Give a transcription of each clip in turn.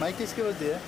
Mic किसके होती है?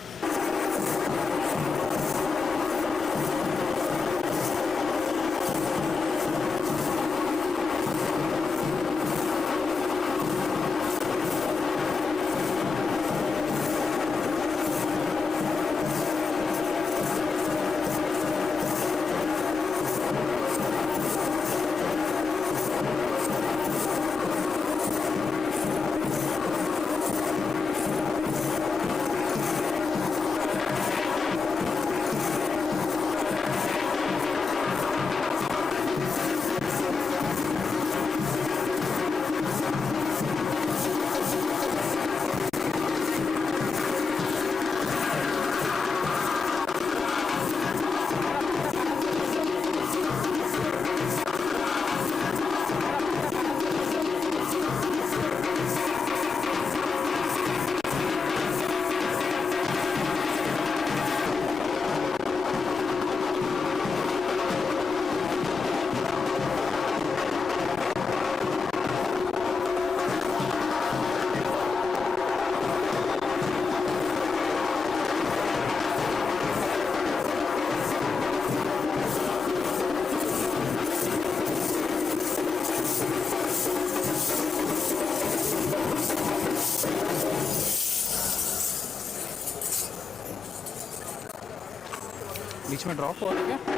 बीच में ड्रॉप हो गया क्या?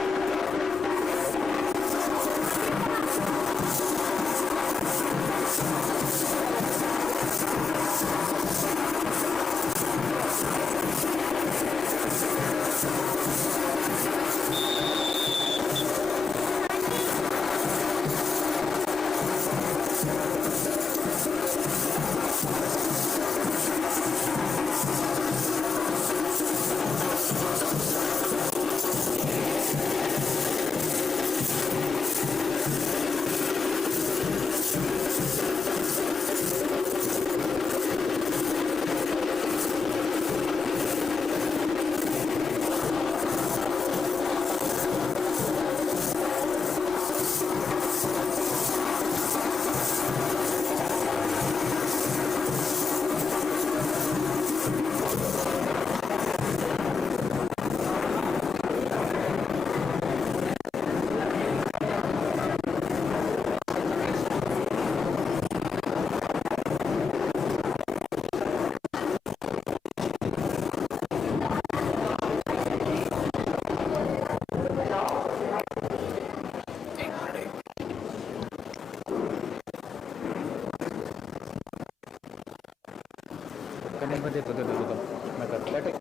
मैं करता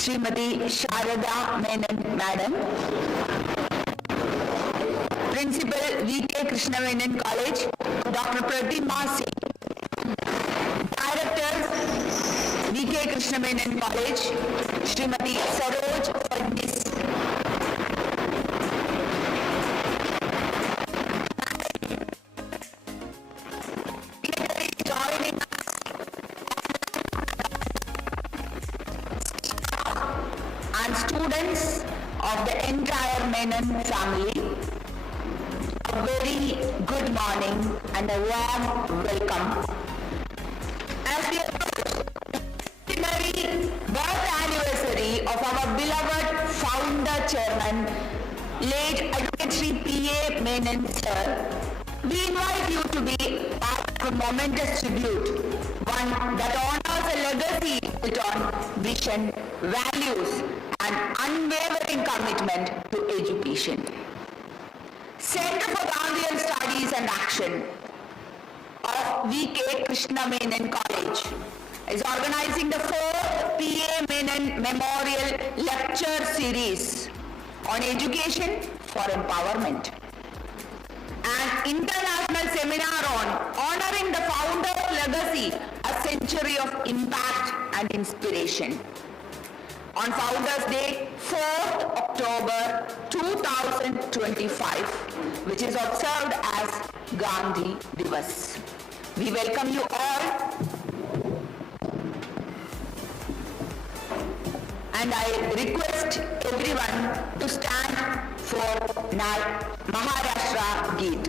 Srimati Sharada Menon Madam, Principal V.K. Krishna Menon College, Dr. Pratima C. Director V.K. Krishna Menon College, Srimati Saroj Fadnis. And students of the entire Menon family, a very good morning and a warm welcome. As we approach the birth anniversary of our beloved founder chairman, late Dignitary P.A. Menon Sir, we invite you to be part of a momentous tribute, one that honors a legacy built on vision, values, and unwavering commitment to education. Center for Gandhian Studies and Action of V.K. Krishna Menon College is organizing the 4th P.A. Menon Memorial Lecture Series on Education for Empowerment. An international seminar on honoring the founder's legacy, a century of impact and inspiration. On Founders Day, 4th October 2025, which is observed as Gandhi Divas. We welcome you all, and I request everyone to stand for Maharashtra Geet.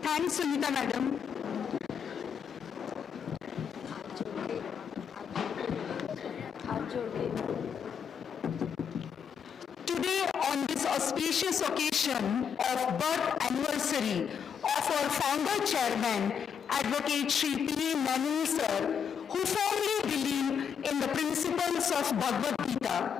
Thanks, Sunita Madam. Today, on this auspicious occasion of birth anniversary of our founder chairman, Advocate Shri P. Menon Sir, who firmly believe in the principles of Bhagavad Gita,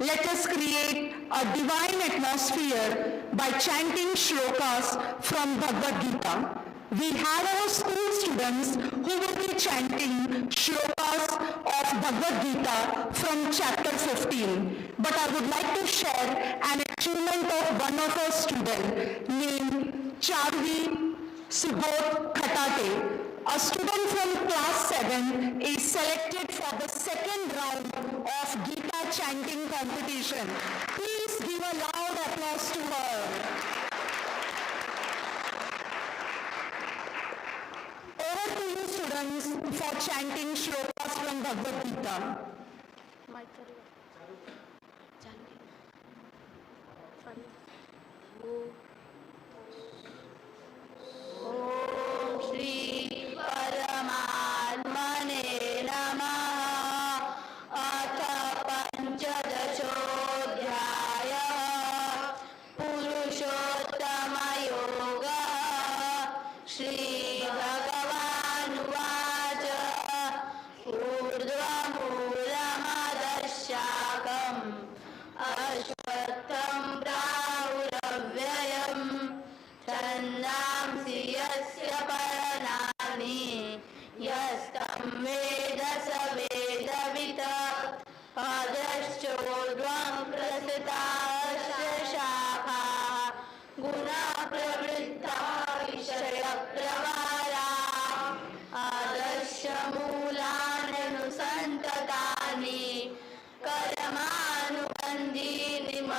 let us create a divine atmosphere by chanting shlokas from Bhagavad Gita. We have our school students who will be chanting shlokas of Bhagavad Gita from chapter 15. But I would like to share an achievement of one of our students named Charvi Subodh Khatate. A student from class 7 is selected for the second round of Gita chanting competition. Please give a loud applause to her. Over to you, students, for chanting shlokas from Bhagavad Gita. Ashwatam Brahuravavyam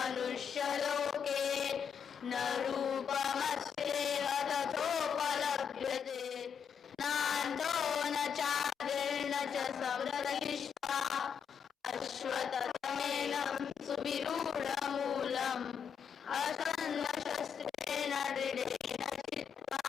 मनुष्यलोके न रूपमस्येह तथोपलभ्यते नान्तो न चादिर्न च समदृष्ट्वा अश्वत्थमेनं सुविरूढमूलम् असन्नशस्त्रेण दृढेन चित्वा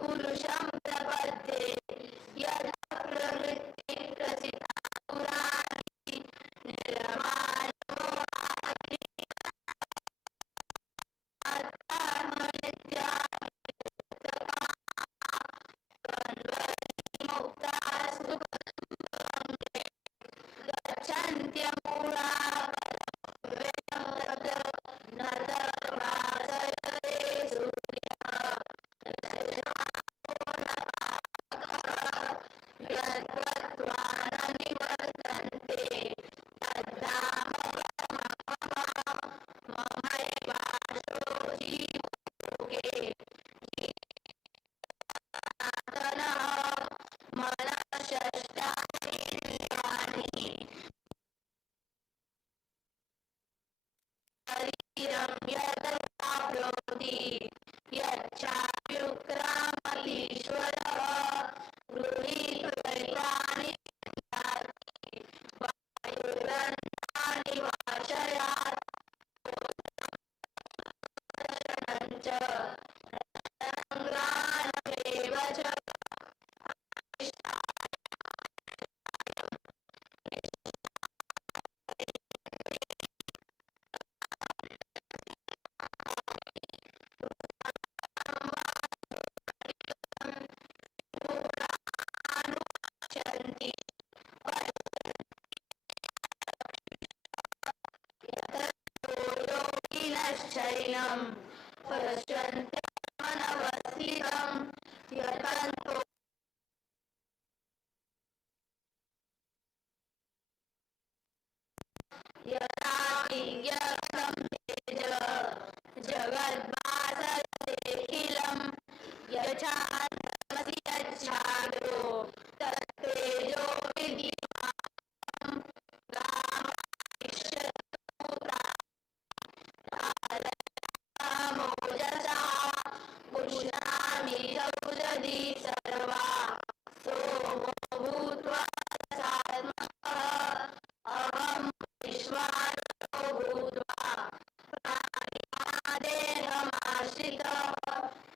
पुरुषं प्रपद्ये यथा प्रवृत्ति प्रसिता पुराणी निर्माणो आत्मनित्या मुक्ता गच्छन्त्यमूढा न तद्भासयते सूर्यः यद्गत्वा न निवर्तन्ते तद्धाम ममैवांशो जीवलोके सनातनः मनःषष्ठानीन्द्रियाणि शरीरं यदवाप्नोति यच्चाप्युत्क्रामतीश्वरः गृहीत्वैतानि वायुर्गन्धानि वाशयात् दर्शनं च रङ्गानमेव च अनुपश्यन्ति योगिनश्चैनं पश्यन्त्यमनवस्थितं यतन्तो यथा विज्ञानं तेज जगद्भासयतेऽखिलं यथा तमसि यच्छायो तत्तेजो विद्युमानं गामोजसा पुष्णामि चौषधी सर्वा सोमो भूत्वा सात्मकः अहं विश्वासो भूत्वा प्राणिनादेहमाश्रितः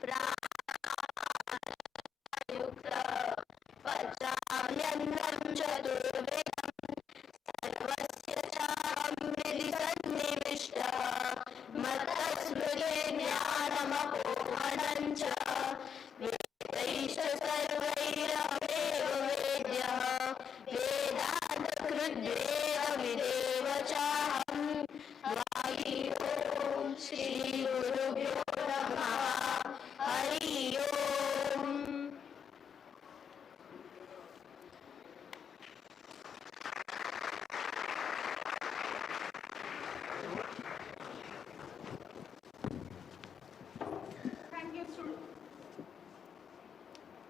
प्राणायुक्तः पचाम्यन्नं चतुर्वेदं सर्वस्य चाहं हृदि सन्निविष्टः मत्तस्मृते ज्ञानमपोहनं च वेदैश्च सर्वैरहमेव वेद्यः वेदान्तकृद्वेदविदेव चाहं वायि ओं श्रीगुरुभ्यो नमः हरि ओम्.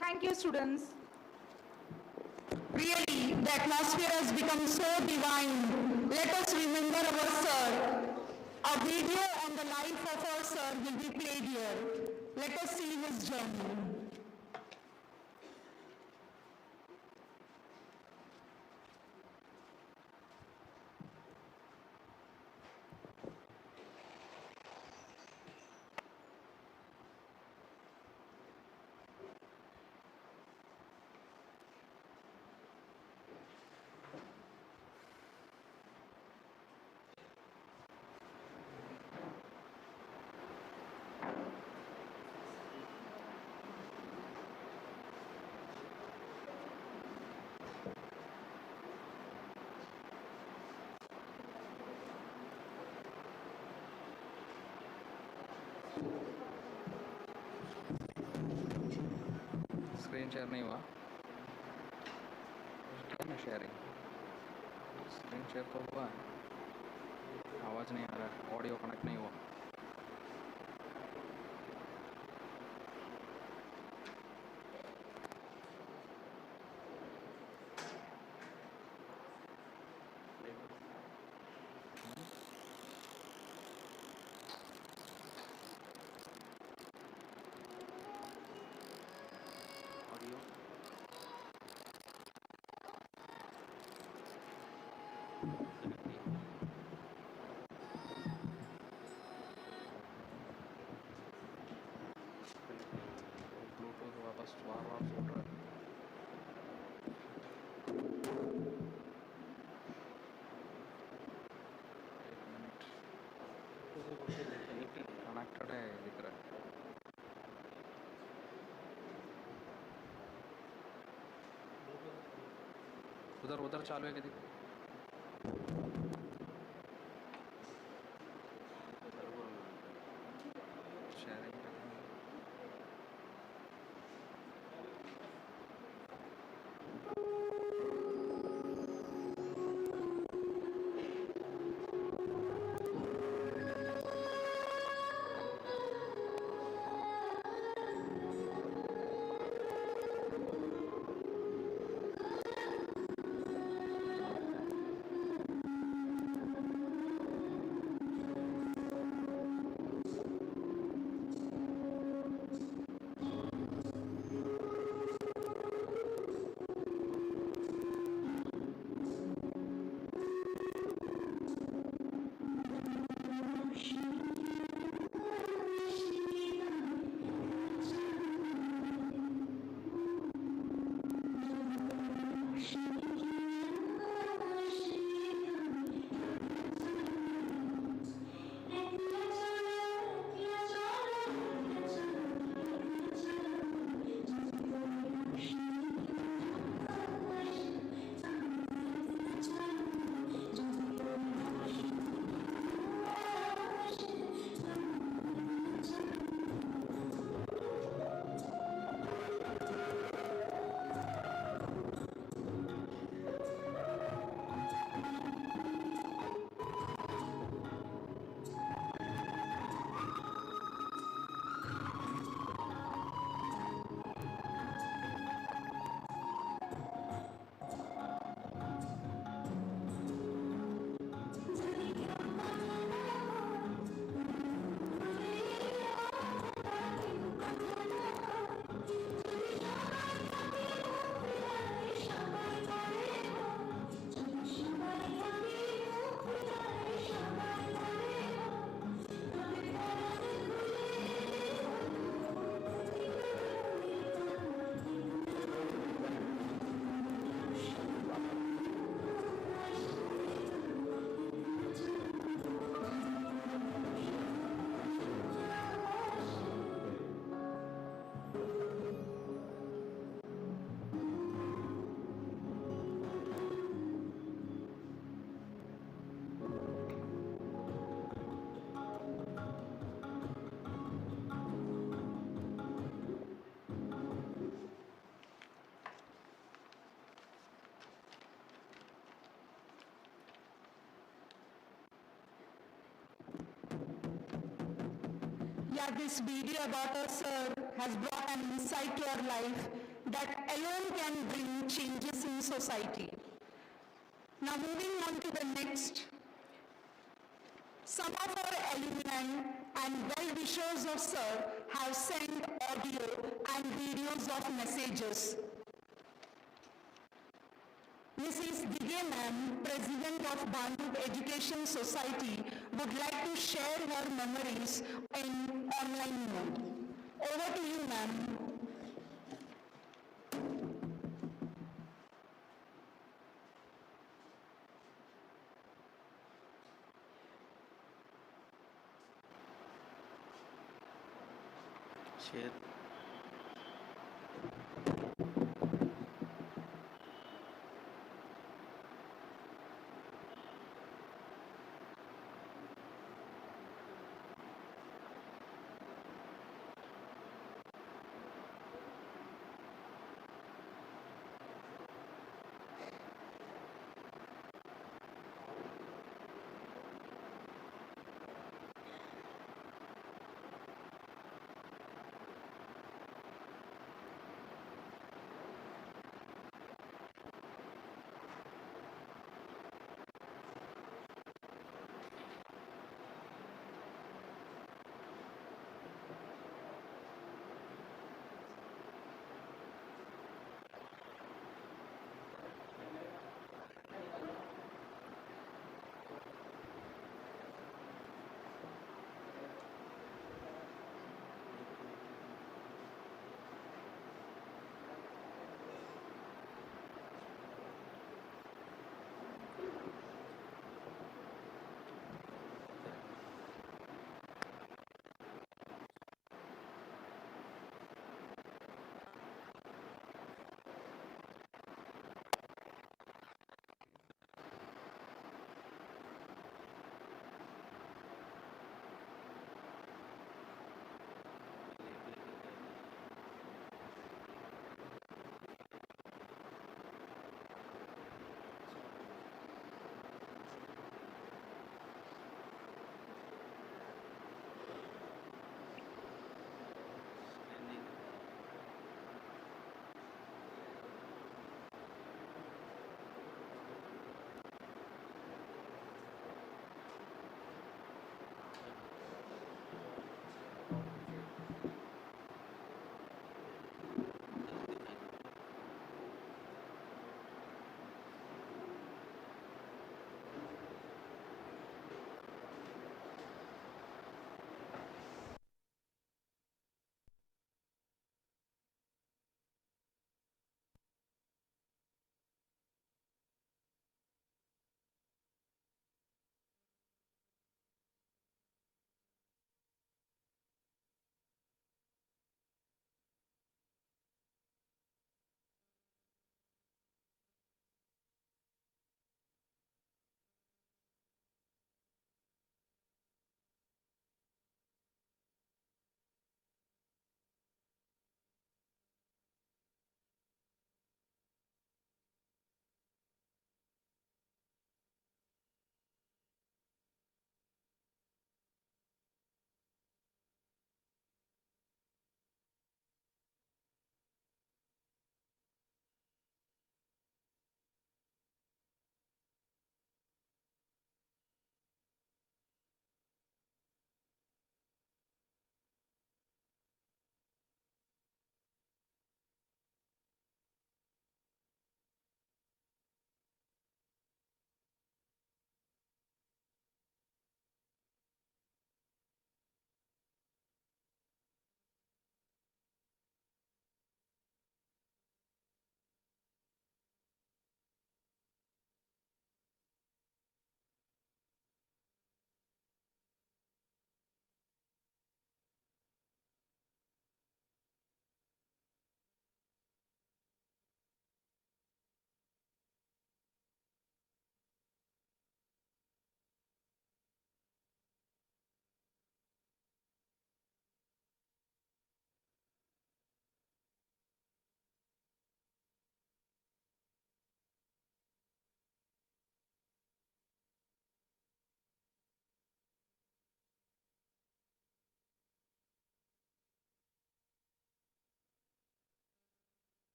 Thank you, students. Really, the atmosphere has become so divine. Let us remember our sir. A video on the life of our sir will be played here. Let us see his journey. Screen share नहीं हुआ, क्या ना sharing, screen share तो हुआ है, आवाज़ नहीं आ रहा है, ऑडियो कनेक्ट नहीं हुआ. उधर उधर चालू है कधी sharing Yeah, this video about our sir has brought an insight to our life that alone can bring changes in society. Now moving on to the next, some of our alumni and well-wishers of sir have sent audio and videos of messages. Mrs. Dige ma'am, President of Bhandup Educational Society, would like to share her memories in online mode. Over to you, ma'am. Share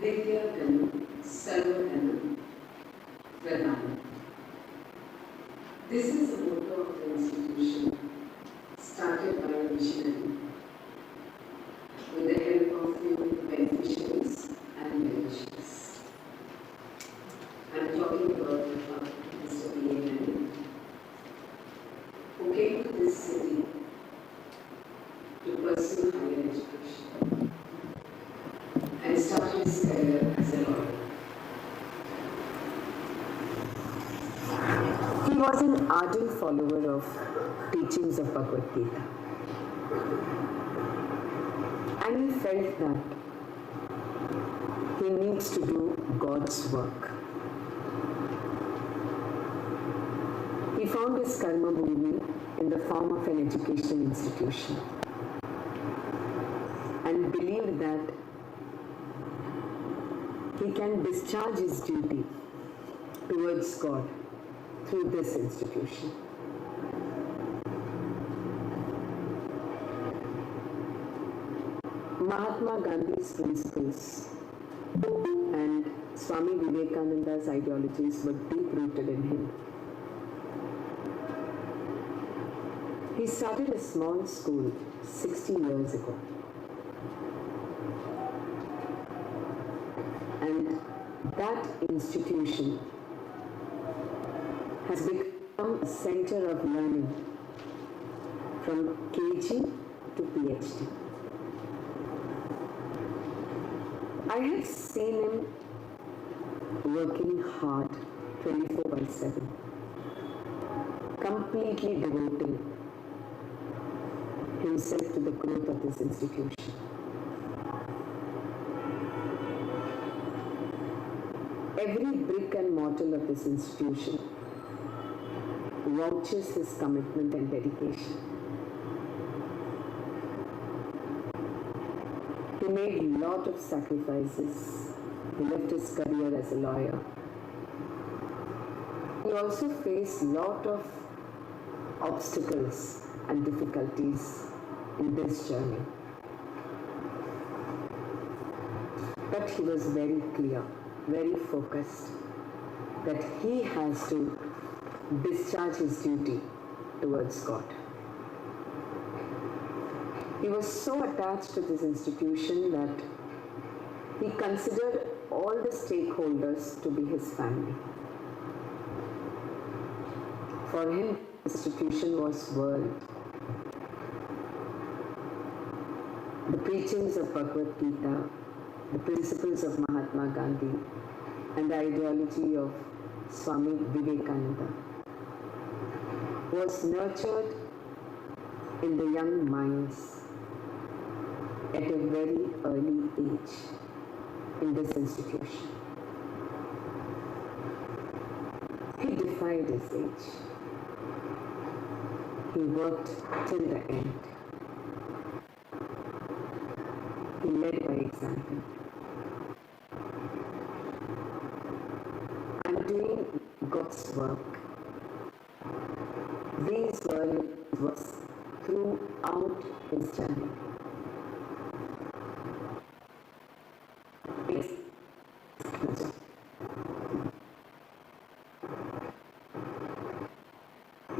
Vidyatanu Sarvatanu Pradhanam. This is the motto of the institution, started by a missionary with the help of few beneficiaries and beneficiaries. I am talking about the father, Mr. B. A. Menon, who came to this city to pursue higher education and started his career as a lawyer. He was an ardent follower of teachings of Bhagavad Gita, and he felt that he needs to do God's work. He found his karma bhumi in the form of an educational institution and believed that he can discharge his duty towards God through this institution. Mahatma Gandhi's principles and Swami Vivekananda's ideologies were deep rooted in him. He started a small school 60 years ago, and that institution has become a center of learning from KG to PhD. I have seen him working hard 24/7, completely devoting himself to the growth of this institution. Every brick and mortar of this institution vouches his commitment and dedication. He made a lot of sacrifices. He left his career as a lawyer. He also faced a lot of obstacles and difficulties in this journey. But he was very clear, very focused that he has to discharge his duty towards God. He was so attached to this institution that he considered all the stakeholders to be his family. For him, the institution was world. The preachings of Bhagavad Gita, the principles of Mahatma Gandhi, and the ideology of Swami Vivekananda was nurtured in the young minds at a very early age in this institution. He defied his age. He worked till the end. He led by example. And doing God's work. These words throughout his journey.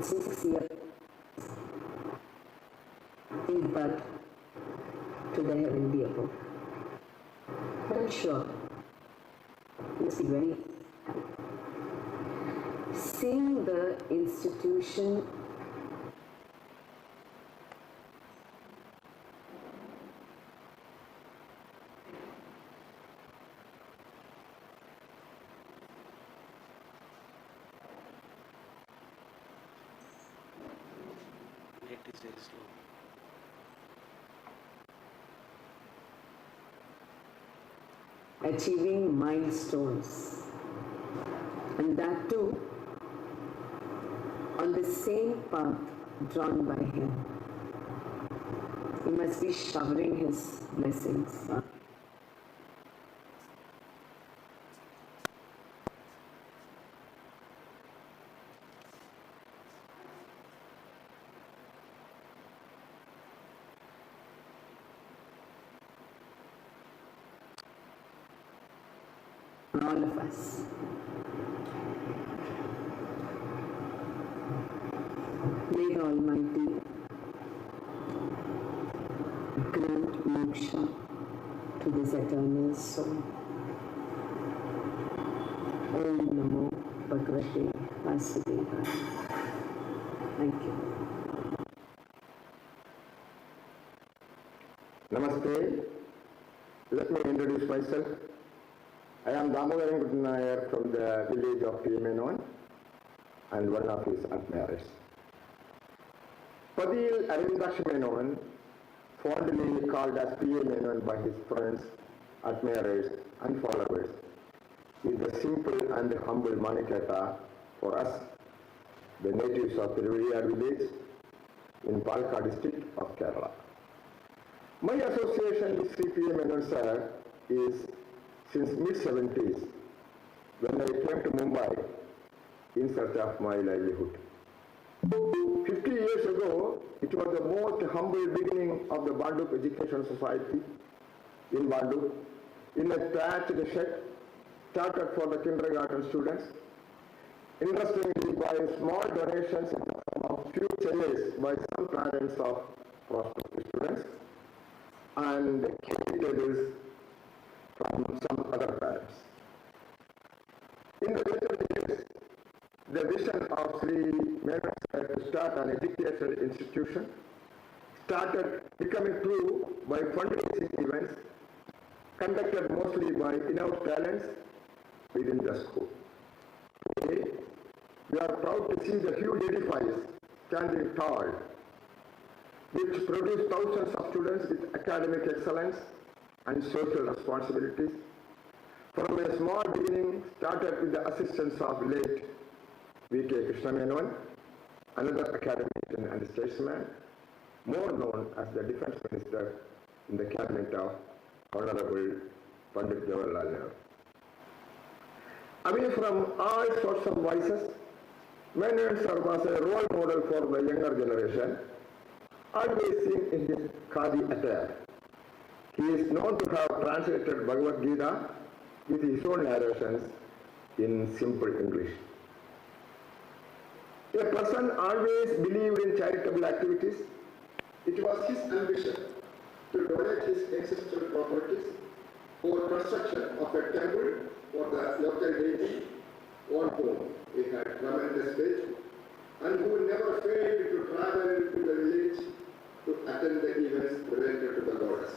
Sincere in but to the heavenly abode. But I'm sure you must be very happy. Seeing the institution It is very slow. achieving milestones, and that too on the same path drawn by him. He must be showering his blessings. for all of us. May the Almighty grant moksha to this eternal soul. Om Namo Bhagavate Vasudevaya. Thank you. Namaste. Let me introduce myself. I am Damodaran Nair from the village of Menon and one of his admirers. Padil Arindash Menon, fondly called as P.A. Menon by his friends, admirers and followers, is the simple and humble Manikata for us, the natives of Tiruviyar village in Palakkad district of Kerala. My association with P.A. Menon Sir is since mid-70s, when I came to Mumbai in search of my livelihood. 50 years ago, it was the most humble beginning of the Bhandup Educational Society in Bhandup, in a thatched shed started for the kindergarten students. Interestingly, by small donations in the form of few chairs by some parents of prospective students and key tables from some other parents. In the later years, the vision of Shri Menon Sir to start an educational institution started becoming true by fundraising events conducted mostly by enough talents within the school. Today, we are proud to see the huge edifice standing tall, which produce thousands of students with academic excellence and social responsibilities. From a small beginning, started with the assistance of late V.K. Krishna Menon, another academician and statesman, more known as the Defense Minister in the cabinet of Honorable Bhandup Jawaharlal Nehru. Away from all sorts of voices, Menon Sir was a role model for the younger generation, always seen in his khadi attire. He is known to have translated Bhagavad Gita with his own narrations in simple English. A person always believed in charitable activities. It was his ambition to donate his ancestral properties for construction of a temple for the local deity on whom he had tremendous faith and who never failed to travel to the village to attend the events related to the goddess.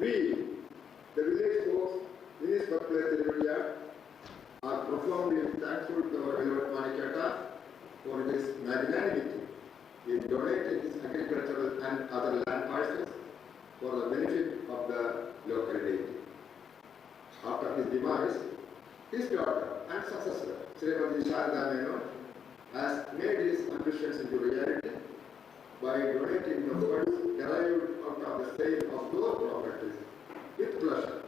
We, the village folks in his birthplace Tiruviyar, are profoundly thankful to our beloved Manikata for his magnanimity in donating his agricultural and other land parcels for the benefit of the local deity. After his demise, his daughter and successor, Srimati Sharda Menon, has made his ambitions into reality by donating the funds derived out of the sale of those properties with pleasure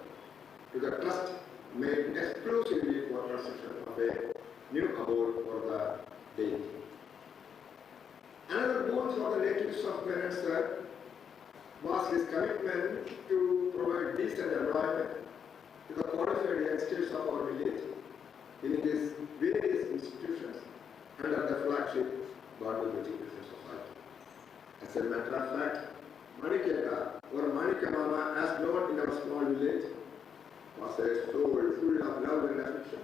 to the trust made exclusively for construction of a new abode for the deity. Another boon for the natives of Menon Sir was his commitment to provide decent employment to the qualified youngsters of our village in his various institutions under the flagship Bhandup Educational Society. As a matter of fact, Maniketa, or Manika Mama, as known in our small village, was a soul full of love and affection,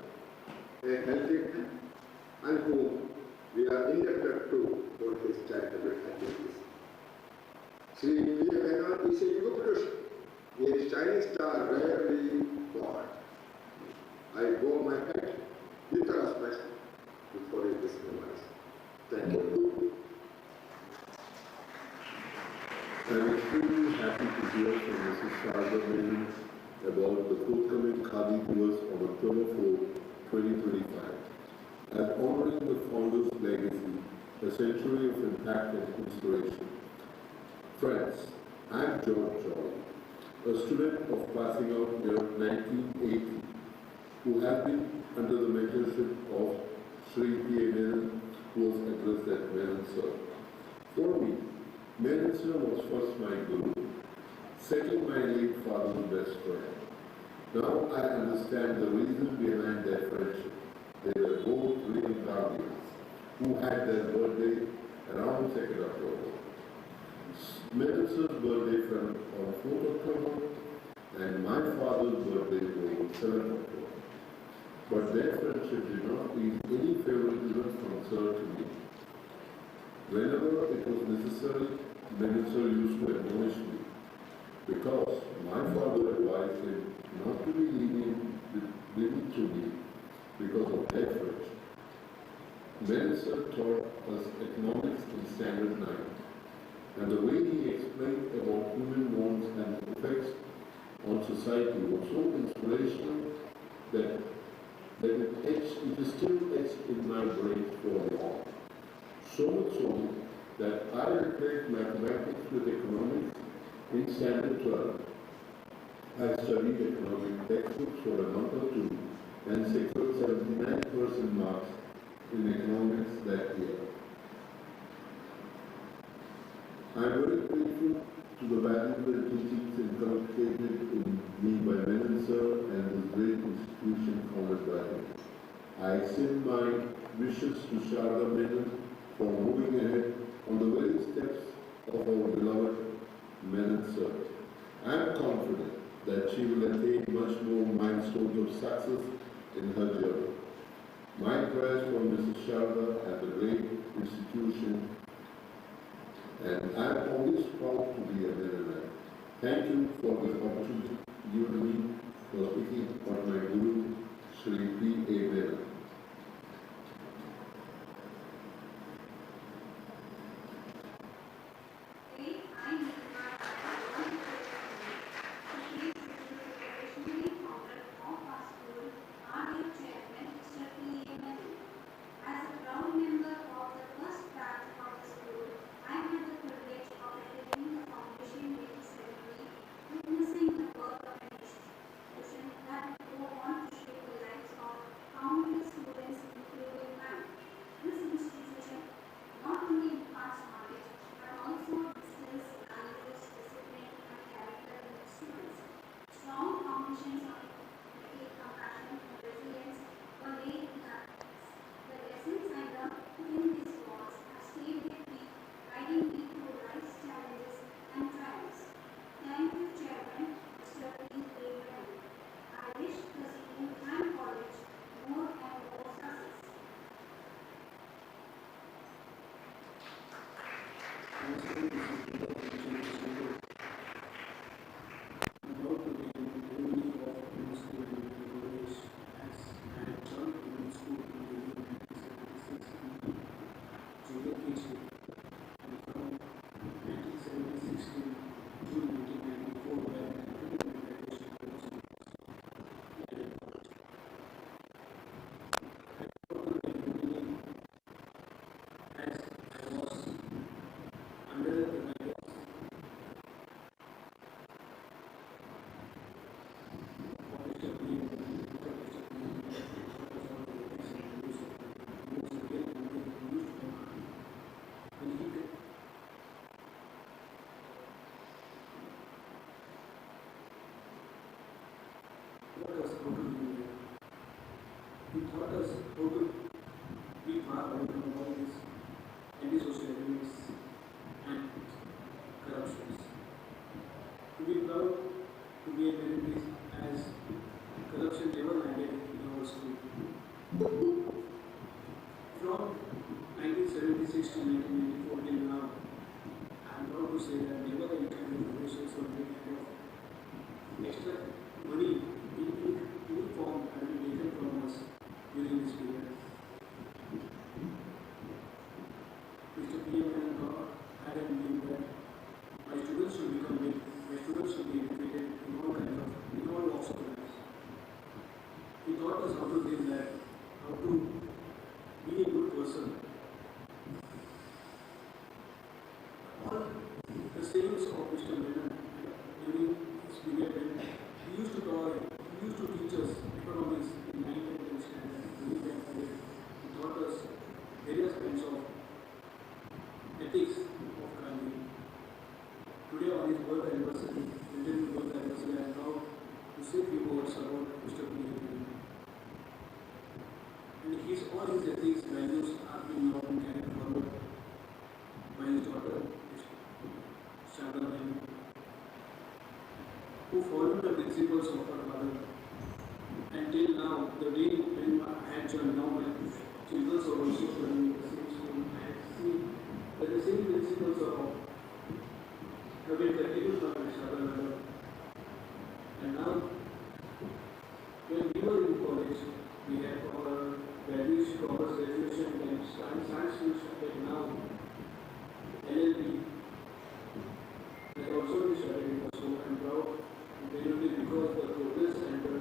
a healthy man, and whom we are indebted to for his charitable activities. Shri Menon is a Yuga Purush, a shining star rarely born. I bow my head with respect before his memories. Thank you. I am extremely happy to hear from Mrs. Sharda Menon about the forthcoming Khadi Diwas on October 4, 2025, and honoring the founder's legacy, a century of impact and inspiration. Friends, I am John Joy, a student of passing out year 1980, who have been under the mentorship of Shri P.A. Menon, who was addressed at Menon Sir. For me, Menon Sir was first my guru, second my late father's best friend. Now I understand the reason behind their friendship. They were both living guardians who had their birthday around 2nd October. Menon Sir's birthday fell on 4th October and my father's birthday was on 7th October. But their friendship did not leave any favoritism from Sir to me. Whenever it was necessary, Menon Sir used to admonish me because my father advised him not to be lenient to me because of their friendship. Menon Sir taught us economics in Standard 9, and the way he explained about human wants and effects on society was so inspirational that it is still etched in my brain for long. So much so that I replaced mathematics with economics in Standard 12. I studied economic textbooks for a month or two and secured 79% marks in economics that year. I am very grateful to the valuable teachings inculcated in me by Menon Sir and this great institution founded by him. I extend my wishes to Sharda Menon for moving ahead on the very steps of our beloved Menon Sir. I am confident that she will attain much more milestones of success in her journey. My prayers for Mrs. Sharda and the great institution, and I am always proud to be a Menonite. Thank you for this opportunity given me for speaking on my Guru, Shri P. A. Menon. He taught us how to be far away from all these anti-social elements and corruptions. To be proud to be a Menon as corruption never landed in our school. From 1976 to 1994 till now, I am proud to say that never any kind of donations or any kind of extra money in any form had been taken from us during this period. Mr. P. Menon had a belief that my students should become big, my students should be educated in all walks of life. He taught us how to live life, how to be a good person. All the sayings of Mr. Menon during his period when he used to teach us economics in 9th and 10th standard. He taught us various kinds of ethics of Gandhi. Today on his birth anniversary, I am proud to say few words about all his ethics, values are being now carried forward by his daughter, Shraddha Menon, who followed the principles of her mother. Until now, the day when I had joined, now my children are also studying the same school. I have seen that the same principles have been continued by my Shraddha Menon. And now, when we were in college, we had our graduation, proper graduation, and science which like now, LLB, has also been studied in the school. I'm proud, mainly because the progress and the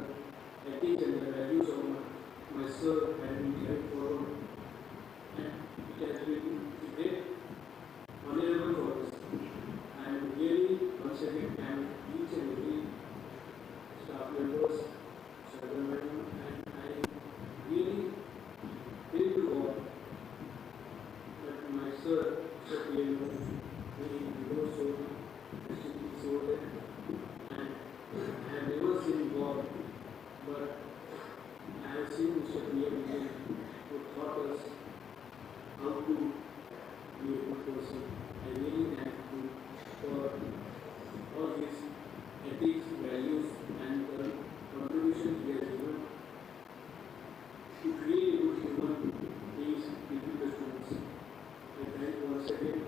ethics and the values of my sir have been carried forward. And it has been a great honorable for us. I am really once again thank each and every staff members, and I really pray to God that my sir, Mr. P.M., may go so there. And I have never seen God, but I have seen Mr. P.M. who taught us how to be a good person. I really thank you for all his ethics, values, and the contribution he has given to create a good human beings between the students. I thank once again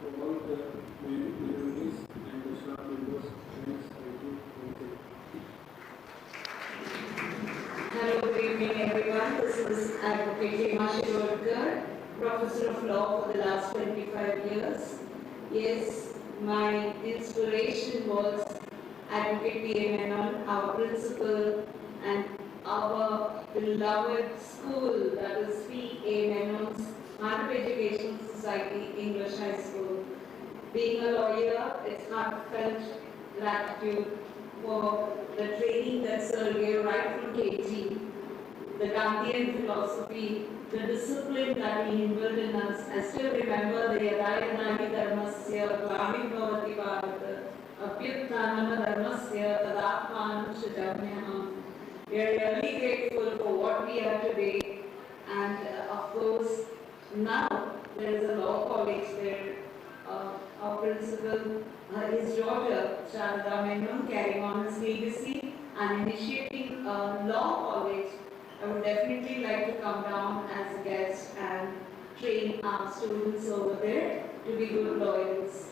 for all the minorities and the staff members. Thanks, thank you. Hello, good evening everyone. This is Advocate Shri, Professor of Law for the last 25 years. Yes, my inspiration was Advocate P.M. Menon, our principal, and our beloved school, that is P.A. Menon's Bhandup Educational Society, English High School. Being a lawyer, it's heartfelt gratitude for the training that Sir gave right from KG, the Gandhian philosophy, the discipline that he inbuilt in us. I still remember the Yadayanahi Dharmasya, Gramim Bhavati Bharata, Apyuttanama Dharmasya, Tadatmanam Shijamyaham. We are really grateful for what we are today, and of course, now there is a law college there. Our principal, his daughter, Shraddha Menon, carrying on his legacy and initiating a law college. I would definitely like to come down as a guest and train our students over there to be good lawyers.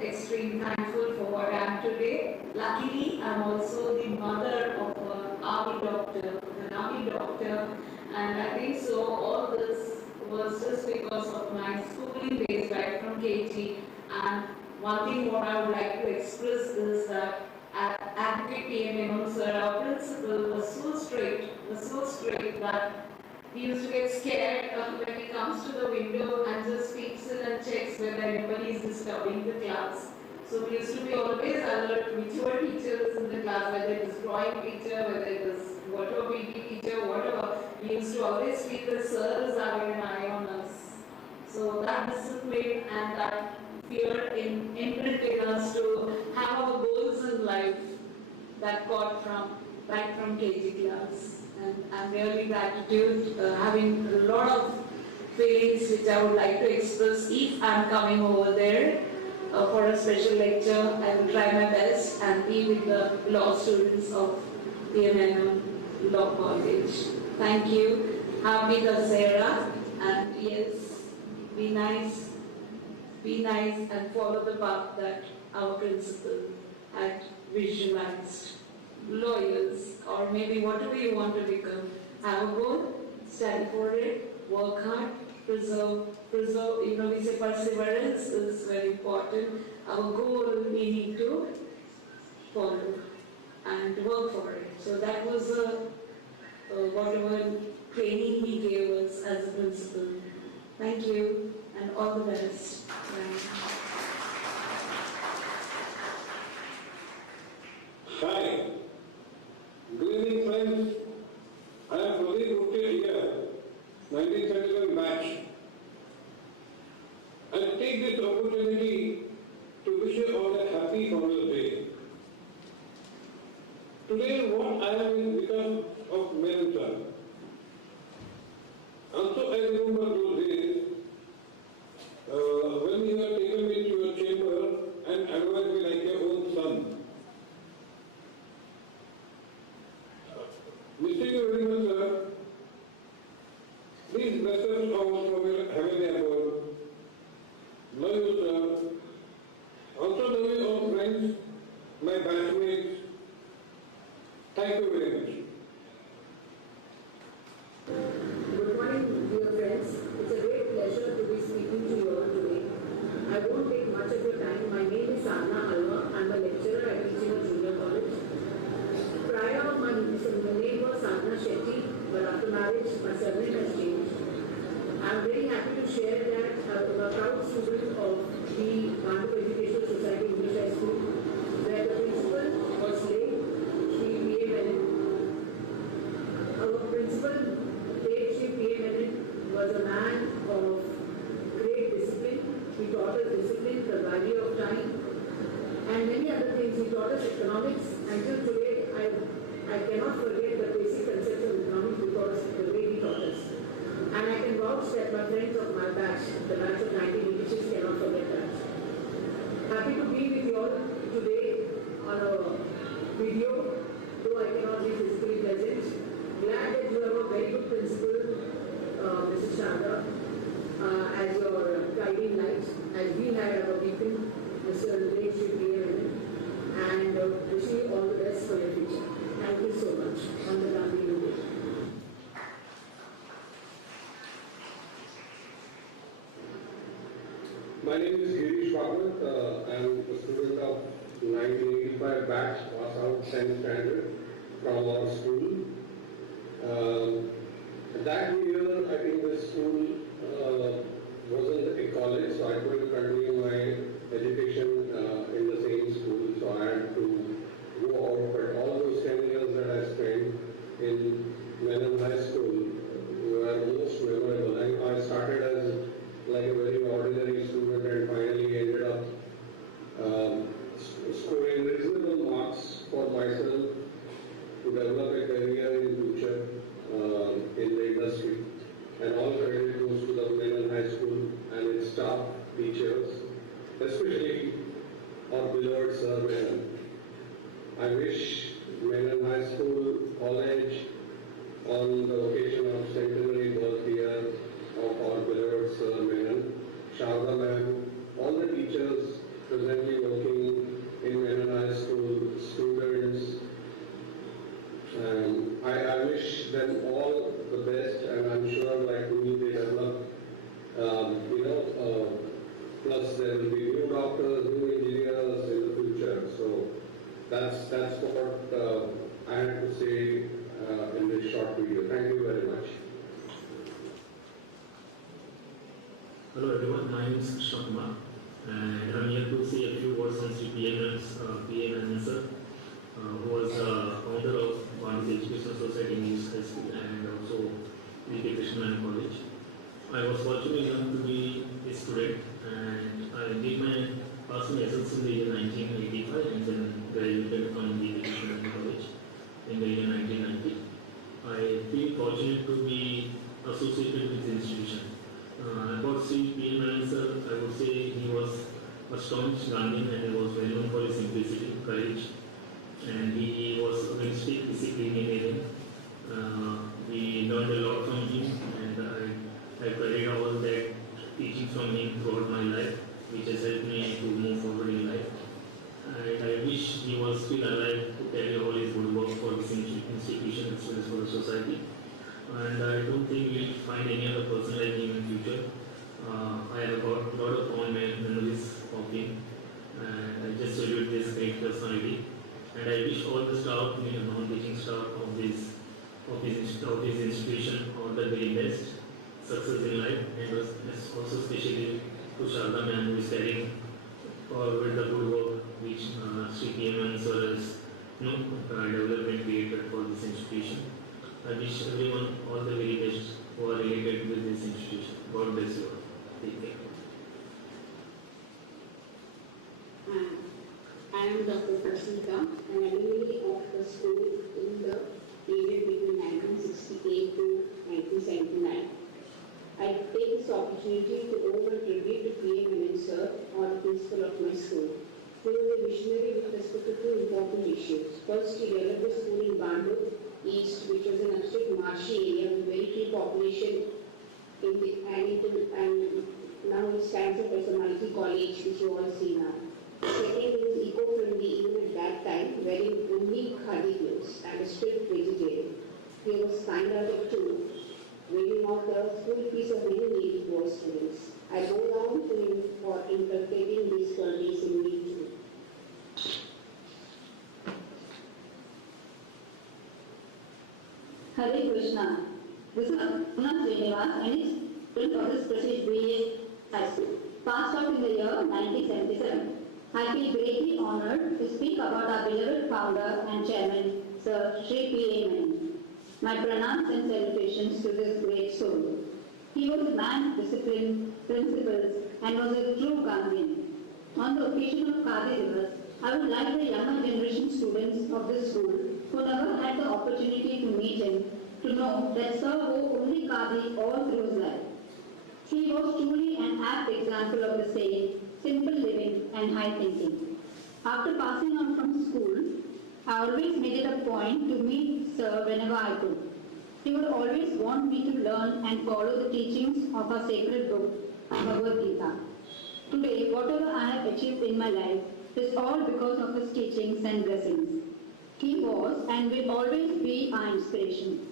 Extremely thankful for what I am today. Luckily, I am also the mother of an army doctor, and I think so all this was just because of my schooling days right from KG. And one thing what I would like to express is that Advocate P.M. Menon Sir, our principal, was so strict that we used to get scared when he comes to the window and just peeks in and checks whether anybody is disturbing the class. So we used to be always alert, whichever teacher is in the class, whether it is drawing teacher, whether it is whatever PT teacher, whatever, we used to always feel that Sir is having an eye on us. So that discipline and that fear imprinted us to have our goals in life that got right from KG class. And I'm really gratitude, having a lot of feelings which I would like to express if I'm coming over there for a special lecture. I will try my best and be with the law students of P.M. Menon Law College. Thank you. Happy Dasera, and yes, be nice and follow the path that our principal had visualized. Lawyers, or maybe whatever you want to become, have a goal, stand for it, work hard, preserve, we say perseverance is very important. Our goal we need to follow and work for it. So that was whatever training he gave us as a principal. Thank you and all the best. Hi. Good evening, friends. I am fully rooted here, 1931 batch. I take this opportunity to wish you all a happy Father's Day. Today, what I am is because of Menon Sir. Wishing you very much, sir. Please bless us all from your heavenly abode. Love you, sir. Also love you all friends, my batchmates. Thank you very much. Good morning, dear friends. It's a great pleasure to be speaking to you all today. I won't take much of your time. My name is Sadhna Alva. I'm a lecturer. I teach in a junior college. Prior, my name was Sadhna Shetty, but after marriage, my surname has changed. I'm very happy to share that I'm a proud student of the Bhandup Educational Society English High School, where the principal was late Shri P.A. Menon. Our principal, late Shri P.A. Menon, was a man of great discipline. He taught us discipline, the value of time, and many other things. He taught us economics. Until today, I cannot forget the basic concepts of economics because the way he taught us. And I can vouch that my friends of my batch, the batch of 1986, cannot forget that. Happy to be with you all today on a video, though I cannot be physically present. Glad that you have a very good principal, Mrs. Sharda, as your guiding light, as we had our beacon, Mr. Late Shri P.A. Menon, and wishing you all the best for your future. Thank you so much on the Gandhi Day. My name is Girish Bhagwat. I am a student of 1985 batch, pass out 10th standard from our school. That year, I think the school wasn't a college, so I couldn't continue my education in the same school, so I had to go out. But all those 10 years that I spent in Menon High School were most memorable. I started as like a very ordinary student and finally ended up scoring reasonable marks for myself to develop a career in future in the industry. And all credit goes to the Menon High School and its staff, teachers, especially our beloved Sir Menon. I wish Menon High School College, on the occasion of centenary birth year of our beloved Sir Menon, Sharda ma'am, all the teachers presently working in Menon High School, students, I wish them all the best, and I'm sure like me they develop, plus there will be new doctors, new engineers in the future. So that's what I had to say in this short video. Thank you very much. Hello everyone, my name is Krishna Kumar, and I'm here to say a few words on Sri Menon Sir, who was founder of Bhandup Educational Society English High School and also Dignitary College. I was fortunate enough to be a student, and I did my passing results in the year 1985 and then graduated from the Dignitary College in the year 1990. I feel fortunate to be associated with the institution. About Sri P.A. Menon Sir, I would say he was a staunch Gandhian and he was well known for his simplicity, courage, and he was a very strict disciplinarian. We learned a lot from him, and I carried all that teaching from him throughout my life, which has helped me to move forward in life. And I wish he was still alive to carry all his good work for this institution as well as for the society. And I don't think we'll find any other person like him in future. I have got a lot of fond memories of him, and I just salute this great personality. And I wish all the staff, non-teaching staff of his institution all the very best success in life, and also especially to Sharda ma'am, who is carrying forward the good work which Sri P.A. Menon Sir has developed and created for this institution. I wish everyone all the very best who are related with this institution. God bless you all. Take care. I am Dr. Prasnita, an alumni of the school in the period between 1968 to 1979. I take this opportunity to owe a tribute to P.A. Menon Sir, or the principal of my school. He was a visionary with respect to two important issues. First, he developed the school in Bhandup East, which was an and now it stands up as a multi-college, which you all see now. Second, it was eco-friendly even at that time, wearing only khadi clothes and a strict vegetarian. He was kind-hearted too, waiving off the school fees of many needy poor students. I bow down to him for inculcating these qualities in me too. Hare Krishna. This is Alumni Srinivas and is student of this prestige BA High School. Passed out in the year 1977. I feel greatly honored to speak about our beloved founder and chairman, Sir Shri P.A. Menon. My pranams and salutations to this great soul. He was a man of discipline, principles, and was a true Gandhian. On the occasion of Khadi Divas, I would like the younger generation students of this school who never had the opportunity to meet him to know that Sir wore only Khadi all through his life. He was truly an apt example of the saying, simple living and high thinking. After passing out from school, I always made it a point to meet Sir whenever I could. He would always want me to learn and follow the teachings of our sacred book, Bhagavad Gita. Today, whatever I have achieved in my life is all because of his teachings and blessings. He was and will always be our inspiration.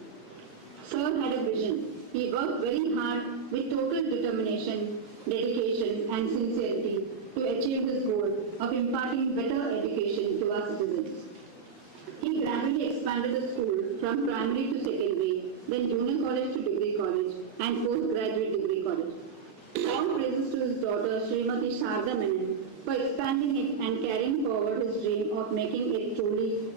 Sir had a vision. He worked very hard with total determination, dedication and sincerity to achieve this goal of imparting better education to our citizens. He gradually expanded the school from primary to secondary, then junior college to degree college and postgraduate degree college. All praises to his daughter Srimati Sharda Menon for expanding it and carrying forward his dream of making it truly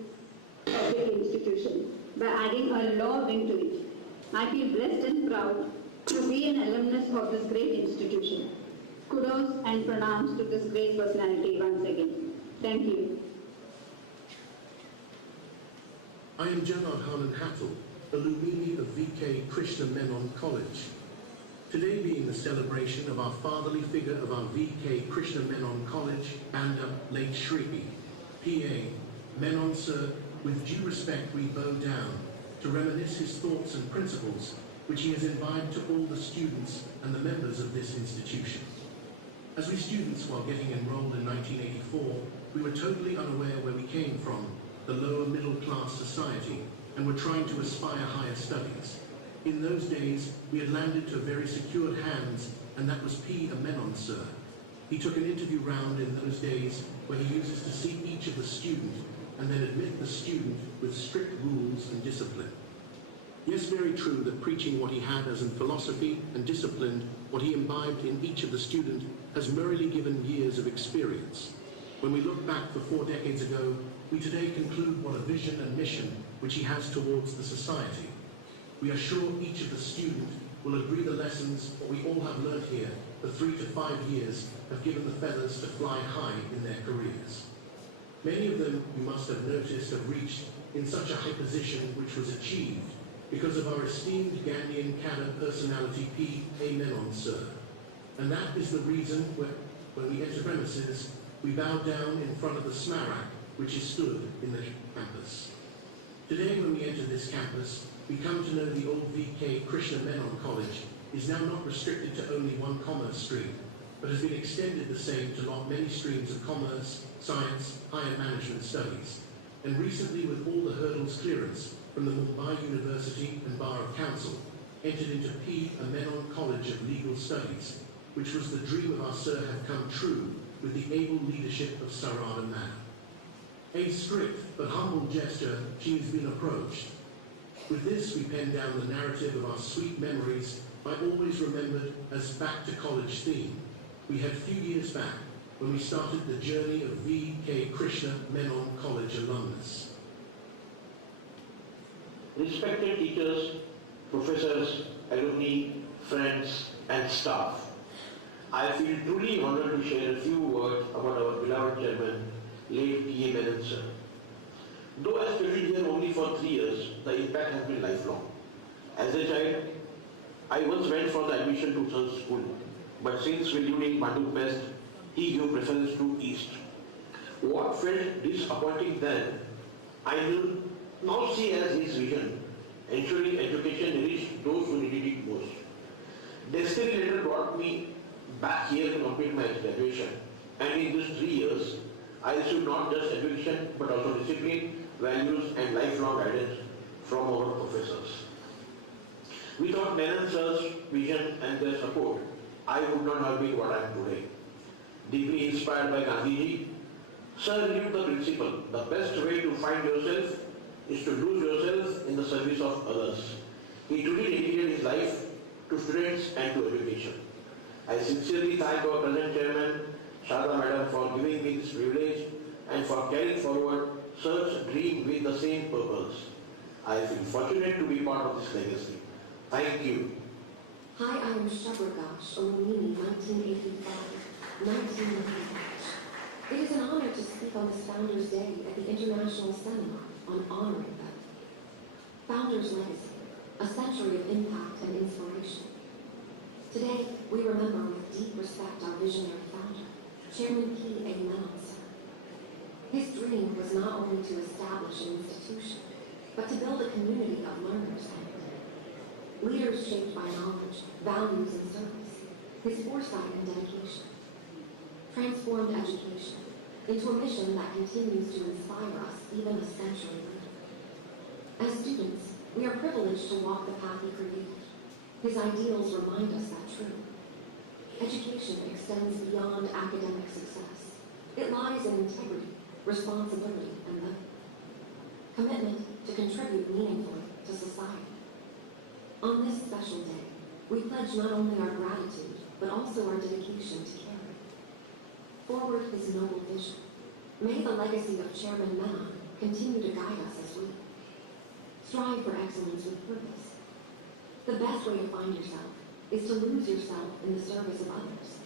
a big institution by adding a law wing to it. I feel blessed and proud to be an alumnus of this great institution. Kudos and pranams to this great personality once again. Thank you. I am Janard Hanan Hattel, alumni of VK Krishna Menon College. Today being the celebration of our fatherly figure of our VK Krishna Menon College, Bhandup late Shri, P.A. Menon Sir, with due respect we bow down to reminisce his thoughts and principles which he has imbibed to all the students and the members of this institution. As we students, while getting enrolled in 1984, we were totally unaware where we came from, the lower middle class society, and were trying to aspire higher studies. In those days, we had landed to very secured hands, and that was P. Menon Sir. He took an interview round in those days where he uses to see each of the student and then admit the student with strict rules and discipline. Yes, very true that preaching what he had as in philosophy and disciplined what he imbibed in each of the student has merely given years of experience. When we look back for 4 decades ago, we today conclude what a vision and mission which he has towards the society. We are sure each of the student will agree the lessons what we all have learned here for 3 to 5 years have given the feathers to fly high in their careers. Many of them, you must have noticed, have reached in such a high position which was achieved because of our esteemed Gandhian cadre personality P. A. Menon Sir. And that is the reason when we enter premises, we bow down in front of the smarak which is stood in the campus. Today when we enter this campus, we come to know the old VK Krishna Menon College is now not restricted to only one commerce stream, but has been extended the same to not many streams of commerce, science, higher management studies. And recently, with all the hurdles clearance from the Mumbai University and Bar of Council, entered into P. Menon College of Legal Studies, which was the dream of our Sir have come true with the able leadership of Sarada Man. A strict but humble gesture, she has been approached. With this, we pen down the narrative of our sweet memories by always remembered as Back to College theme. We had a few years back when we started the journey of V.K. Krishna Menon College alumnus. Respected teachers, professors, alumni, friends, and staff, I feel truly honored to share a few words about our beloved chairman, late P.A. Menon Sir. Though I studied here only for 3 years, the impact has been lifelong. As a child, I once went for the admission to Sir's school, but since we lived in Bhandup West, he gave preference to East. What felt disappointing then, I will now see as his vision, ensuring education reached those who needed it most. me back here to complete my graduation. And in these 3 years, I received not just education but also discipline, values and lifelong guidance from our professors. Without Menon Sir's vision and their support, I would not have been what I am today. Deeply inspired by Gandhiji, Sir lived the principle, the best way to find yourself is to lose yourself in the service of others. He truly dedicated his life to students and to education. I sincerely thank our present chairman, Sharda Madam, for giving me this privilege and for carrying forward Sir's dream with the same purpose. I feel fortunate to be part of this legacy. Thank you. Hi, I am Shabragash, Alumni, 1985, 1995. It is an honor to speak on this Founders Day at the International Seminar on honoring them. Founders' Legacy, a century of impact and inspiration. Today, we remember with deep respect our visionary founder, Chairman P. A. Menon Sir. His dream was not only to establish an institution, but to build a community of learners and leaders shaped by knowledge, values, and service. His foresight and dedication transformed education into a mission that continues to inspire us even a century later. As students, we are privileged to walk the path he created. His ideals remind us that true. Education extends beyond academic success. It lies in integrity, responsibility, and living. Commitment to contribute meaningfully to society. On this special day, we pledge not only our gratitude, but also our dedication to carry forward his noble vision. May the legacy of Chairman Menon continue to guide us as we strive for excellence with purpose. The best way to find yourself is to lose yourself in the service of others.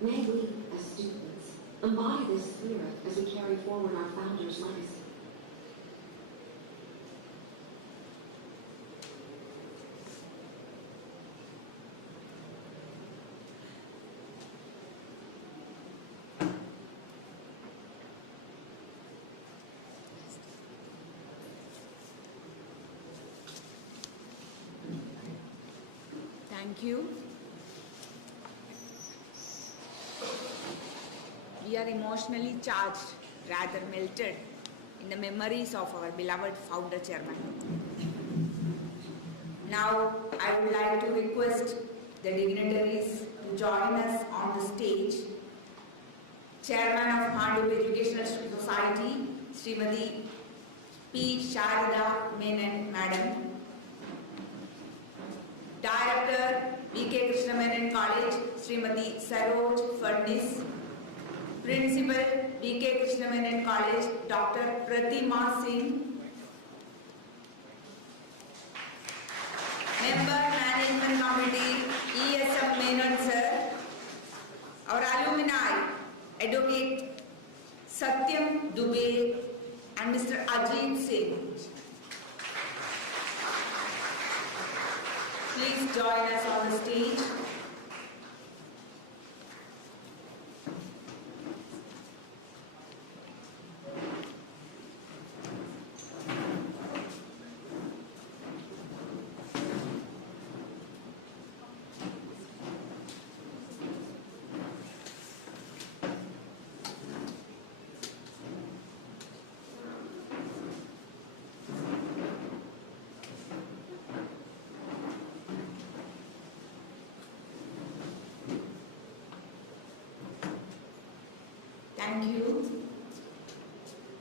May we, as students, embody this spirit as we carry forward our founder's legacy. Thank you. We are emotionally charged, rather melted, in the memories of our beloved founder chairman. Now, I would like to request the dignitaries to join us on the stage. Chairman of Bhandup Educational Society, Srimati P. Sharada Menon Madam. Director, V.K. Krishna Menon College, Srimati Saroj Fadnis. Principal, V.K. Krishna Menon College, Dr. Pratima Singh. Member Management Committee, E.S.M. Menon Sir. Our alumni, Advocate Satyam Dubey and Mr. Ajit Singh. Please join us on the stage. Thank you.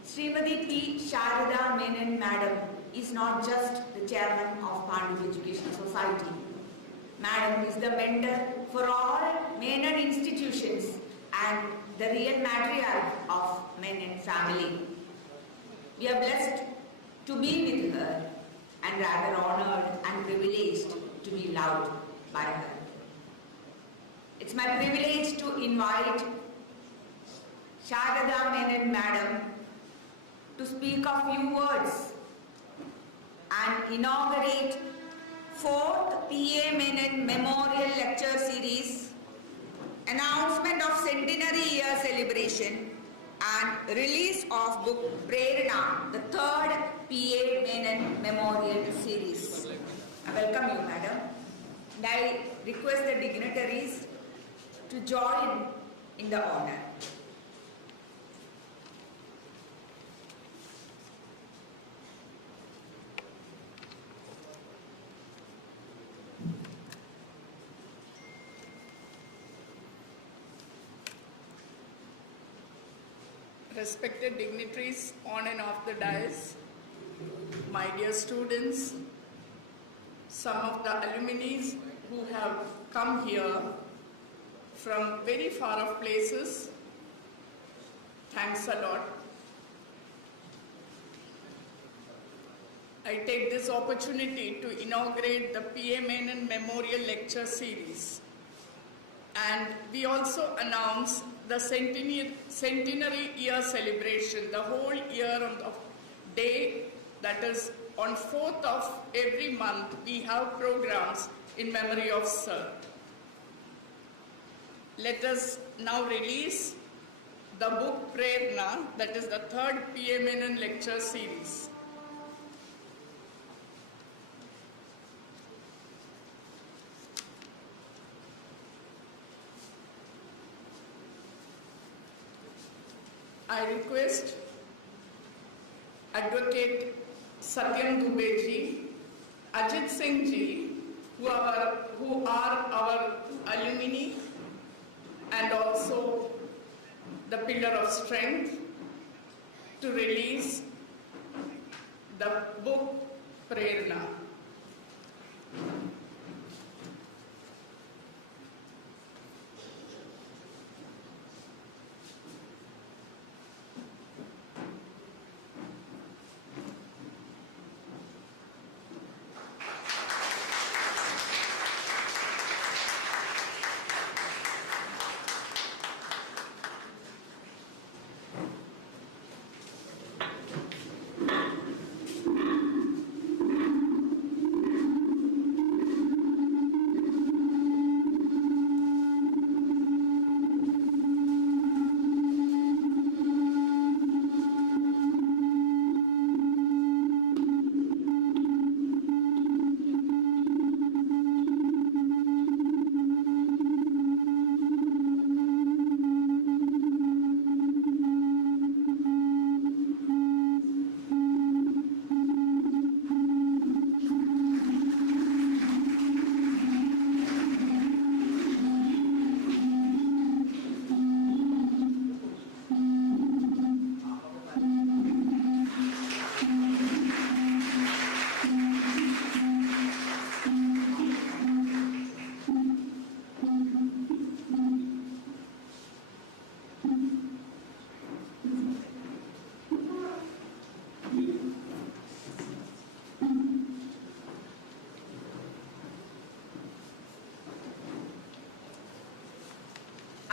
Srimati P. Sharada Menon Madam is not just the chairman of Bhandup Educational Society. Madam is the mentor for all Menon institutions and the real matriarch of Menon family. We are blessed to be with her and rather honored and privileged to be loved by her. It's my privilege to invite Sharada Menon Madam to speak a few words and inaugurate 4th P.A. Menon Memorial Lecture Series, announcement of centenary year celebration and release of book Prerna, the 3rd P.A. Menon Memorial Series. I welcome you, Madam. and I request the dignitaries to join in the honor. Respected dignitaries on and off the dais, my dear students, some of the alumni who have come here from very far off places, thanks a lot. I take this opportunity to inaugurate the P.A. Menon Memorial Lecture Series. And we also announce the centenary year celebration, the whole year on the day, that is on 4th of every month, we have programs in memory of Sir. Let us now release the book Prerna, that is the 3rd P.A. Menon lecture series. I request Advocate Satyam Dubey ji, Ajit Singh ji, who are our alumni and also the pillar of strength, to release the book Prerna.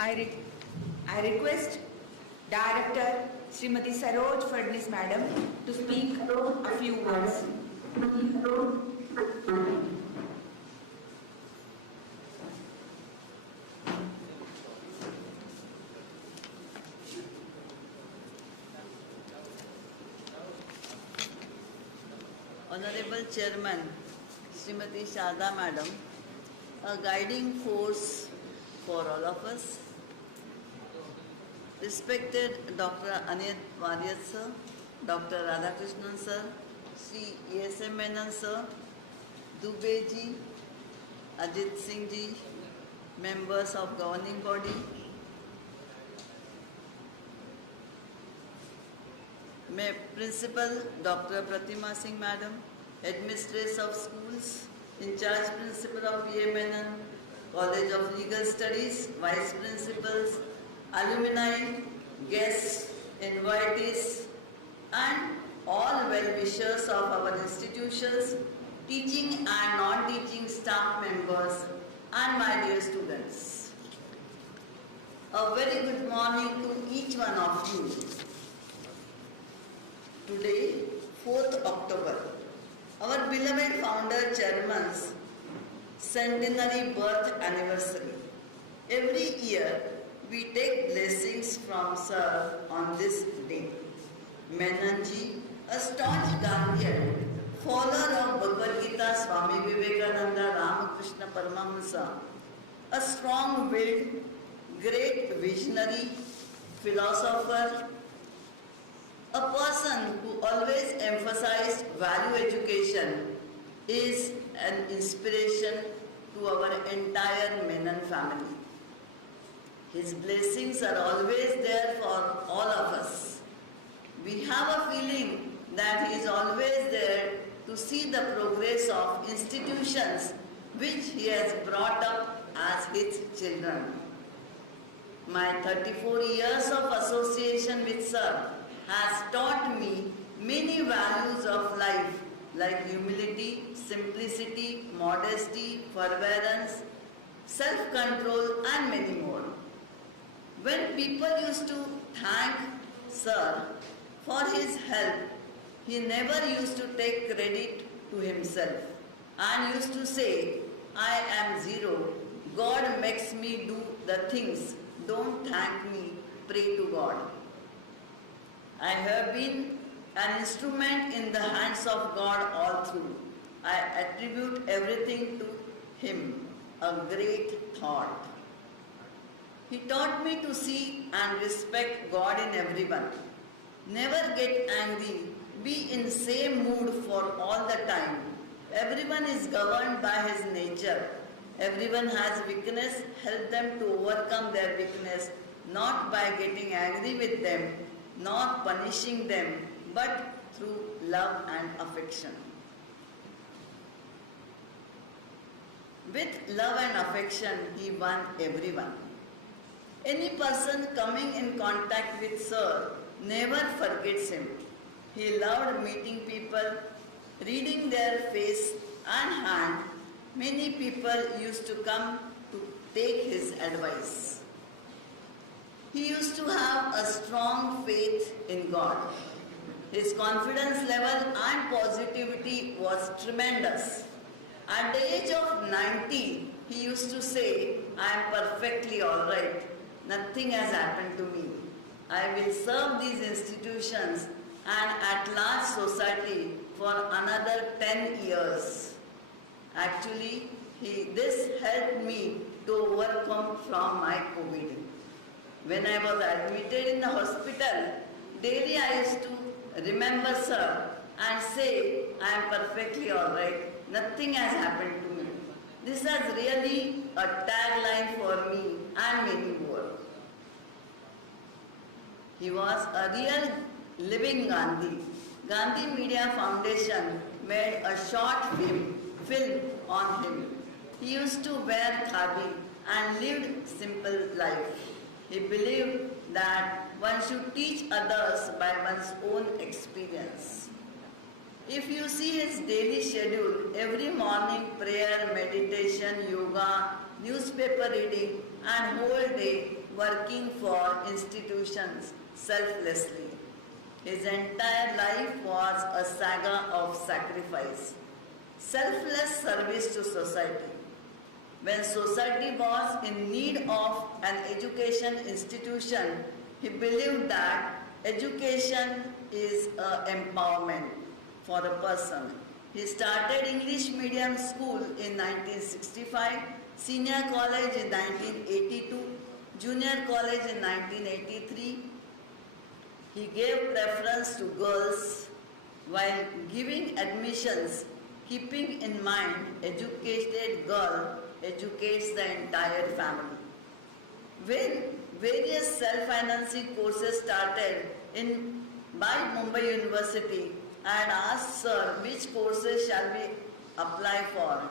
I request Director Srimati Saroj Fadnis Madam to speak a few words. Honorable Chairman, Srimati Shada Madam, a guiding force for all of us. Respected Dr. Anit Warrior Sir, Dr. Radhakrishnan Sir, Shri E.S.M. Menon Sir, Dubey ji, Ajit Singh ji, members of governing body, Principal Dr. Pratima Singh Madam, Administrators of Schools, in charge Principal of P.A. Menon, College of Legal Studies, Vice Principals, alumni, guests, invitees, and all well-wishers of our institutions, teaching and non-teaching staff members, and my dear students. A very good morning to each one of you. Today, 4th October, our beloved founder chairman's centenary birth anniversary. Every year, we take blessings from Sir on this day. Menon ji, a staunch Gandhian, follower of Bhagavad Gita, Swami Vivekananda, Ramakrishna Paramahamsa, a strong-willed, great visionary, philosopher, a person who always emphasized value education, is an inspiration to our entire Menon family. His blessings are always there for all of us. We have a feeling that he is always there to see the progress of institutions which he has brought up as his children. My 34 years of association with Sir has taught me many values of life like humility, simplicity, modesty, forbearance, self-control and many more. When people used to thank Sir for his help, he never used to take credit to himself and used to say, I am zero, God makes me do the things, don't thank me, pray to God. I have been an instrument in the hands of God all through. I attribute everything to him, a great thought. He taught me to see and respect God in everyone. Never get angry, be in same mood for all the time. Everyone is governed by his nature. Everyone has weakness, help them to overcome their weakness, not by getting angry with them, not punishing them, but through love and affection. With love and affection, he won everyone. Any person coming in contact with Sir never forgets him. He loved meeting people, reading their face and hand. Many people used to come to take his advice. He used to have a strong faith in God. His confidence level and positivity was tremendous. At the age of 90, he used to say, I am perfectly all right. Nothing has happened to me. I will serve these institutions and at-large society for another 10 years. Actually, this helped me to overcome from my COVID. When I was admitted in the hospital, daily I used to remember Sir and say, I am perfectly all right. Nothing has happened to me. This has really a tagline for me and many more. He was a real living Gandhi. Gandhi Media Foundation made a short film on him. He used to wear khadi and lived simple life. He believed that one should teach others by one's own experience. If you see his daily schedule, every morning prayer, meditation, yoga, newspaper reading and whole day working for institutions selflessly. His entire life was a saga of sacrifice, selfless service to society. When society was in need of an education institution, he believed that education is empowerment for a person. He started English medium school in 1965, senior college in 1982, junior college in 1983. He gave preference to girls while giving admissions, keeping in mind educated girl educates the entire family. When various self-financing courses started by Mumbai University, I had asked Sir which courses shall we apply for.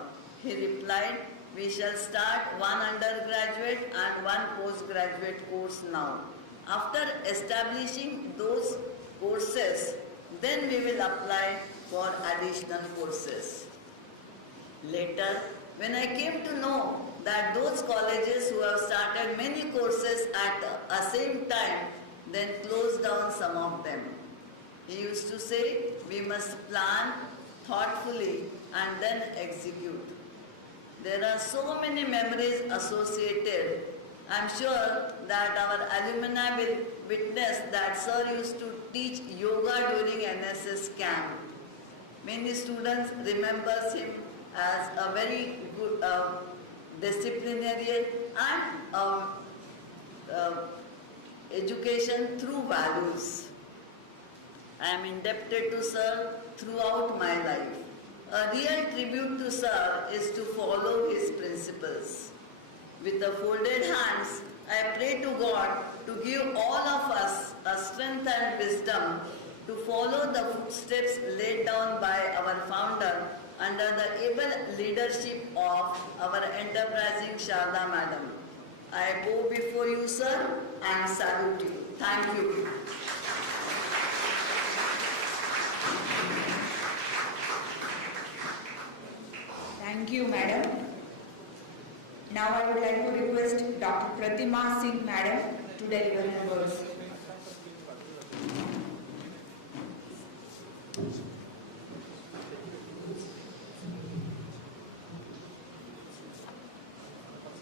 He replied, we shall start one undergraduate and one postgraduate course now. After establishing those courses, then we will apply for additional courses. Later, when I came to know that those colleges who have started many courses at the same time, then closed down some of them. He used to say, we must plan thoughtfully and then execute. There are so many memories associated. I am sure that our alumni will witness that Sir used to teach yoga during NSS camp. Many students remembers him as a very good disciplinarian and education through values. I am indebted to Sir throughout my life. A real tribute to Sir is to follow his principles. With the folded hands, I pray to God to give all of us a strength and wisdom to follow the footsteps laid down by our founder under the able leadership of our enterprising Sharda Madam. I bow before you, Sir, and salute you. Thank you. Thank you, Madam. Now I would like to request Dr. Pratima Singh, Madam, to deliver her words.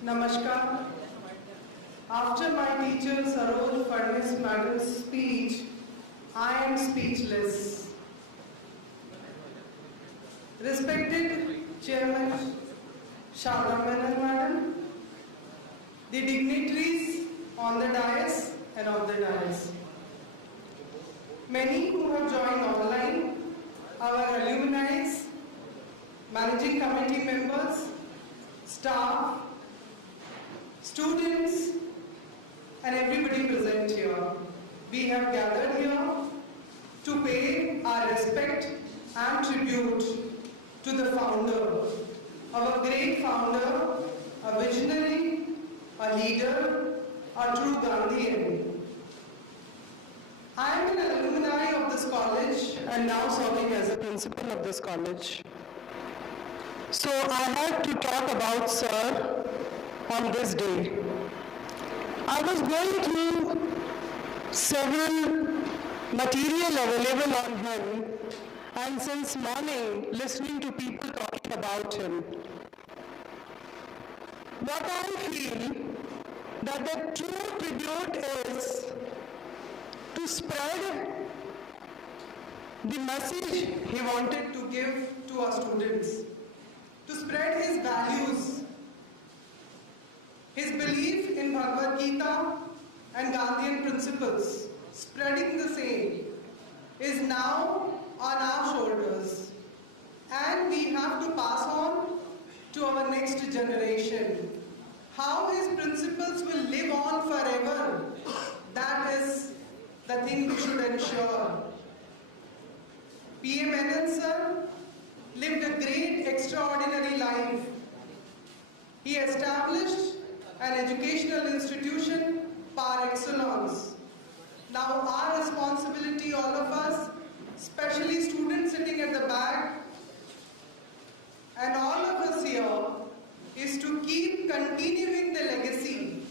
Namaskar. After my teacher Saroj Fadnis Madam's speech, I am speechless. Respected Chairman Sharda Menon Madam, the dignitaries on the dais and off the dais, many who have joined online, our alumni, managing committee members, staff, students, and everybody present here. We have gathered here to pay our respect and tribute to the founder, our great founder, a visionary, a leader, a true Gandhian. I am an alumni of this college and now serving as a principal of this college. So I had to talk about Sir on this day. I was going through several material available on him, and since morning listening to people talking about him. What I feel that the true tribute is to spread the message he wanted to give to our students, to spread his values, his belief in Bhagavad Gita and Gandhian principles, spreading the same, is now on our shoulders. And we have to pass on to our next generation. How his principles will live on forever, that is the thing we should ensure. P.M. Menon Sir lived a great, extraordinary life. He established an educational institution par excellence. Now our responsibility, all of us, especially students sitting at the back, and all of us here, is to keep continuing the legacy,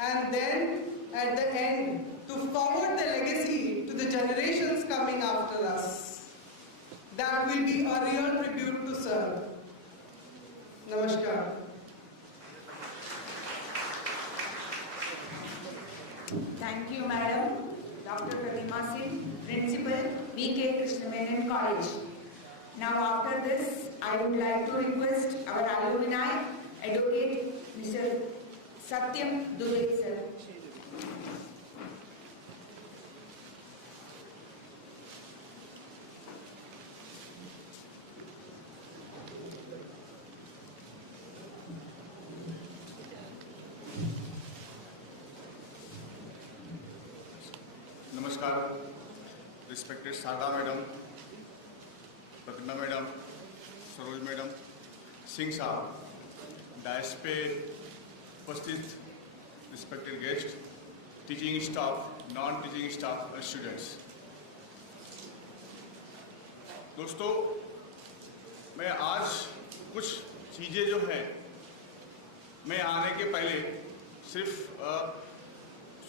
and then at the end to forward the legacy to the generations coming after us. That will be a real tribute to Sir. Namaskar. Thank you, Madam. Dr. Pratima Singh, Principal, V.K. Krishna Menon College. Now after this, I would like to request our alumni, Advocate Mr. Satyam Dubey Sir. Namaskar, respected Sharda Madam, Pratima Madam, Saroj Madam, Singh Sahab, dais पे उपस्थित respected guest, teaching staff, non-teaching staff, students. दोस्तों, मैं आज कुछ चीजें जो हैं, मैं आने के पहले सिर्फ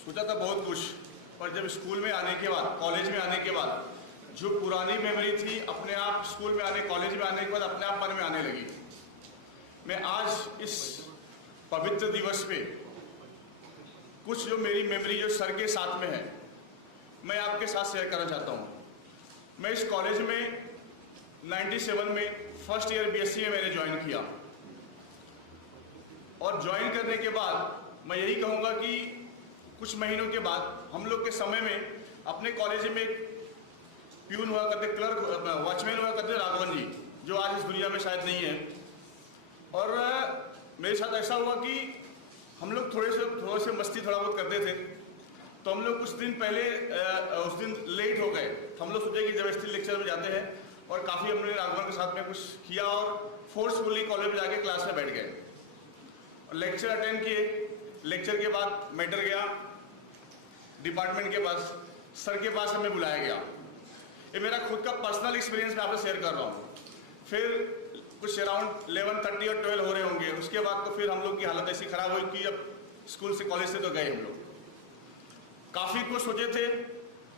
सोचा था बहुत कुछ, पर जब स्कूल में आने के बाद, कॉलेज में आने के बाद, जो पुरानी मेमोरी थी अपने आप स्कूल में आने, कॉलेज में आने के बाद अपने आप मन में आने लगी। मैं आज इस पवित्र दिवस पे कुछ जो मेरी मेमोरी जो सर के साथ में है, मैं आपके साथ शेयर करना चाहता हूँ। मैं इस कॉलेज में 97 में फर्स्ट ईयर बीएससी में मैंने ज्वाइन किया। और ज्वाइन करने के बाद मैं यही कहूँगा कि कुछ महीनों के बाद हम लोग के समय में अपने कॉलेज में एक प्यून हुआ करते, क्लर्क वॉचमैन हुआ करते राघवन जी, जो आज इस दुनिया में शायद नहीं है। और मेरे साथ ऐसा हुआ कि हम लोग थोड़े से मस्ती थोड़ा बहुत करते थे। तो हम लोग कुछ दिन पहले उस दिन लेट हो गए। हम लोग सोचे कि जब लेक्चर में जाते हैं, और काफ़ी हमने राघवन के साथ में कुछ किया और फोर्सफुली कॉलेज में जाके क्लास में बैठ गए और लेक्चर अटेंड किए। लेक्चर के बाद मैटर गया डिपार्टमेंट के पास, सर के पास हमें बुलाया गया। ये मेरा खुद का पर्सनल एक्सपीरियंस मैं आपसे शेयर कर रहा हूँ। फिर कुछ अराउंड 11:30 और 12 हो रहे होंगे। उसके बाद तो फिर हम लोग की हालत ऐसी ख़राब हुई कि अब स्कूल से कॉलेज से तो गए हम लोग, काफ़ी कुछ सोचे थे,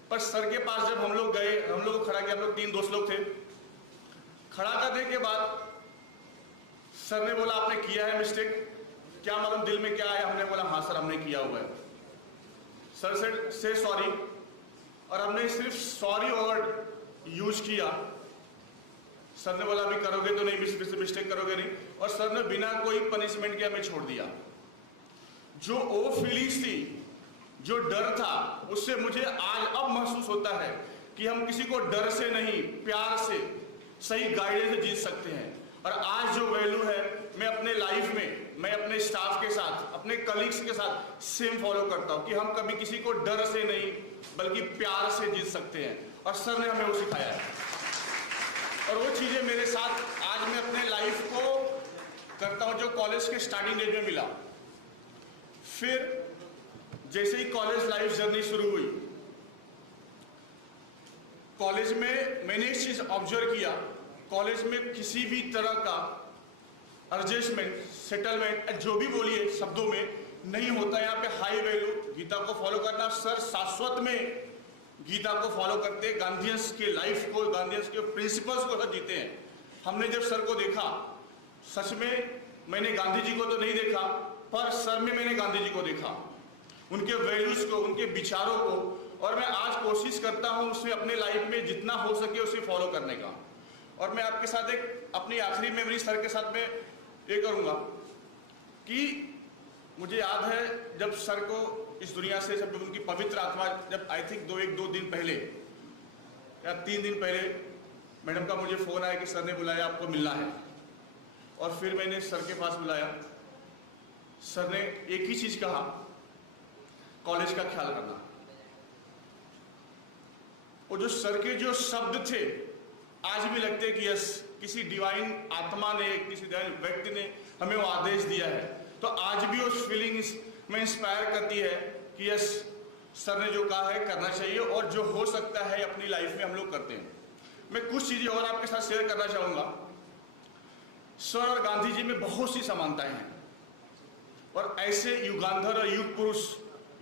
पर सर के पास जब हम लोग गए, हम लोग को खड़ा किया, हम लोग 3 दोस्त लोग थे। खड़ा करने के बाद सर ने बोला आपने किया है मिस्टेक, क्या मालूम दिल में क्या आया। हमने बोला हाँ सर हमने किया हुआ है। सर से सॉरी, और हमने सिर्फ सॉरी वर्ड यूज किया। सर ने बोला अभी करोगे तो नहीं, मिस्टेक करोगे नहीं, और सर ने बिना कोई पनिशमेंट के हमें छोड़ दिया। जो वो फीलिंग्स थी, जो डर था, उससे मुझे आज अब महसूस होता है कि हम किसी को डर से नहीं, प्यार से, सही गाइडेंस से जीत सकते हैं। और आज जो वैल्यू है मैं अपने लाइफ में, मैं अपने स्टाफ के साथ, अपने कलीग्स के साथ सेम फॉलो करता हूँ कि हम कभी किसी को डर से नहीं बल्कि प्यार से जीत सकते हैं। और सर ने हमें वो सिखाया है, और वो चीज़ें मेरे साथ आज मैं अपने लाइफ को करता हूँ जो कॉलेज के स्टार्टिंग डेज में मिला। फिर जैसे ही कॉलेज लाइफ जर्नी शुरू हुई, कॉलेज में मैंने एक चीज ऑब्जर्व किया, कॉलेज में किसी भी तरह का एडजस्टमेंट, सेटलमेंट, जो भी बोलिए शब्दों में नहीं होता। यहाँ पे हाई वैल्यू गीता को फॉलो करना। सर शाश्वत में गीता को फॉलो करते, गांधीयंस के लाइफ को, गांधीयंस के प्रिंसिपल्स को सर जीते हैं। हमने जब सर को देखा, सच में मैंने गांधी जी को तो नहीं देखा, पर सर में मैंने गांधी जी को देखा, उनके वैल्यूज को, उनके विचारों को। और मैं आज कोशिश करता हूं उसमें अपने लाइफ में जितना हो सके उसे फॉलो करने का। और मैं आपके साथ एक अपनी आखिरी मेमोरी सर के साथ में ये करूंगा कि मुझे याद है जब सर को इस दुनिया से, जब उनकी पवित्र आत्मा, जब आई थिंक 2 दिन पहले या 3 दिन पहले मैडम का मुझे फ़ोन आया कि सर ने बुलाया आपको मिलना है। और फिर मैंने सर के पास बुलाया। सर ने एक ही चीज़ कहा, कॉलेज का ख्याल रखना। और जो सर के जो शब्द थे आज भी लगते कि यस, किसी डिवाइन आत्मा ने, किसी डिवाइन व्यक्ति ने हमें वो आदेश दिया है। तो आज भी उस फीलिंग्स में इंस्पायर करती है कि यस, सर ने जो कहा है करना चाहिए, और जो हो सकता है अपनी लाइफ में हम लोग करते हैं। मैं कुछ चीजें और आपके साथ शेयर करना चाहूंगा। सर और गांधी जी में बहुत सी समानताएं हैं, और ऐसे युगांधर और युग पुरुष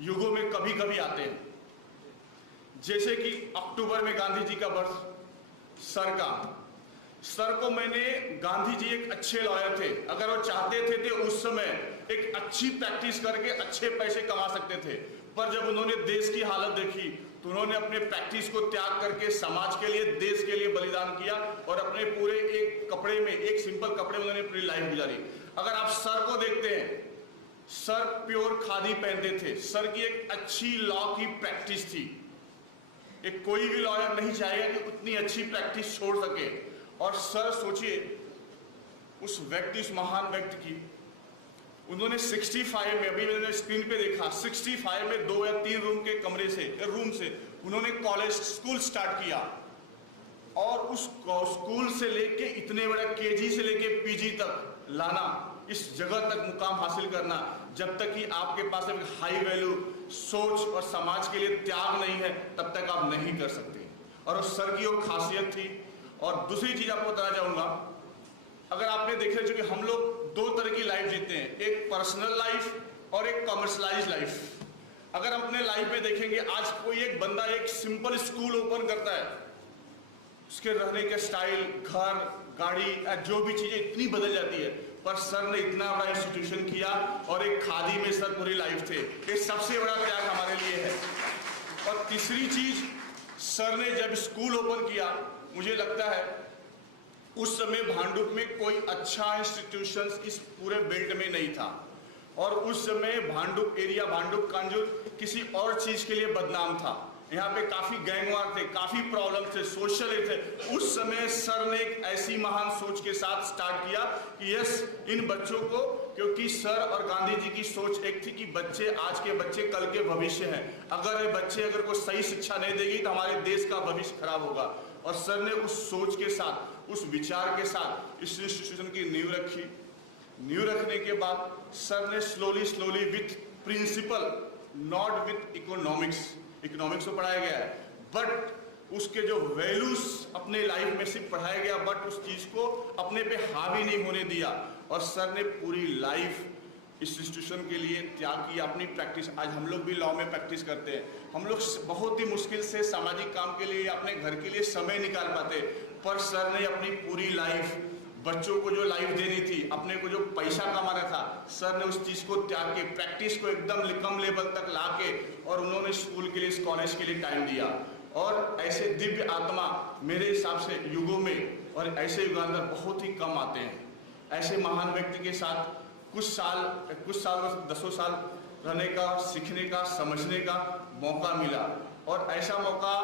युगों में कभी कभी आते हैं। जैसे कि अक्टूबर में गांधी जी का बर्थ, सर को मैंने, गांधी जी एक अच्छे लॉयर थे। अगर वो चाहते थे तो उस समय एक अच्छी प्रैक्टिस करके अच्छे पैसे कमा सकते थे, पर जब उन्होंने देश की हालत देखी तो उन्होंने अपने प्रैक्टिस को त्याग करके समाज के लिए, देश के लिए बलिदान किया, और अपने पूरे एक कपड़े में, एक सिंपल कपड़े में उन्होंने पूरी लाइफ गुजारी। अगर आप सर को देखते हैं, सर प्योर खादी पहनते थे। सर की एक अच्छी लॉ की प्रैक्टिस थी। एक कोई भी लॉयर नहीं चाहेगा कि उतनी अच्छी प्रैक्टिस छोड़ सके। और सर सोचिए उस व्यक्ति, उस महान व्यक्ति की, उन्होंने 65 में, अभी मैंने स्क्रीन पे देखा, 65 में 2 या 3 रूम के कमरे से, रूम से उन्होंने कॉलेज, स्कूल स्टार्ट किया। और उस स्कूल से लेके इतने बड़ा केजी से लेके पीजी तक लाना, इस जगह तक मुकाम हासिल करना, जब तक कि आपके पास एक हाई वैल्यू सोच और समाज के लिए त्याग नहीं है, तब तक आप नहीं कर सकते। और उस सर की वो खासियत थी। और दूसरी चीज आपको बताना चाहूंगा, अगर आपने देखा जो कि हम लोग 2 तरह की लाइफ जीते हैं, एक पर्सनल लाइफ और एक कमर्शलाइज लाइफ। अगर हम अपने लाइफ में देखेंगे, आज कोई एक बंदा एक सिंपल स्कूल ओपन करता है, उसके रहने के स्टाइल, घर, गाड़ी, जो भी चीजें इतनी बदल जाती है, पर सर ने इतना बड़ा इंस्टीट्यूशन किया और एक खादी में सर पूरी लाइफ थे। ये सबसे बड़ा त्याग हमारे लिए है। और तीसरी चीज, सर ने जब स्कूल ओपन किया, मुझे लगता है उस समय भांडुप में कोई अच्छा इंस्टीट्यूशन इस पूरे बेल्ट में नहीं था और उस समय भांडुप एरिया, भांडुप कांजूर किसी और चीज के लिए बदनाम था। यहाँ पे काफी गैंगवार थे, काफी प्रॉब्लम थे, सोशल थे। उस समय सर ने एक ऐसी महान सोच के साथ स्टार्ट किया कि यस, इन बच्चों को, क्योंकि सर और गांधी जी की सोच एक थी कि बच्चे, आज के बच्चे कल के भविष्य हैं, अगर बच्चे अगर को सही शिक्षा नहीं देगी तो हमारे देश का भविष्य खराब होगा। और सर ने उस सोच के साथ, उस विचार के साथ इस इंस्टीट्यूशन की नींव रखी। नींव रखने के बाद सर ने slowly with principle, not with economics तो पढ़ाया गया है, बट उसके जो वैल्यूज अपने लाइफ में सिर्फ पढ़ाया गया, बट उस चीज को अपने पे हावी नहीं होने दिया। और सर ने पूरी लाइफ इस इंस्टीट्यूशन के लिए त्याग किया, अपनी प्रैक्टिस। आज हम लोग भी लॉ में प्रैक्टिस करते हैं, हम लोग बहुत ही मुश्किल से सामाजिक काम के लिए, अपने घर के लिए समय निकाल पाते, पर सर ने अपनी पूरी लाइफ, बच्चों को जो लाइफ देनी थी, अपने को जो पैसा कमाना था, सर ने उस चीज को त्याग के, प्रैक्टिस को एकदम कम लेवल तक लाके, और उन्होंने स्कूल के लिए, कॉलेज के लिए टाइम दिया। और ऐसे दिव्य आत्मा मेरे हिसाब से युगों में और ऐसे युगांतर बहुत ही कम आते हैं। ऐसे महान व्यक्ति के साथ कुछ साल 10 साल रहने का, सीखने का, समझने का मौका मिला। और ऐसा मौका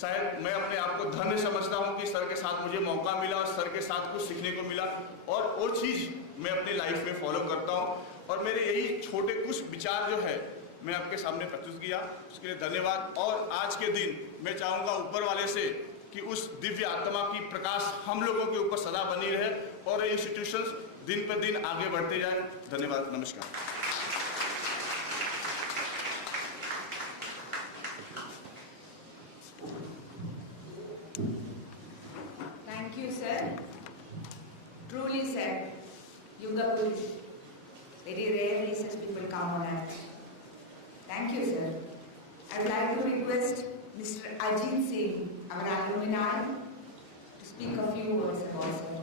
शायद मैं अपने आप को धन्य समझता हूँ कि सर के साथ मुझे मौका मिला और सर के साथ कुछ सीखने को मिला, और वो चीज़ मैं अपनी लाइफ में फॉलो करता हूँ। और मेरे यही छोटे कुछ विचार जो है मैं आपके सामने प्रस्तुत किया, उसके लिए धन्यवाद। और आज के दिन मैं चाहूँगा ऊपर वाले से कि उस दिव्य आत्मा की प्रकाश हम लोगों के ऊपर सदा बनी रहे और ये इंस्टीट्यूशंस दिन पर दिन आगे बढ़ते जाए। धन्यवाद, नमस्कार। Thank you, sir. Truly said, Yuga Purush. Very rarely such people come on earth. Thank you, sir. I would like to request Mr. Ajit Singh, our alumni, to speak a few words about sir.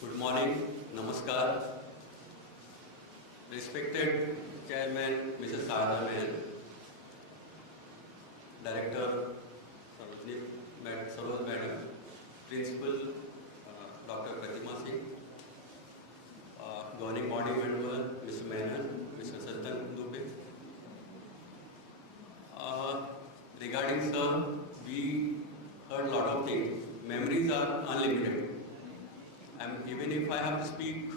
Good morning, namaskar. Respected Chairman Mrs. Sarada Menon, Director Saroj Madam, Principal Dr. Pratima Singh, Governing Body Member Mr. Menon, Mr. Satan Dubey. Regarding sir, we heard a lot of things. Memories are unlimited. Even if I have to speak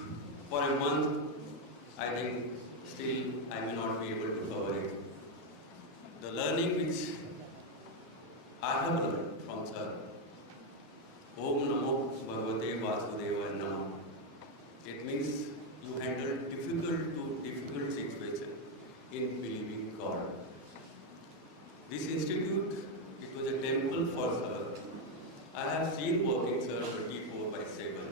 for a month, I think still I may not be able to cover it. The learning which I have learned from sir, Om Namo Bhagavate Vasudevaya Namah. It means you handle difficult situation in believing God. This institute, it was a temple for sir. I have seen working sir 24/7.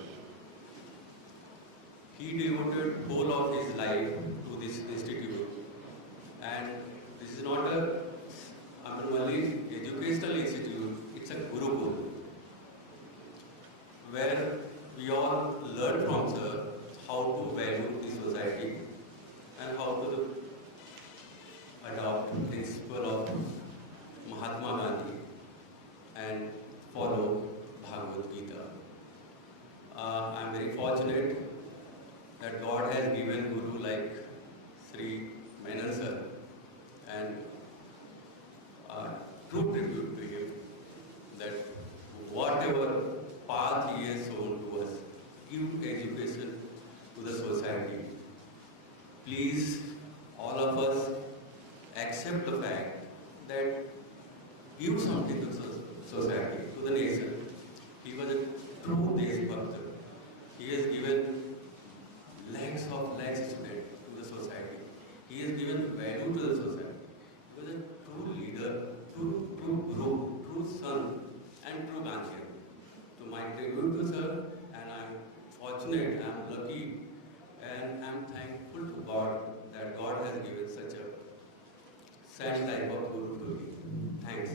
He devoted whole of his life to this institute, and this is not a only educational institute, it's a Gurukul, where we all learn from sir how to value the society and how to adopt the principle of Mahatma Gandhi and follow Bhagavad Gita. I am very fortunate that God has given Guru like Shri Menon Sir, and true tribute to him, that whatever path he has shown to us, give education to the society. Please, all of us, accept the fact that give something to society, to the nation. He was a true Deshbhakta. He has given lakhs of students to the society. He has given value to the society. He was a true leader, true guru, true son, and true Gandhian. So my tribute to sir, and I am fortunate, I am lucky, and I am thankful to God that God has given such a sad type of guru to me. Thanks.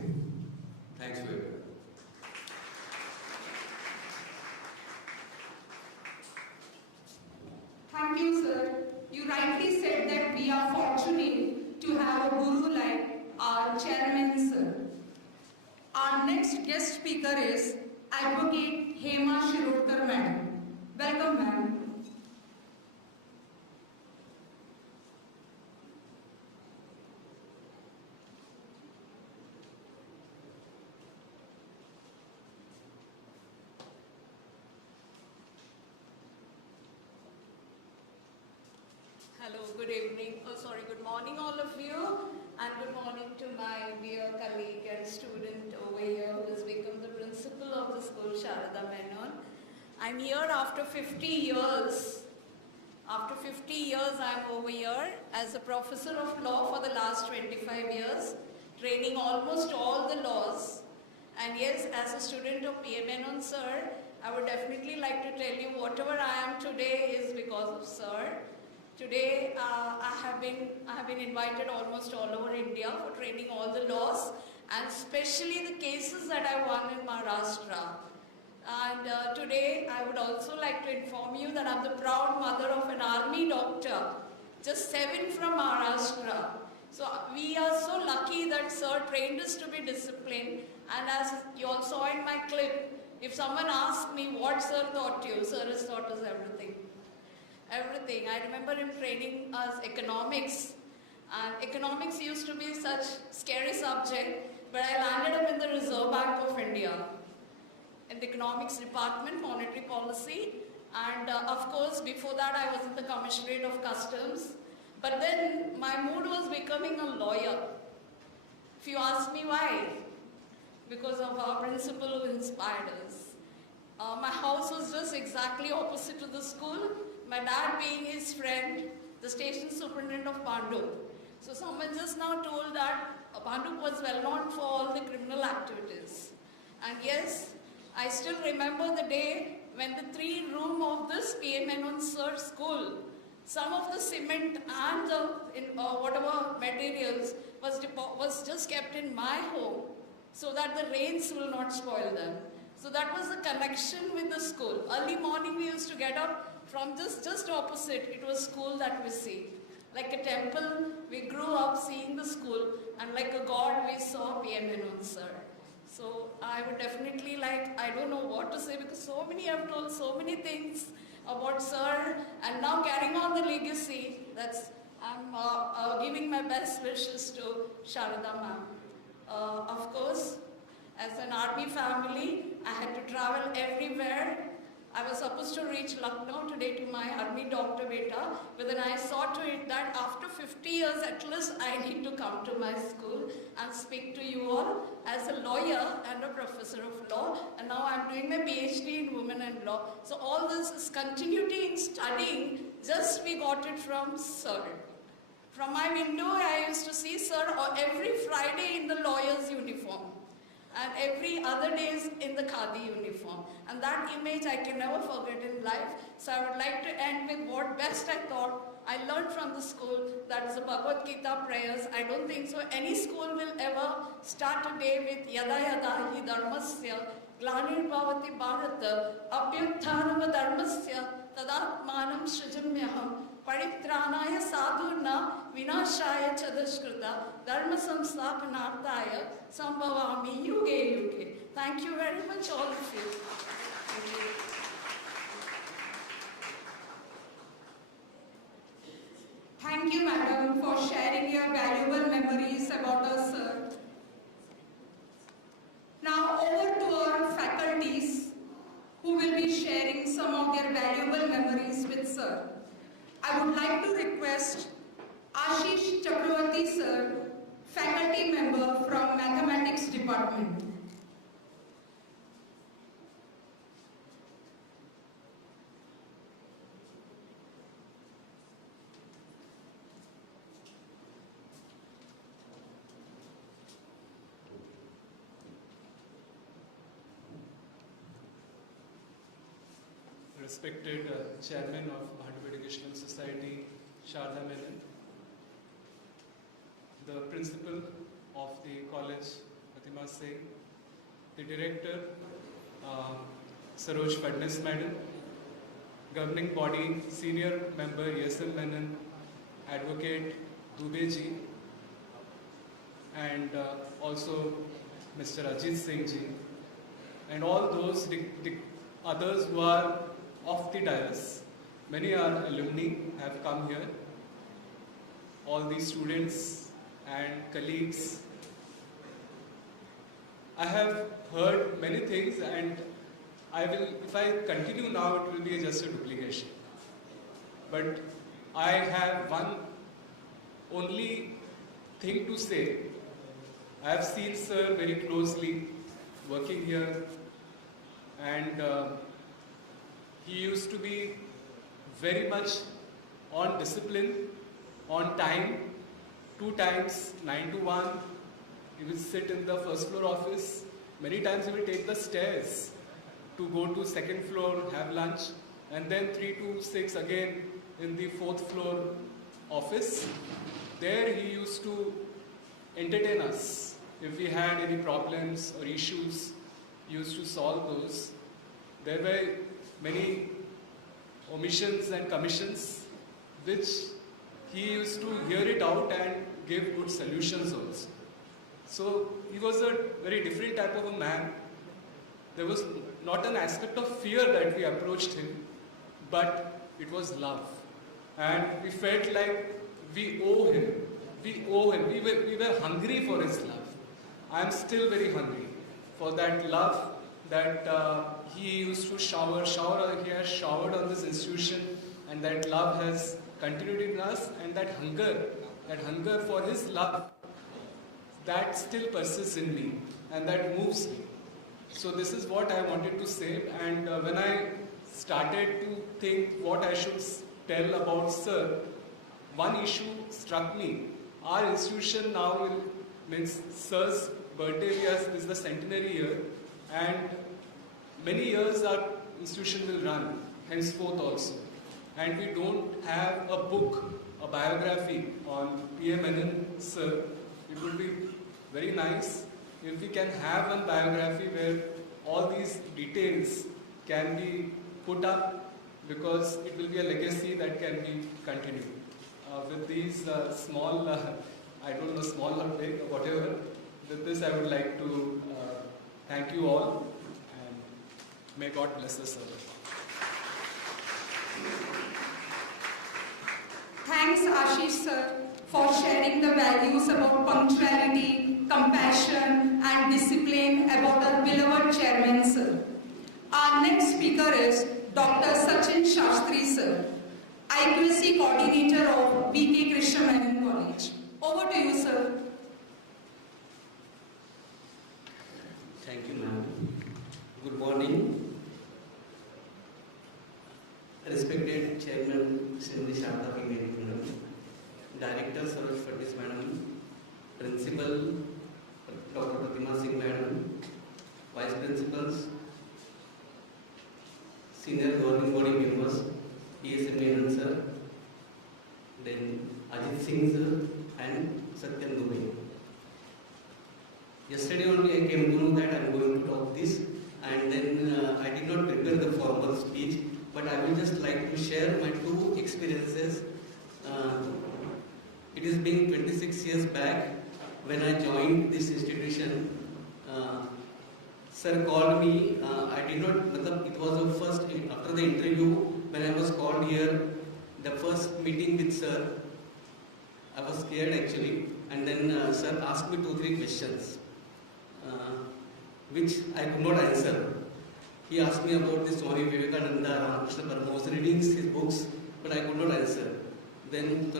Thanks to everyone. Thank you, our Chairman Sir. Our next guest speaker is Advocate Hema Shirodkar Madam. Welcome, Madam. Hello, good evening, good morning all of you, and good morning to my dear colleague and student over here who has become the principal of the school, Sharada Menon. I'm here after 50 years. After 50 years, I'm over here as a professor of law for the last 25 years, training almost all the laws. And yes, as a student of Menon Sir, I would definitely like to tell you whatever I am today is because of Sir. Today, I have been invited almost all over India for training all the laws, and especially the cases that I won in Maharashtra. And today, I would also like to inform you that I'm the proud mother of an army doctor, just 7 from Maharashtra. So we are so lucky that Sir trained us to be disciplined, and as you all saw in my clip, if someone asked me what Sir taught you, Sir has taught us everything. Everything. I remember him training us economics, and economics used to be such scary subject, but I landed up in the Reserve Bank of India in the economics department, monetary policy, and of course before that I was in the Commissionerate of Customs, but then my mood was becoming a lawyer. If you ask me why, because of our principal who inspired us. My house was just exactly opposite to the school. My dad being his friend, the station superintendent of Bhandup. So someone just now told that Bhandup was well known for all the criminal activities. And yes, I still remember the day when the 3-room of this Menon Sir school, some of the cement and the whatever materials was just kept in my home so that the rains will not spoil them. So that was the connection with the school. Early morning we used to get up. From just opposite, it was school that we see. Like a temple, we grew up seeing the school, and like a god, we saw Menon Sir. So I would definitely I don't know what to say, because so many have told so many things about Sir, and now carrying on the legacy, I'm giving my best wishes to Sharada ma'am. Of course, as an army family, I had to travel everywhere. I was supposed to reach Lucknow today to my army doctor beta, but then I saw to it that after 50 years at least I need to come to my school and speak to you all as a lawyer and a professor of law, and now I'm doing my PhD in women and law. So all this is continuity in studying, just we got it from Sir. From my window I used to see Sir every Friday in the lawyer's uniform, and every other days in the khadi uniform. And that image I can never forget in life. So I would like to end with what best I thought I learned from the school, that is the Bhagavad Gita prayers. I don't think so any school will ever start a day with Yada Yada Hi Dharmasya Glanir Bhavati Bharata Abhyutthanam Dharmasya Tadatmanam Srijamyaham Paritranaya Sadhurna Vinashaya Chadashkrita Dharma Samsthapanarthaya Sambhavami Yuge Yuge. Thank you very much, all of you. Thank you. Thank you, madam, for sharing your valuable memories about us, sir. Now over to our faculties who will be sharing some of their valuable memories with sir. I would like to request Ashish Chakravarti sir, faculty member from Mathematics Department. Respected Chairman of Bhandup Educational Society, Sharada Menon, the Principal of the College, Fatima Singh, the Director, Saroj Fadnis Madam, Governing Body Senior Member Yasir Menon, Advocate Dubey ji, and also Mr. Ajit Singh ji, and all those others who are off the dais. Many are alumni have come here. All these students and colleagues. I have heard many things, and if I continue now, it will be just a duplication. But I have one only thing to say. I have seen Sir very closely working here, and he used to be very much on discipline, on time, 2 times, 9 to 1. He will sit in the first floor office. Many times he will take the stairs to go to 2nd floor, have lunch, and then 3 to 6 again in the 4th floor office. There he used to entertain us. If we had any problems or issues, he used to solve those. There were many omissions and commissions which he used to hear it out and give good solutions also. So he was a very different type of a man. There was not an aspect of fear that we approached him, but it was love. And we felt like we owe him. We owe him. We were hungry for his love. I am still very hungry for that love that he used to shower. He has showered on this institution, and that love has continued in us, and that hunger for his love, that still persists in me, and that moves me. So this is what I wanted to say, and when I started to think what I should tell about Sir, one issue struck me. Our institution now means Sir's birthday is the centenary year, and many years our institution will run, henceforth also. And we don't have a book, a biography on P.M. Menon Sir. It would be very nice if we can have one biography where all these details can be put up, because it will be a legacy that can be continued. With these small, I don't know, small or big or whatever, with this I would like to thank you all, and may God bless us all. Thanks Ashish Sir for sharing the values about punctuality, compassion and discipline about our beloved Chairman Sir. Our next speaker is Dr. Sachin Shastri Sir, IQAC Coordinator of B.K. Krishna Menon College. Over to you, sir. Thank you, ma'am. Good morning. Respected Chairman Shri Sharda Madam, Director Saroj Fatis Madam, Principal Dr. Pratima Singh Madam, Vice Principals, Senior Governing Body Members, PSM Menon Sir, then Ajit Singh Sir and Satyan Dubey. Yesterday only I came to know that I am going to talk this, and then I did not prepare the formal speech, but I would just like to share my 2 experiences. It has been 26 years back when I joined this institution. Sir called me, I did not, it was the first, after the interview, when I was called here, the first meeting with Sir, I was scared actually, and then Sir asked me 2-3 questions, which I could not answer. He asked me about the Swami Vivekananda, Ramakrishna Paramahansa, I was reading his books, but I could not answer. Then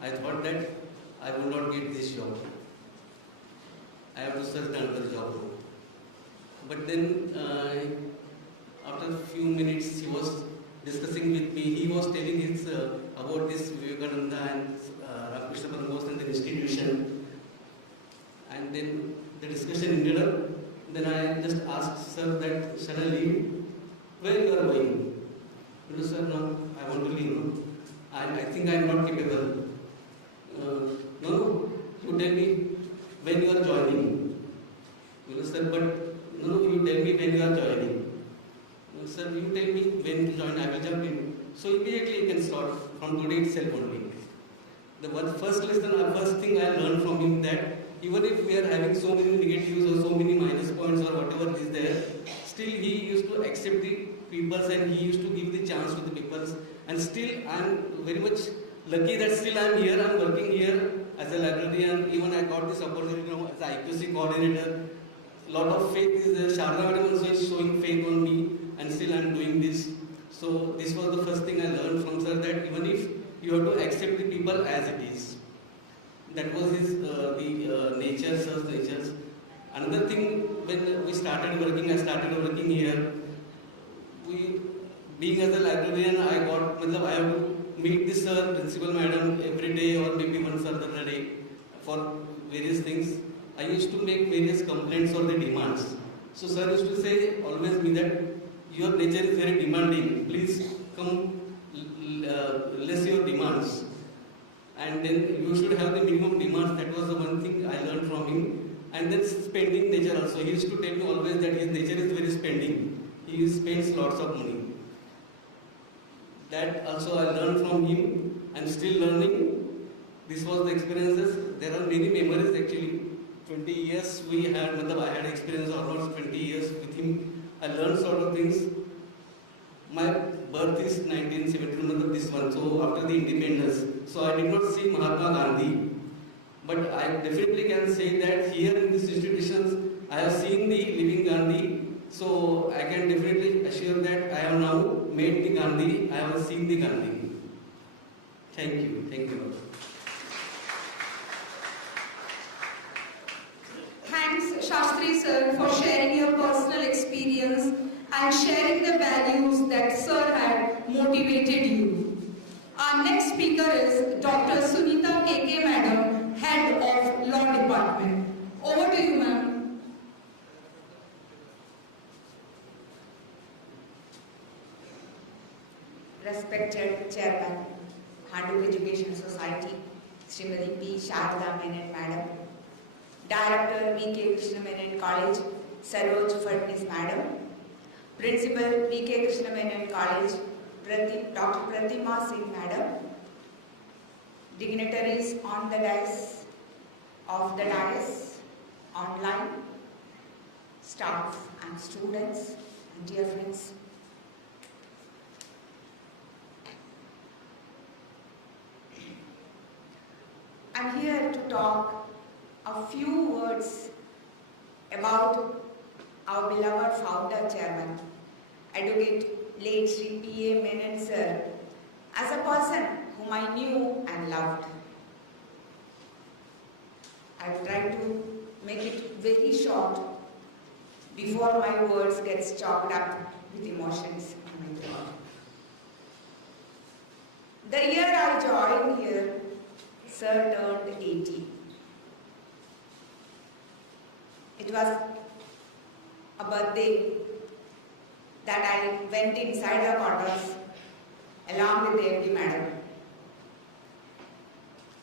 I thought that I will not get this job. I have to search another job. But then after a few minutes he was discussing with me, he was telling his about this Vivekananda and Ramakrishna Paramahansa and the institution. And then the discussion ended up. Then I just asked Sir that suddenly, where you are going? You know, Sir, no, I want to leave. No? I think I am not capable. No, you tell me when you are joining. You know, Sir, but no, you tell me when you are joining. No, Sir, you tell me when to join, I will jump in. So immediately you can start from today itself only. The first lesson, first thing I learned from him that even if we are having so many negatives or so many minus points or whatever is there, still he used to accept the peoples and he used to give the chance to the peoples. And still I am very much lucky that still I am here, I am working here as a librarian. Even I got this opportunity now as IQC coordinator. Lot of faith is there. Sharda Madam also is showing faith on me and still I am doing this. So this was the first thing I learned from sir, that even if you have to accept the people as it is. That was his nature, sir's natures. Another thing, when we started working, I started working here. Being as a librarian, I have to meet the sir, principal madam every day or maybe once or the other day for various things. I used to make various complaints or the demands. So sir used to say always me that your nature is very demanding. Please come less your demands. And then you should have the minimum demands. That was the one thing I learned from him. And then spending nature also. He used to tell me always that his nature is very spending. He spends lots of money. That also I learned from him. I'm still learning. This was the experiences. There are many memories actually. 20 years we had, I had experience almost 20 years with him. I learned sort of things. My birth is 1972, this one, so after the independence. So I did not see Mahatma Gandhi. But I definitely can say that here in these institutions, I have seen the living Gandhi. So I can definitely assure that I have now met the Gandhi, I have seen the Gandhi. Thank you. Thank you. Thanks, Shastri sir, for sharing your personal experience and sharing the values that sir had motivated you. Our next speaker is Dr. Sunita KK Madam, Head of Law Department. Over to you, ma'am. Respected Chairman, Bhandup Educational Society, Srimati P. Sharda Menon Madam, Director V.K. Krishna Menon College, Saroj Fadnis Madam, Principal V.K. Krishna Menon College, Dr. Pratima Singh Madam, dignitaries on the dais, online, staff and students, and dear friends. I'm here to talk a few words about our beloved founder chairman, Advocate late Shri P.A. Menon Sir, as a person whom I knew and loved. I will try to make it very short before my words get chopped up with emotions in my throat. The year I joined here, Sir turned 80. It was a birthday that I went inside the quarters along with the MD Madam.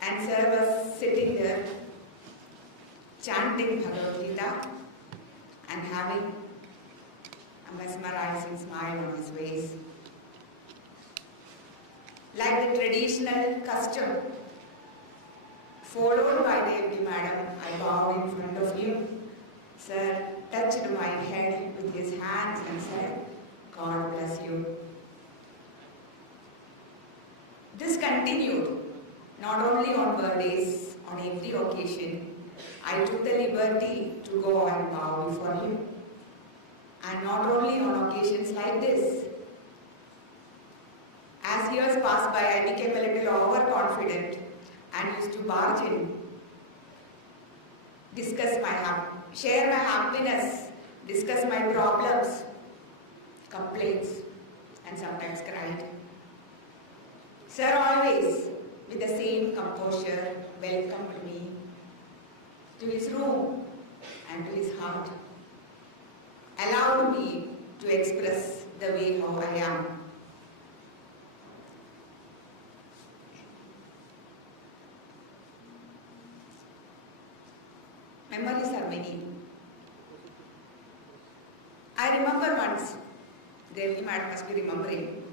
And Sir was sitting there chanting Bhagavad Gita and having a mesmerizing smile on his face. Like the traditional custom followed by the MD Madam, I bowed in front of him. Sir touched my head with his hands and said, "God bless you." This continued, not only on birthdays, on every occasion. I took the liberty to go and bow before him. And not only on occasions like this. As years passed by, I became a little overconfident and used to barge in, share my happiness, discuss my problems, complaints, and sometimes cried. Sir always, with the same composure, welcomed me to his room and to his heart, allowed me to express the way how I am. Memories are many. I remember once, Devi Madam must be remembering,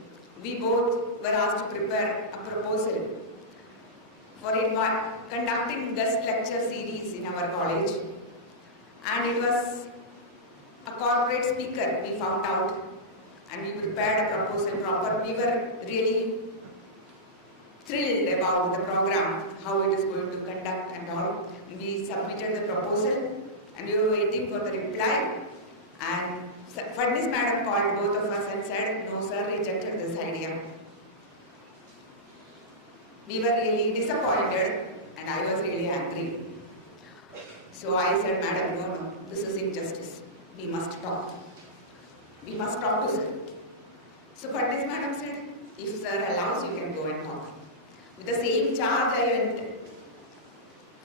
we both were asked to prepare a proposal for conducting guest lecture series in our college. And it was a corporate speaker we found out, and we prepared a proposal proper. We were really thrilled about the program, how it is going to conduct and all. We submitted the proposal and we were waiting for the reply, and Fadnis madam called both of us and said, no sir, rejected this idea. We were really disappointed and I was really angry. So I said, madam, no, this is injustice. We must talk. We must talk to sir. So Fadnis madam said, if sir allows, you can go and talk. With the same charge I went.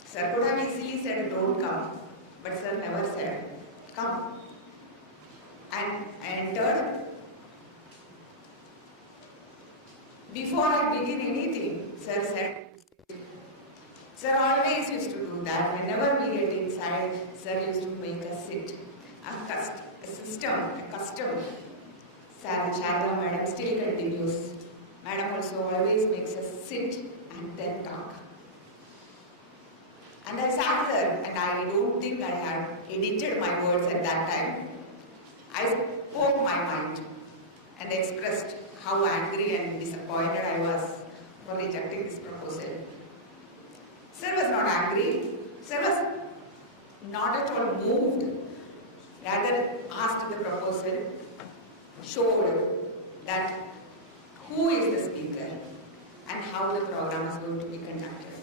Sir could have easily said, don't come. But sir never said, come. And I entered. Before I begin anything, sir said, sir always used to do that. Whenever we get inside, sir used to make us sit. A system, a custom. Sharda madam still continues. Madam also always makes us sit and then talk. And I sat there, and I don't think I had edited my words at that time. I spoke my mind and expressed how angry and disappointed I was for rejecting this proposal. Sir was not angry. Sir was not at all moved. Rather asked the proposal, showed that who is the speaker and how the program is going to be conducted.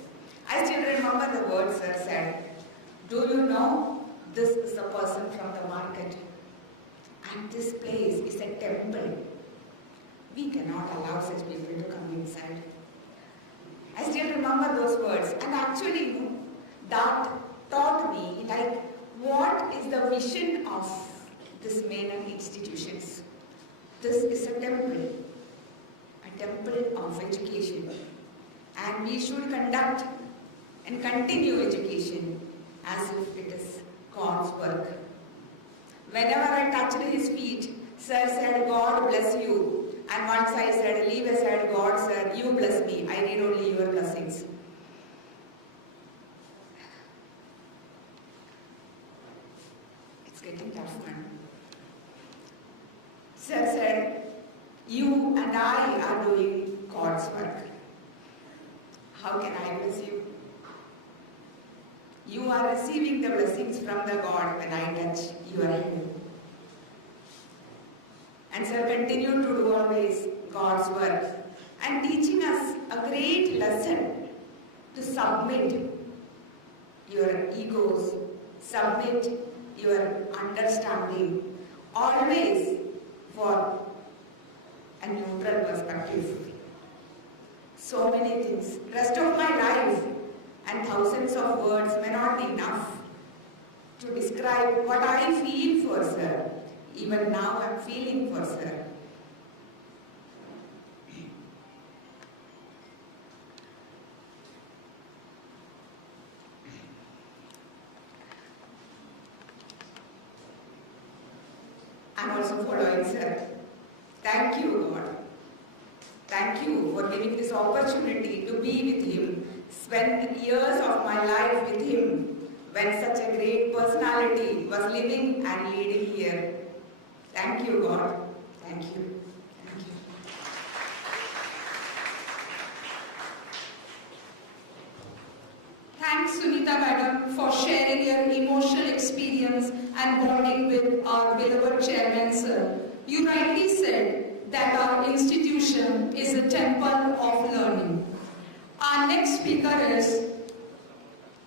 I still remember the words sir said, do you know this is a person from the market and this place is a temple. We cannot allow such people to come inside. I still remember those words, and actually that taught me like what is the vision of this Menon institutions. This is a temple of education, and we should conduct and continue education as if it is God's work. Whenever I touched his feet, sir said, God bless you. And once I said, leave aside God, sir, you bless me. I need only your blessings. It's getting tough, man. Sir said, you and I are doing God's work. How can I bless you? You are receiving the blessings from the God when I touch your hand. And sir continued to do always God's work and teaching us a great lesson to submit your egos, submit your understanding, always for a neutral perspective. So many things. Rest of my life and thousands of words may not be enough to describe what I feel for sir. Even now I am feeling for sir. I am also following sir. Thank you, God. Thank you for giving this opportunity to be with him, spend years of my life with him when such a great personality was living and leading here. Thank you, God. Thank you. Thank you. Thanks, Sunita Madam, for sharing your emotional experience and bonding with our beloved chairman, sir. You rightly said that our institution is a temple of learning. Our next speaker is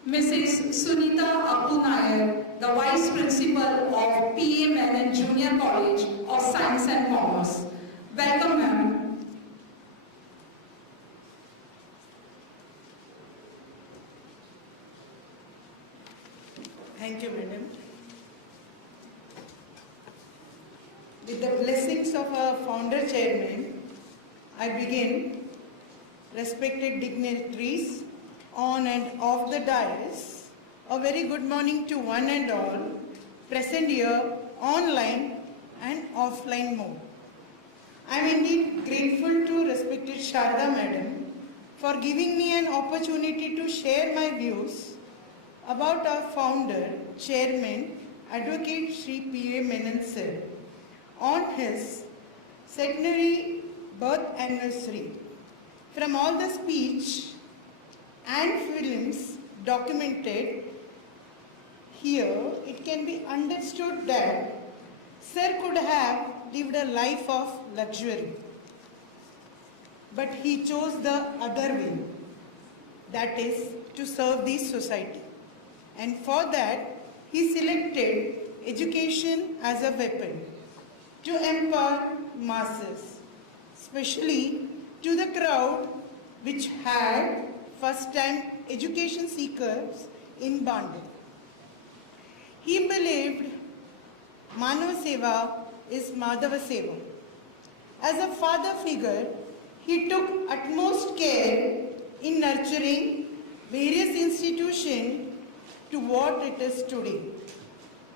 Mrs. Sunita Appunayar, the Vice Principal of P.A. Menon Junior College of Science and Commerce. Welcome, ma'am. Thank you, madam. With the blessings of our founder chairman, I begin. Respected dignitaries on and off the dais, a very good morning to one and all present here online and offline mode. I am indeed grateful to respected Sharda Madam for giving me an opportunity to share my views about our founder, Chairman, Advocate Shri P.A. Menon Sir, on his centenary birth anniversary. From all the speech and films documented here, it can be understood that Sir could have lived a life of luxury, but he chose the other way, that is to serve the society. And for that, he selected education as a weapon to empower masses, especially to the crowd which had first-time education seekers in Bhandup. He believed Manava Seva is Madhava Seva. As a father figure, he took utmost care in nurturing various institutions to what it is today.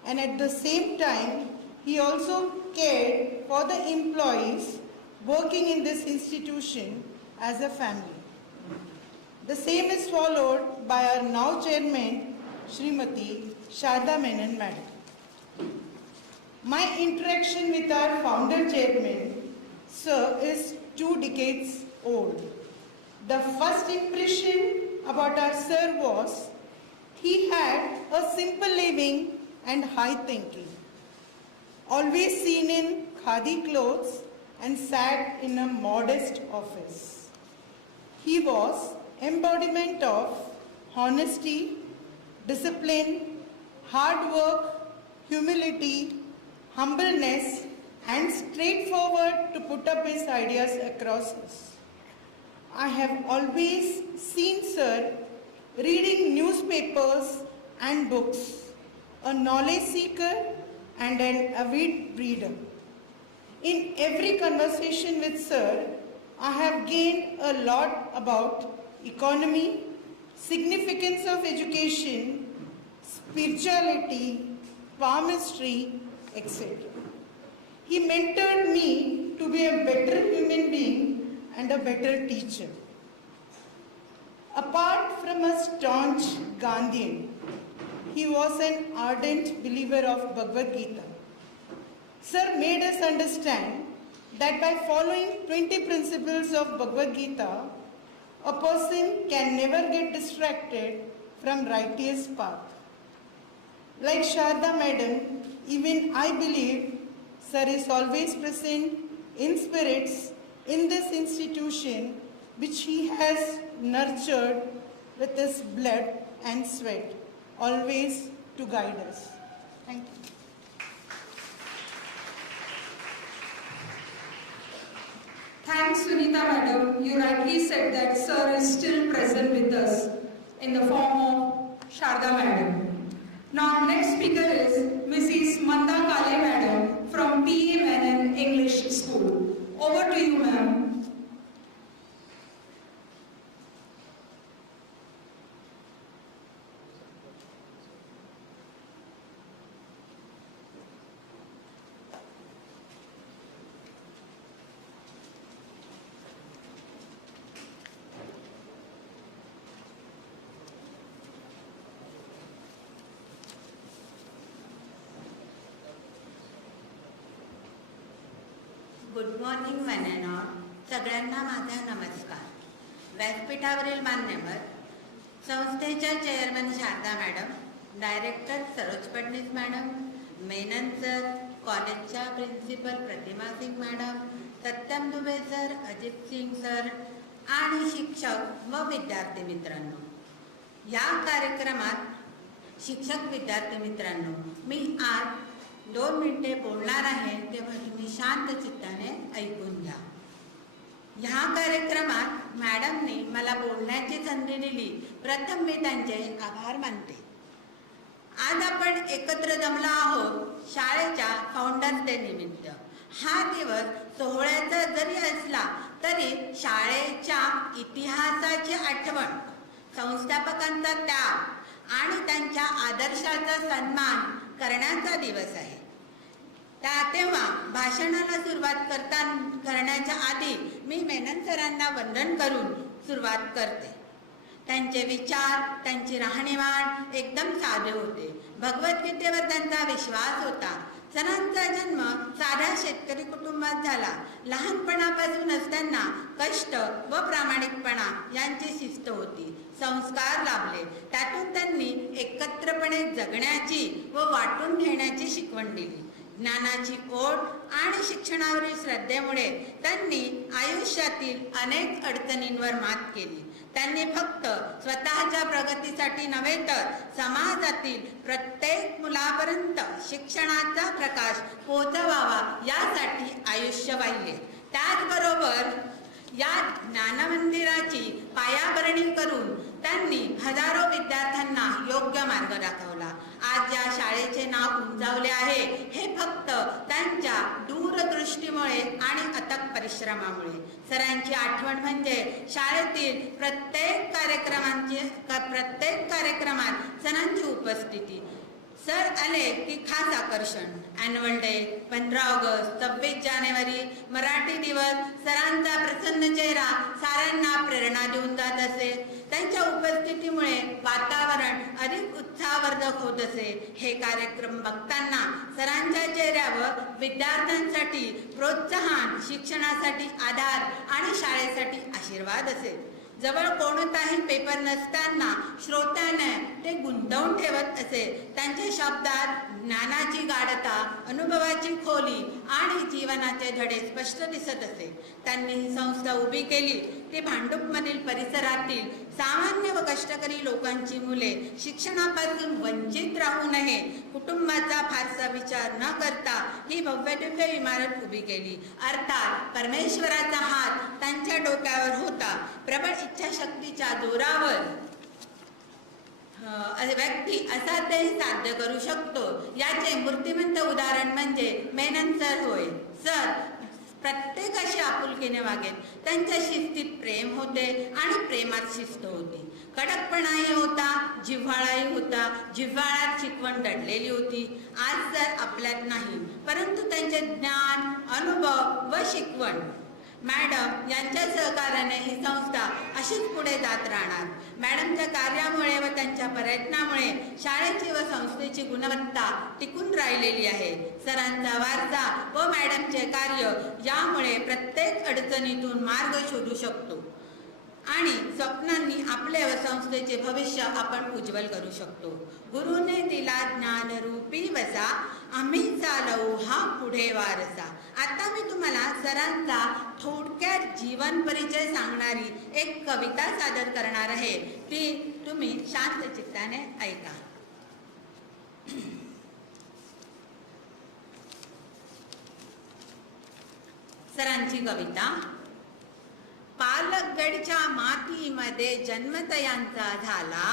And at the same time, he also cared for the employees working in this institution as a family. The same is followed by our now chairman, Srimati Sharda Menon Madam. My interaction with our founder chairman, Sir, is 2 decades old. The first impression about our Sir was he had a simple living and high thinking. Always seen in khadi clothes and sat in a modest office. He was embodiment of honesty, discipline, hard work, humility, humbleness, and straightforward to put up his ideas across us. I have always seen Sir reading newspapers and books, a knowledge seeker and an avid reader. In every conversation with Sir, I have gained a lot about economy, significance of education, spirituality, palmistry, etc. He mentored me to be a better human being and a better teacher. Apart from a staunch Gandhian, he was an ardent believer of Bhagavad Gita. Sir made us understand that by following 20 principles of Bhagavad Gita, a person can never get distracted from righteous path. Like Sharda Madam, even I believe Sir is always present in spirits in this institution which he has nurtured with his blood and sweat, always to guide us. Thank you. Thanks, Sunita Madam. You rightly said that Sir is still present with us in the form of Sharda Madam. Now, next speaker is Mrs. Manda Kale Madam from P.A. Menon English School. Over to you, ma'am. Good morning मॅनेनॉर, सगळ्यांना माझा नमस्कार. व्यासपीठावरील मान्यवर, संस्थेच्या chairman Sharada madam, director Saroj Phadnis madam, Menon sir, कॉलेजच्या principal Pratima Singh madam, Satyam Dubey sir, Ajit Singh sir आणि शिक्षक व विद्यार्थी मित्रांनो, या कार्यक्रमात शिक्षक विद्यार्थी मित्रांनो, मी आज 2 मिनिटे बोलणार आहे, तेव्हा तुम्ही शांत चित्ताने ऐकून घ्या. ह्या कार्यक्रमात मॅडमनी मला बोलण्याची संधी दिली, प्रथम मी त्यांचे आभार मानते. आज आपण एकत्र जमलो आहोत शाळेच्या फाउंडर्स डे निमित्त. हा दिवस सोहळ्याचा जरी असला तरी शाळेच्या इतिहासाची आठवण, संस्थापकांचा त्याग आणि त्यांच्या आदर्शाचा सन्मान करण्याचा दिवस आहे. तेव्हा भाषणाला सुरुवात करण्याच्या आधी मी मेनन सरांना वंदन करून सुरुवात करते. त्यांचे विचार, त्यांची राहणीमान एकदम साधे होते. भगवद्गीतेवर त्यांचा विश्वास होता. सरांचा जन्म साध्या शेतकरी कुटुंबात झाला. लहानपणापासूनच त्यांना कष्ट व प्रामाणिकपणा यांची शिस्त होती. संस्कार लाभले. त्यातून त्यांनी एकत्रपणे जगण्याची व वाटून घेण्याची शिकवण दिली. ज्ञानाची ओढ आणि शिक्षणावरील श्रद्धेमुळे त्यांनी आयुष्यातील अनेक अडचणींवर मात केली. त्यांनी फक्त स्वतःच्या प्रगतीसाठी नव्हे तर समाजातील प्रत्येक मुलापर्यंत शिक्षणाचा प्रकाश पोहोचवावा यासाठी आयुष्य वाहिले. त्याचबरोबर या ज्ञानमंदिराची पायाभरणी करून त्यांनी हजारो विद्यार्थ्यांना योग्य मार्ग दाखवला. आज या शाळेचे नाव उंचावले आहे हे फक्त त्यांच्या दूरदृष्टीमुळे आणि अथक परिश्रमामुळे. सरांची आठवण म्हणजे शाळेतील प्रत्येक कार्यक्रमात सरांची उपस्थिती. सर आले की खास आकर्षण. Annual day, 15 August, 26 January, Marathi दिवस, सरांचा प्रसन्न चेहरा साऱ्यांना प्रेरणा देऊन जात असे. त्यांच्या उपस्थितीमुळे वातावरण अधिक उत्साहवर्धक होत असे. हे कार्यक्रम बघताना सरांच्या चेहऱ्यावर विद्यार्थ्यांसाठी प्रोत्साहन, शिक्षणासाठी आधार आणि शाळेसाठी आशीर्वाद असे. जवळ कोणताही पेपर नसताना श्रोत्याने ते गुंतवून ठेवत असे. त्यांच्या शब्दात ज्ञानाची गाढता, अनुभवाची खोली आणि जीवनाचे धडे स्पष्ट दिसत असे. त्यांनी ही संस्था उभी केली ती भांडूपमधील परिसरातील सामान्य व कष्टकरी लोकांची मुले शिक्षणापासून वंचित राहू नये, कुटुंबाचा फारसा विचार न करता ही भव्यदिव्य इमारत उभी केली. अर्थात परमेश्वराचा हात त्यांच्या डोक्यावर होता. प्रबळ इच्छाशक्तीच्या जोरावर व्यक्ती असाध्यही साध्य करू शकतो. याचे मूर्तिमंत उदाहरण म्हणजे मेनन सर होय. सर प्रत्येकाशी आपुलकीने वागेत. त्यांच्या शिस्तीत प्रेम होते आणि प्रेमात शिस्त होती. कडकपणाही होता, जिव्हाळाही होता. जिव्हाळ्यात शिकवण दडलेली होती. आज सर आपल्यात नाही, परंतु त्यांचे ज्ञान, अनुभव व शिकवण मॅडम यांच्या सहकार्याने ही संस्था अशीच पुढे जात राहणार. मॅडमच्या कार्यामुळे व त्यांच्या प्रयत्नामुळे शाळेची व संस्थेची गुणवत्ता टिकून राहिलेली आहे. सरांचा वारसा व मॅडमचे कार्य यामुळे प्रत्येक अडचणीतून मार्ग शोधू शकतो आणि स्वप्नांनी आपले व संस्थेचे भविष्य आपण उज्ज्वल करू शकतो. गुरुने दिला ज्ञानरूपी वसा, आम्ही चालवू हा पुढे वारसा. आता मी तुम्हाला सरांचा थोडक्यात जीवन परिचय सांगणारी एक कविता सादर करणार आहे. ती तुम्ही शांत चित्ताने ऐका. सरांची कविता. पालकगडच्या मातीमध्ये जन्मतयांचा झाला,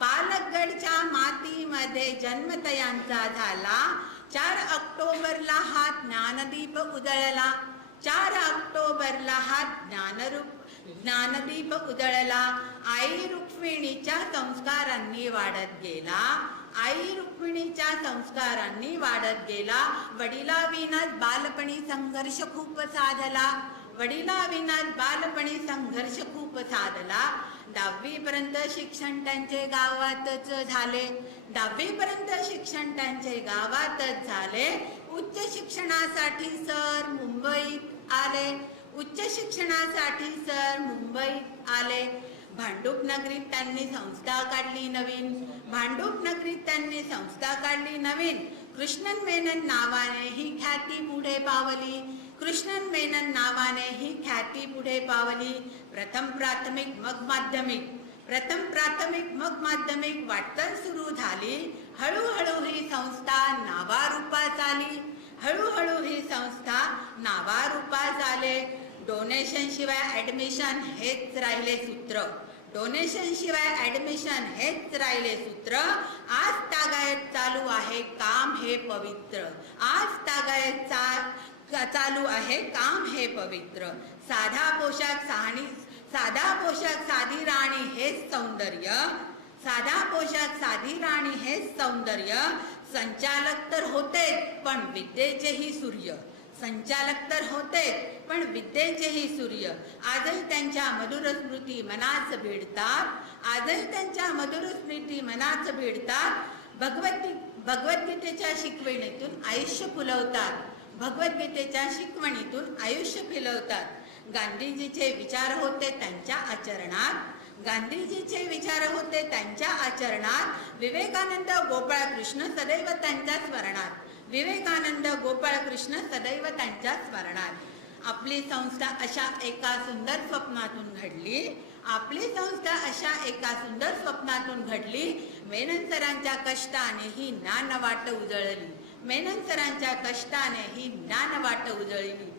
पालकगडच्या मातीमध्ये जन्मतयांचा झाला. 4 ऑक्टोबरला हा ज्ञानदीप उजळला, 4 ऑक्टोबरला हा ज्ञानदीप उजळला. आई रुक्मिणीच्या संस्कारांनी वाढत गेला, आई रुक्मिणीच्या संस्कारांनी वाढत गेला. वडिलाविनाच बालपणी संघर्ष खूप साधला, वडिलाविनाच बालपणी संघर्ष खूप साधला. 10वी पर्यंत शिक्षण त्यांचे गावातच झाले, 10वी पर्यंत शिक्षण त्यांचे गावातच झाले. उच्च शिक्षणासाठी सर मुंबईत आले, उच्च शिक्षणासाठी सर मुंबईत आले. भांडूप नगरीत त्यांनी संस्था काढली नवीन, भांडूप नगरीत त्यांनी संस्था काढली नवीन. कृष्णन मेनन नावाने ही ख्याती पुढे पावली, कृष्णन मेनन नावाने ही ख्याती पुढे पावली. प्रथम प्राथमिक मग माध्यमिक, प्रथम प्राथमिक मग माध्यमिक वाटचाल सुरू झाली. हळूहळू ही संस्था नावारूपास आली, हळूहळू ही संस्था नावारूपास आले. डोनेशन शिवाय ऍडमिशन हेच राहिले सूत्र, डोनेशन शिवाय ऍडमिशन हेच राहिले सूत्र. आज तागायत चालू आहे काम हे पवित्र, आज तागायत चालू आहे काम हे पवित्र. साधा पोशाख साधी राणी हेच सौंदर्य, साधा पोशाख साधी राणी हेच सौंदर्य. संचालक तर होते पण विद्येचेही सूर्य, संचालक तर होते, पण विद्येचेही सूर्य. आजही त्यांच्या मधुर स्मृती मनाच भिडतात. आजही त्यांच्या मधुर स्मृती मनाच भिडतात. भगवद्गीतेच्या शिकवणीतून आयुष्य फुलवतात. भगवद्गीतेच्या शिकवणीतून आयुष्य फुलवतात. गांधीजीचे विचार होते त्यांच्या आचरणात. गांधीजीचे विचार होते त्यांच्या आचरणात. विवेकानंद गोपाळकृष्ण सदैव त्यांच्या स्मरणात. विवेकानंद गोपाळकृष्ण सदैव त्यांच्या स्मरणात. आपली संस्था अशा एका सुंदर स्वप्नातून घडली. आपली संस्था अशा एका सुंदर स्वप्नातून घडली. मेनन सरांच्या कष्टाने ही ज्ञानवाट उजळली. मेनन सरांच्या कष्टाने ही ज्ञानवाट उजळली.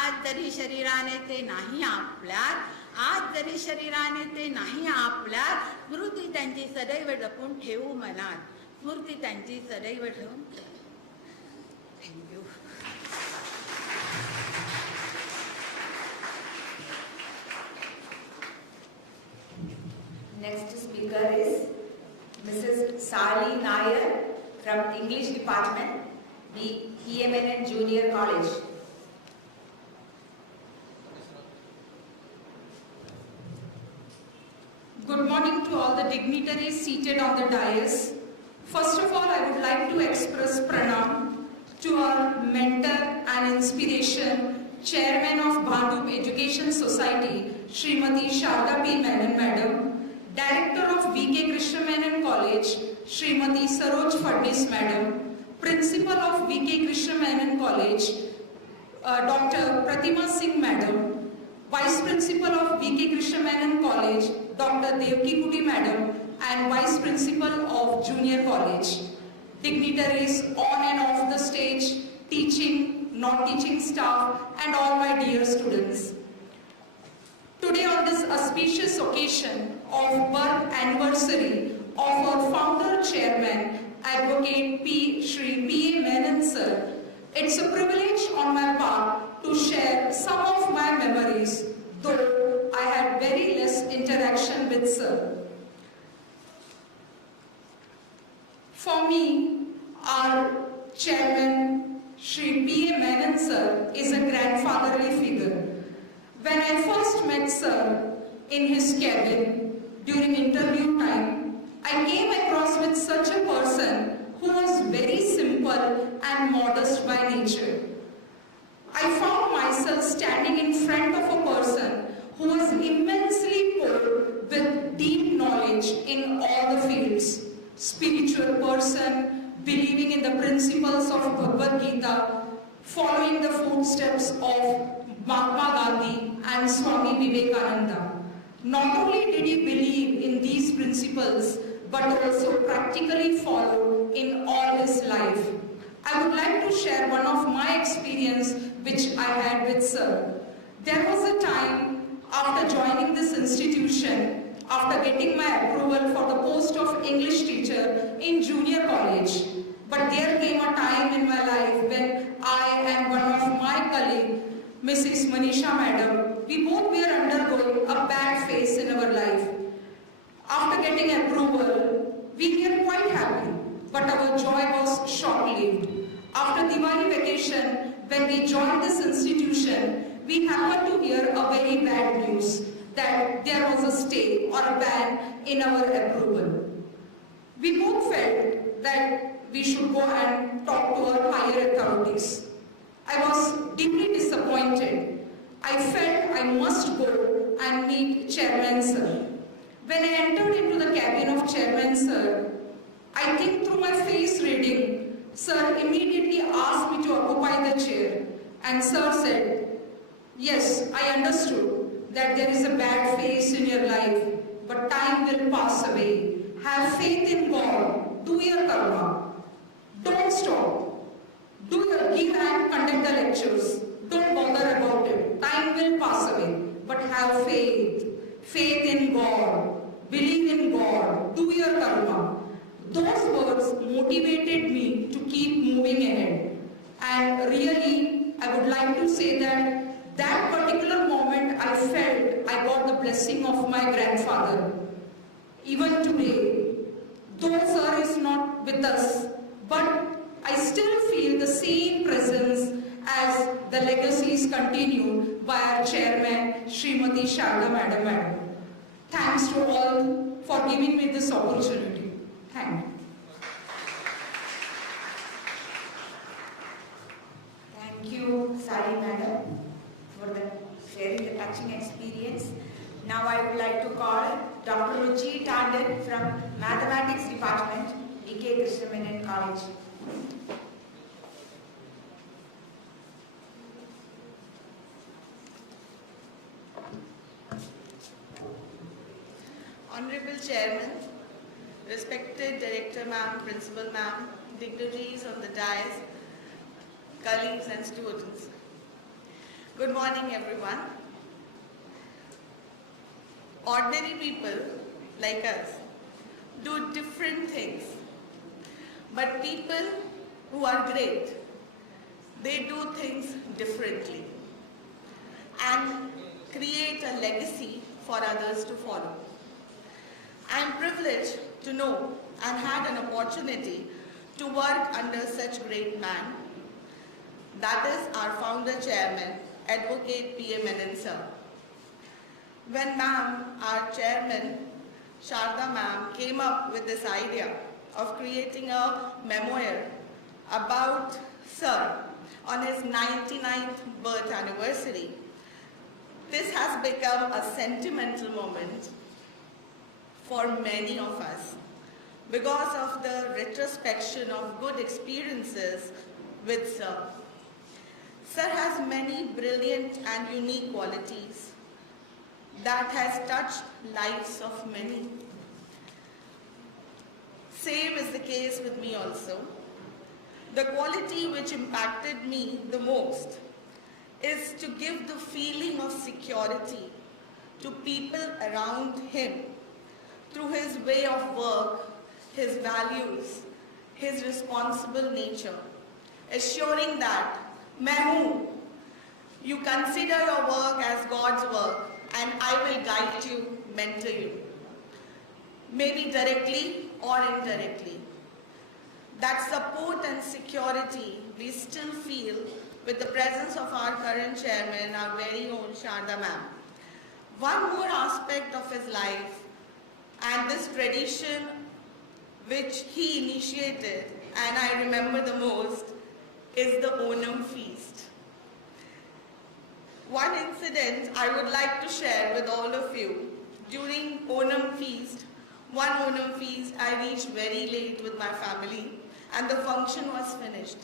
आज जरी शरीराने ते नाही आपल्यात, आज जरी शरीराने ते नाही आपल्यात, स्मृती त्यांची सदैव जपून ठेवू मनात. स्मृती त्यांची सदैव ठेवून. Thank you. Next speaker is Mrs. Sali Nair from English Department, Menon Junior College. Good morning to all the dignitaries seated on the dais. First of all, I would like to express pranam to our mentor and inspiration, Chairman of Bhandup Educational Society, Srimati Sharda P. Menon Madam, Director of V.K. Krishna Menon College, Srimati Saroj Fadnis Madam, Principal of V.K. Krishna Menon College, Dr. Pratima Singh Madam, Vice Principal of V.K. Krishna Menon College, Dr. Devki Kuti Madam, and Vice Principal of Junior College. Dignitaries on and off the stage, teaching, non-teaching staff, and all my dear students. Today on this auspicious occasion of birth anniversary of our founder chairman, Advocate Shri P. Menon Sir, it's a privilege on my part to share some of my memories, though I had very less interaction with Sir. For me, our chairman, Shri P. Menon Sir, is a grandfatherly figure. When I first met Sir in his cabin during interview time, I came across with such a person who was very simple and modest by nature. I found myself standing in front of a person who was immensely poor with deep knowledge in all the fields. Spiritual person, believing in the principles of Bhagavad Gita, following the footsteps of Mahatma Gandhi and Swami Vivekananda. Not only did he believe in these principles, but also practically follow in all his life. I would like to share one of my experience which I had with Sir. There was a time after joining this institution, after getting my approval for the post of English teacher in junior college. But there came a time in my life when I and one of my colleagues, Mrs. Manisha Madam, we both were undergoing a bad phase in our life. After getting approval, we were quite happy, but our joy was short-lived. After Diwali vacation, when we joined this institution, we happened to hear a very bad news that there was a stay or a ban in our approval. We both felt that we should go and talk to our higher authorities. I was deeply disappointed. I felt I must go and meet Chairman Sir. When I entered into the cabin of Chairman Sir, I think through my face reading, Sir immediately asked me to occupy the chair. And Sir said, "Yes, I understood that there is a bad phase in your life, but time will pass away. Have faith in God. Do your karma. Don't stop. Give and conduct the lectures. Don't bother about it. Time will pass away. But have faith. Faith in God. Believe in God. Do your karma." Those words motivated me to keep moving ahead. And really, I would like to say that that particular moment I felt I got the blessing of my grandfather. Even today, though Sir is not with us, but I still feel the same presence as the legacies continue by our chairman, Srimati Sharda Madam. Thanks to all for giving me this opportunity. Thank you. Thank you, Sari Madam, for sharing the touching experience. Now I would like to call Dr. Ruchi Tandon from Mathematics Department, V.K. Krishna Menon College. Honorable Chairman, respected Director Ma'am, Principal Ma'am, dignitaries on the dais, colleagues and students. Good morning, everyone. Ordinary people like us do different things, but people who are great, they do things differently and create a legacy for others to follow. I am privileged to know and had an opportunity to work under such great man, that is our founder chairman, Advocate P.A. Menon Sir. When ma'am, our chairman, Sharda ma'am, came up with this idea of creating a memoir about Sir on his 99th birth anniversary, this has become a sentimental moment for many of us because of the retrospection of good experiences with Sir. Sir has many brilliant and unique qualities that has touched lives of many. Same is the case with me also. The quality which impacted me the most is to give the feeling of security to people around him through his way of work, his values, his responsible nature, assuring that, Mehu, you consider your work as God's work and I will guide you, mentor you, maybe directly or indirectly. That support and security we still feel with the presence of our current chairman, our very own Sharda ma'am. One more aspect of his life and this tradition which he initiated and I remember the most is the Onam feast. One incident I would like to share with all of you. During Onam feast, one Onam feast, I reached very late with my family and the function was finished.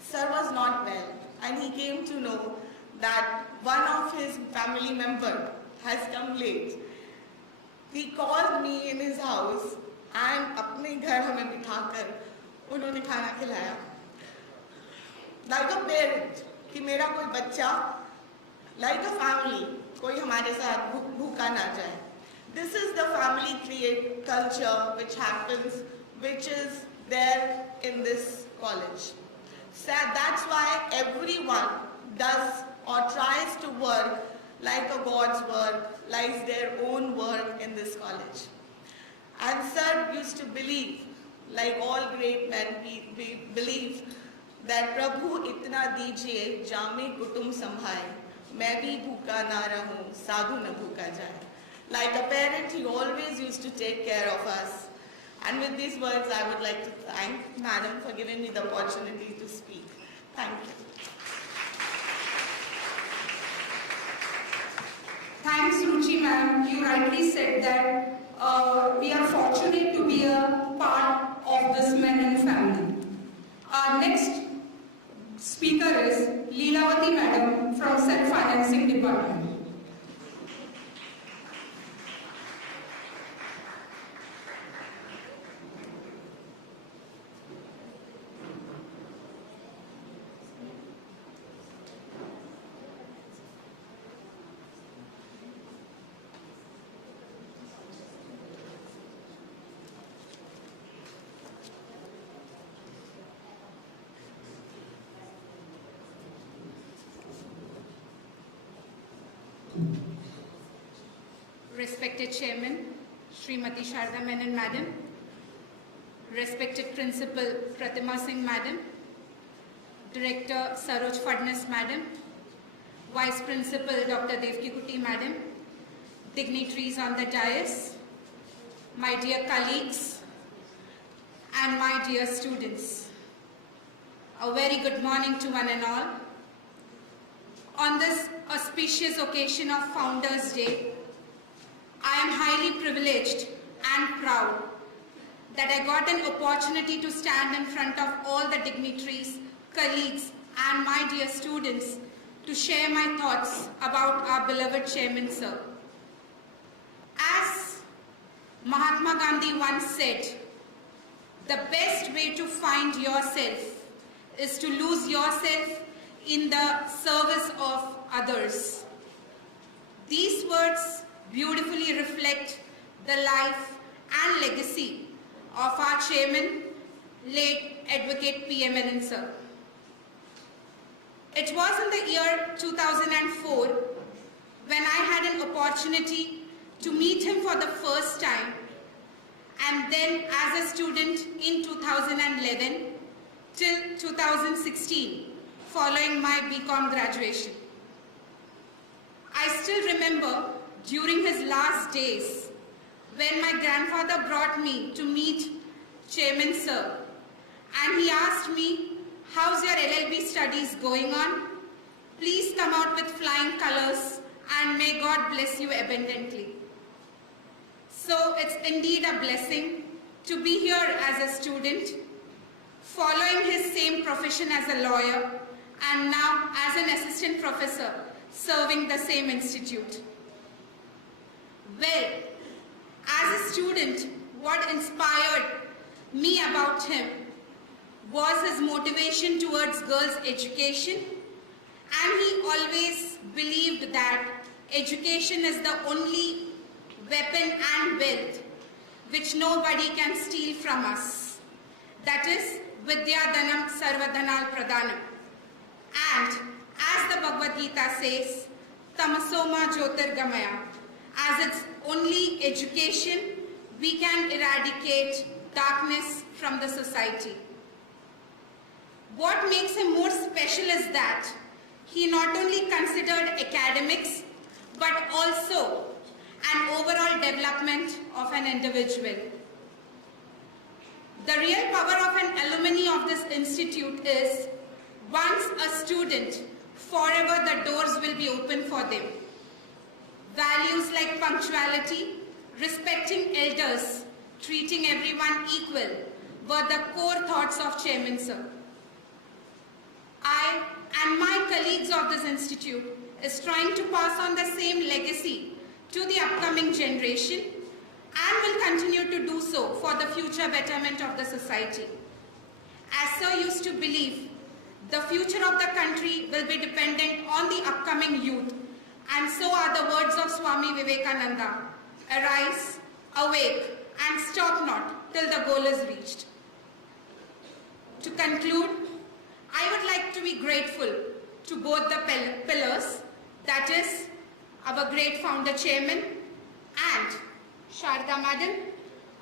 Sir was not well and he came to know that one of his family member has come late. He called me in his house and अपने घर हमें बिठाकर उन्होंने खाना खिलाया. Like a parent, कि मेरा कोई बच्चा, like a family, कोई हमारे साथ भूखा ना जाए. This is the family create culture which happens, which is there in this college. So that's why everyone does or tries to work like a God's work, like their own work in this college. And Sir used to believe, like all great men, we believe that Prabhu itna dijiye jame kutum sambhaye, main bhi bhuka na rahun, sadhu na bhuka jaye. Like a parent, he always used to take care of us. And with these words, I would like to thank Madam for giving me the opportunity to speak. Thank you. Thanks, Ruchi ma'am. You rightly said that we are fortunate to be a part of this Menon family. Our next speaker is Leelavati madam from Self-Financing Department. Respected Chairman, Srimati Sharda Menon Madam, respected Principal Pratima Singh Madam, Director Saroj Fadnas Madam, Vice Principal Dr. Devki Kuti Madam, dignitaries on the dais, my dear colleagues, and my dear students. A very good morning to one and all. On this auspicious occasion of Founders' Day, I am highly privileged and proud that I got an opportunity to stand in front of all the dignitaries, colleagues, and my dear students to share my thoughts about our beloved Chairman Sir. As Mahatma Gandhi once said, the best way to find yourself is to lose yourself in the service of others. These words beautifully reflect the life and legacy of our chairman, late Advocate P. Menon Sir. It was in the year 2004 when I had an opportunity to meet him for the first time, and then as a student in 2011 till 2016 following my BCom graduation. I still remember during his last days when my grandfather brought me to meet Chairman Sir, and he asked me, "How's your LLB studies going on? Please come out with flying colors and may God bless you abundantly." So it's indeed a blessing to be here as a student, following his same profession as a lawyer, and now as an assistant professor serving the same institute. Well, as a student, what inspired me about him was his motivation towards girls' education, and he always believed that education is the only weapon and wealth which nobody can steal from us. That is, Vidya Dhanam Sarva Dhanal Pradhanam. And as the Bhagavad Gita says, Tamasoma Jyotirgamaya, as it's only education we can eradicate darkness from the society. What makes him more special is that he not only considered academics but also an overall development of an individual. The real power of an alumni of this institute is, once a student, forever the doors will be open for them. Values like punctuality, respecting elders, treating everyone equal were the core thoughts of Chairman Sir. I and my colleagues of this institute is trying to pass on the same legacy to the upcoming generation and will continue to do so for the future betterment of the society. As Sir used to believe, the future of the country will be dependent on the upcoming youth, and so are the words of Swami Vivekananda: arise, awake, and stop not till the goal is reached. To conclude, I would like to be grateful to both the pillars, that is, our great founder chairman and Sharda Madam,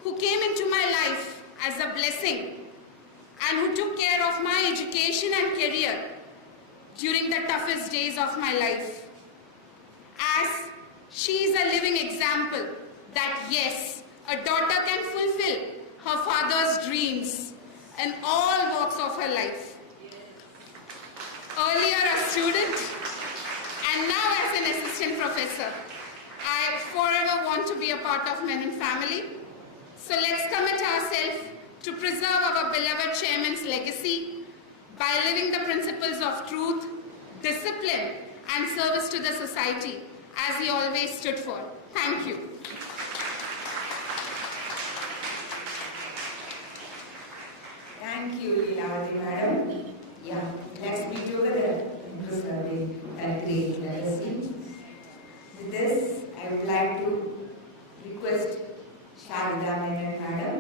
who came into my life as a blessing and who took care of my education and career during the toughest days of my life. As she is a living example that yes, a daughter can fulfill her father's dreams in all walks of her life. Earlier a student and now as an assistant professor, I forever want to be a part of Menon family. So let's commit ourselves to preserve our beloved chairman's legacy by living the principles of truth, discipline, and service to the society as he always stood for. Thank you. Thank you, Leelavati Madam. Yeah, let's be together in preserving that great legacy. With this, I would like to request Sharda Menon Madam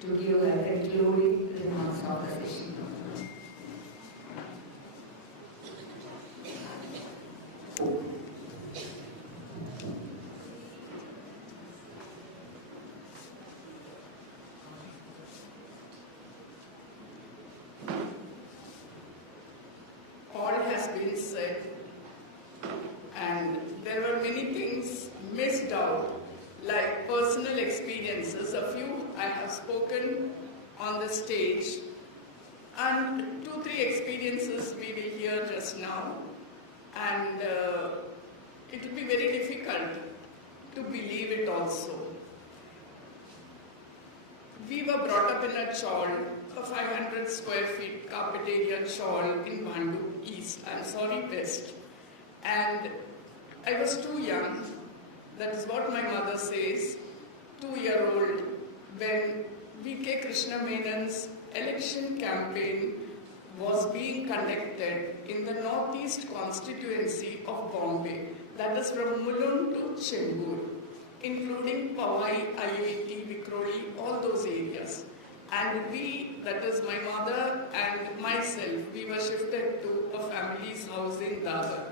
to give her concluding remarks of the session. spoken on the stage, and 2-3 experiences we will hear just now, and it will be very difficult to believe it also. We were brought up in a chawl, a 500 square feet carpet area chawl in Bhandup East, West. And I was too young, that is what my mother says, 2-year-old, when V.K. Krishna Menon's election campaign was being conducted in the northeast constituency of Bombay, that is from Mulund to Chembur, including Powai, IIT, Vikhroli, all those areas. And we, that is my mother and myself, we were shifted to a family's house in Dadar.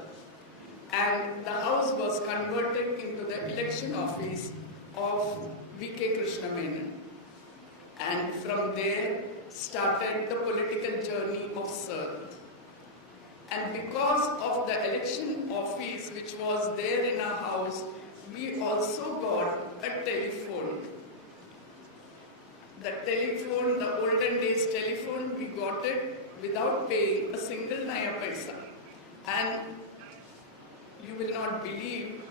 And the house was converted into the election office of V.K. Krishna Menon. And from there started the political journey of Sir. And because of the election office which was there in our house, we also got a telephone. The telephone, the olden days telephone, we got it without paying a single naya paisa. And you will not believe,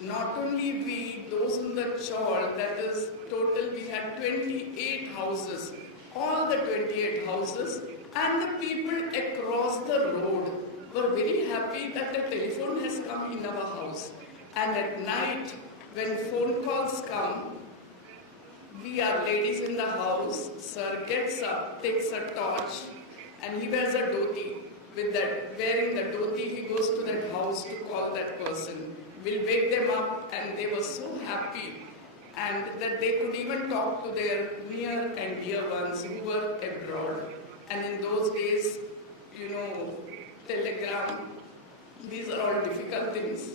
not only we, those in the chawl, that is total, we had 28 houses, all the 28 houses, and the people across the road were very happy that a telephone has come in our house. And at night, when phone calls come, we are ladies in the house, Sir gets up, takes a torch, and he wears a dhoti. With that, wearing the dhoti, he goes to that house to call that person. We'll wake them up, and they were so happy, and that they could even talk to their near and dear ones who were abroad. And in those days, you know, telegram, these are all difficult things.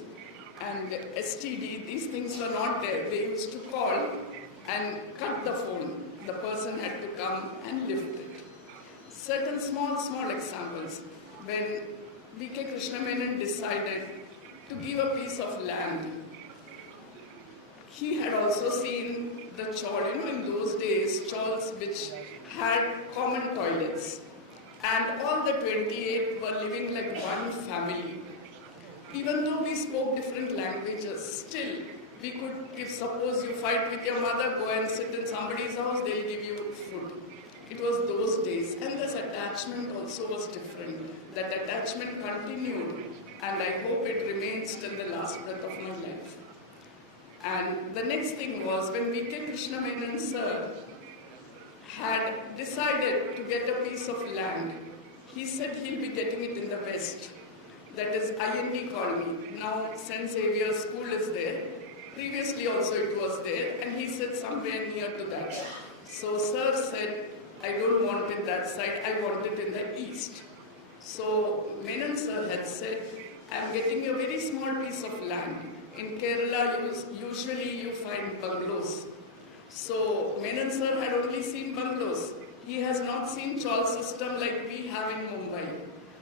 And STD, these things were not there. They used to call and cut the phone. The person had to come and lift it. Certain small examples. When V.K. Krishna Menon decided to give a piece of land, he had also seen the chawl, you know, in those days, chawls which had common toilets. And all the 28 were living like one family. Even though we spoke different languages, still we could, if suppose you fight with your mother, go and sit in somebody's house, they'll give you food. It was those days, and this attachment also was different. That attachment continued, and I hope it remains till the last breath of my life. And the next thing was, when V.K. Krishna Menon Sir had decided to get a piece of land, he said he'll be getting it in the west. That is IND colony. Now St. Xavier's School is there. Previously also it was there, and he said somewhere near to that. So Sir said, I don't want it that side, I want it in the east. So Menon Sir had said, I'm getting a very small piece of land. In Kerala, usually you find bungalows. So Menon Sir had only seen bungalows. He has not seen chawl system like we have in Mumbai.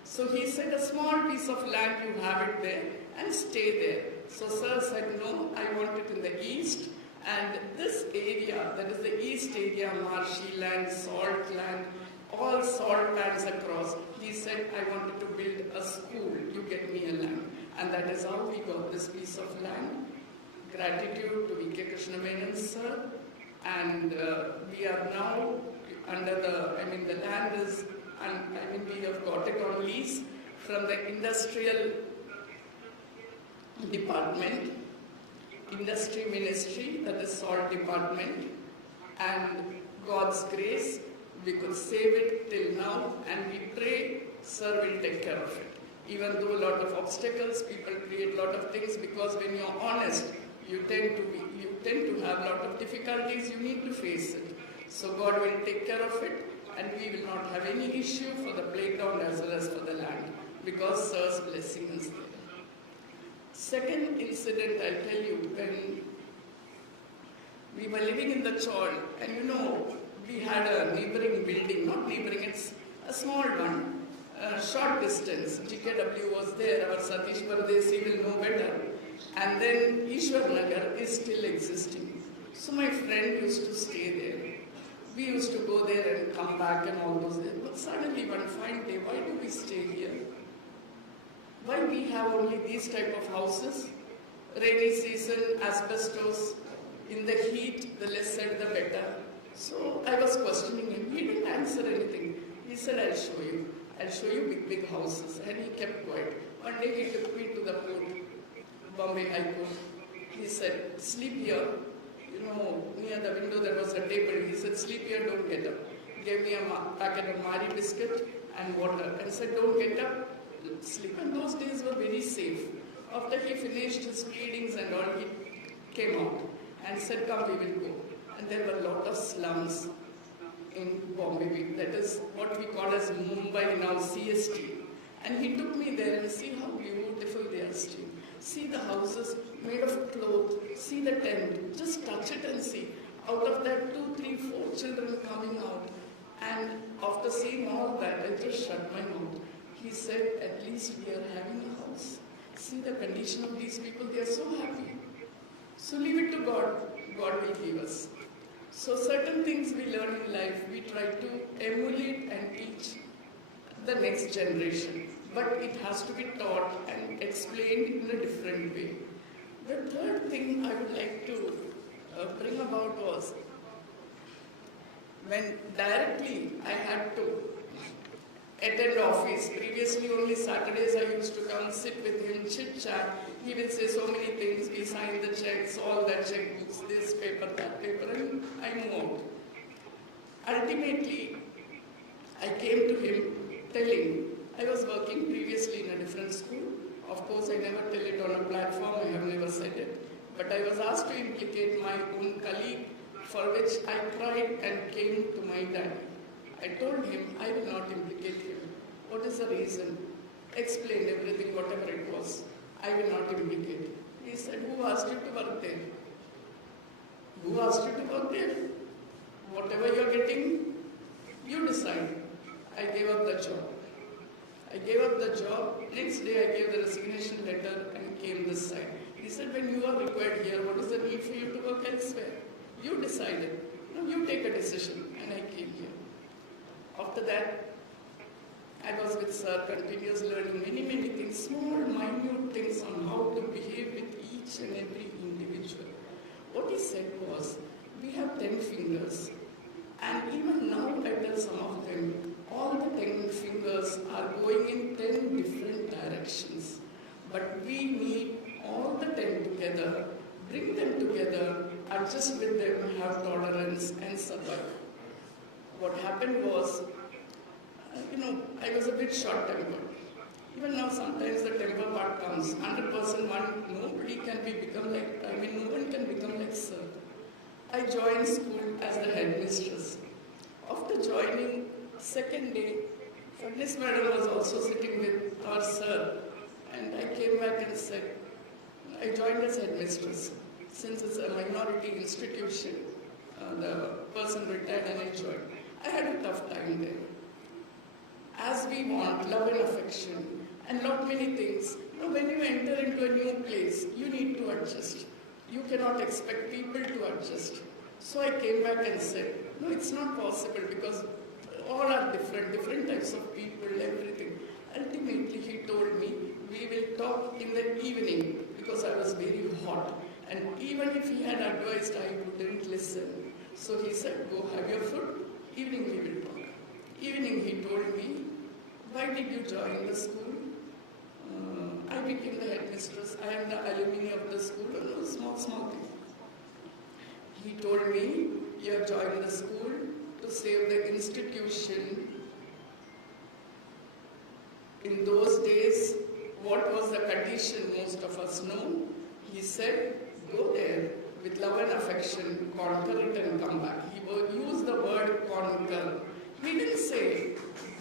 So he said, a small piece of land, you have it there, and stay there. So Sir said, no, I want it in the east. And this area, that is the east area, marshy land, salt land, all salt pans across, he said, I wanted to build a school, you get me a land. And that is how we got this piece of land. Gratitude to V.K. Krishna Menon Sir. And we are now under the land is, we have got it on lease from the industrial department, industry ministry, that is salt department, and God's grace, we could save it till now, and we pray Sir will take care of it. Even though a lot of obstacles, people create a lot of things, because when you're honest, you tend to have a lot of difficulties, you need to face it. So God will take care of it, and we will not have any issue for the playground as well as for the land, because Sir's blessing is there. Second incident I'll tell you, when we were living in the chawl, and you know, we had a neighboring building, not neighboring, it's a small one, short distance. GKW was there, our Satish Pardesi will know better. And then Ishwar Nagar is still existing. So my friend used to stay there. back and all those days. But suddenly one fine day, why do we stay here? Why we have only these type of houses? Rainy season, asbestos, in the heat, the less said the better. So I was questioning him. He didn't answer anything. He said, I'll show you. I'll show you big, big houses. And he kept quiet. One day he took me to the court, Bombay High Court. He said, sleep here. You know, near the window there was a table. He said, sleep here, don't get up. He gave me a packet of Mari biscuit and water and said, don't get up, sleep. And those days were very safe. After he finished his pleadings and all, he came out and said, come, we will go. And there were a lot of slums in Bombay. That is what we call as Mumbai now, CST. And he took me there and see how beautiful they are still. See the houses made of cloth, see the tent, just touch it and see. Out of that, 2, 3, 4 children coming out. And after seeing all that, I just shut my mouth. He said, at least we are having a house. See the condition of these people, they are so happy. So leave it to God. God will give us. So certain things we learn in life, we try to emulate and teach the next generation. But it has to be taught and explained in a different way. The third thing I would like to bring about was when directly I had to attend office. Previously only Saturdays I used to come sit with him, chit chat. He will say so many things, we sign the checks, all that checkbooks, this paper, that paper, and I move out. Ultimately, I came to him telling, I was working previously in a different school. Of course, I never tell it on a platform, I have never said it. But I was asked to implicate my own colleague, for which I cried and came to my dad. I told him I will not implicate him. What is the reason? Explained everything, whatever it was. I will not implicate. He said, who asked you to work there? Who asked you to work there? Whatever you are getting, you decide. I gave up the job. I gave up the job. Next day I gave the resignation letter and came this side. He said, when you are required here, what is the need for you to work elsewhere? You decided. No, you take a decision. And I came here. After that, I was with Sir, continuous learning many things, small, minute things on how to behave with each and every individual. What he said was, we have 10 fingers. And even now I tell some of them, all the 10 fingers are going in 10 different directions. But we need all the 10 together, bring them together, adjust with them, have tolerance and survive. What happened was, I was a bit short-tempered. Even now sometimes the temper part comes. 100% nobody can become like, no one can become like Sir. I joined school as the headmistress. After joining, second day, Miss Madam was also sitting with our Sir. And I came back and said, I joined as headmistress. Since it's a minority institution, the person retired and I joined. I had a tough time there. As we want love and affection and not many things, when you enter into a new place, you need to adjust. You cannot expect people to adjust. So I came back and said, no, it's not possible because all are different types of people, everything. Ultimately, he told me, we will talk in the evening because I was very hot. And even if he had advised, I wouldn't listen. So he said, go have your food, evening we will talk. Evening he told me, why did you join the school? I became the headmistress. I am the alumni of the school. Small thing. He told me, you have joined the school to save the institution. In those days, what was the condition most of us know? He said, go there with love and affection, conquer it and come back. He used the word conquer. He didn't say,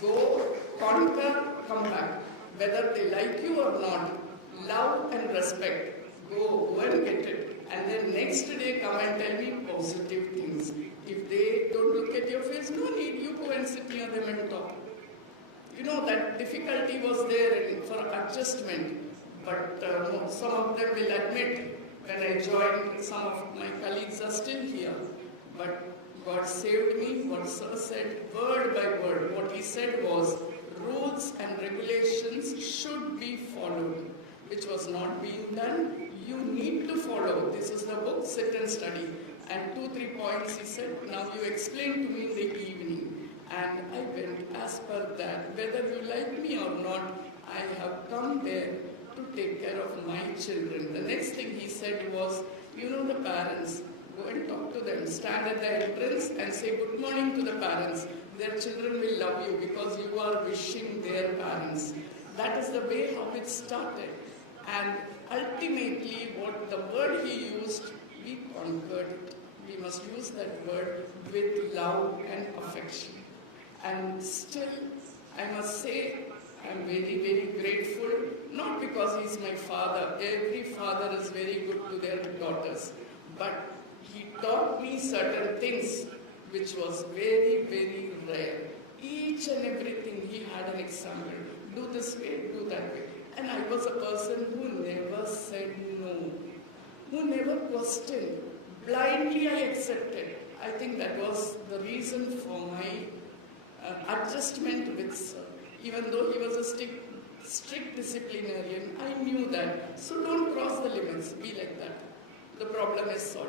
go, conquer, come back. Whether they like you or not, love and respect. Go and get it. And then next day come and tell me positive things. If they don't look at your face, no need, you go and sit near them and talk. That difficulty was there for adjustment. But some of them will admit, when I joined, some of my colleagues are still here. But God saved me. What Sir said, word by word, what he said was, rules and regulations should be followed, which was not being done. You need to follow. This is the book, sit and study. And 2-3 points he said, now you explain to me in the evening. And I went as per that. Whether you like me or not, I have come there to take care of my children. The next thing he said was, you know the parents, go and talk to them. Stand at the entrance and say good morning to the parents. Their children will love you because you are wishing their parents. That is the way how it started. And ultimately, what the word he used, we conquered it. We must use that word with love and affection. And still, I must say, I'm very, very grateful, not because he's my father. Every father is very good to their daughters. But he taught me certain things which was very, very rare. Each and everything he had an example. Do this way, do that way. And I was a person who never said no, who never questioned. Blindly I accepted. I think that was the reason for my adjustment with Sir. Even though he was a strict disciplinarian, I knew that. So don't cross the limits, be like that. The problem is solved.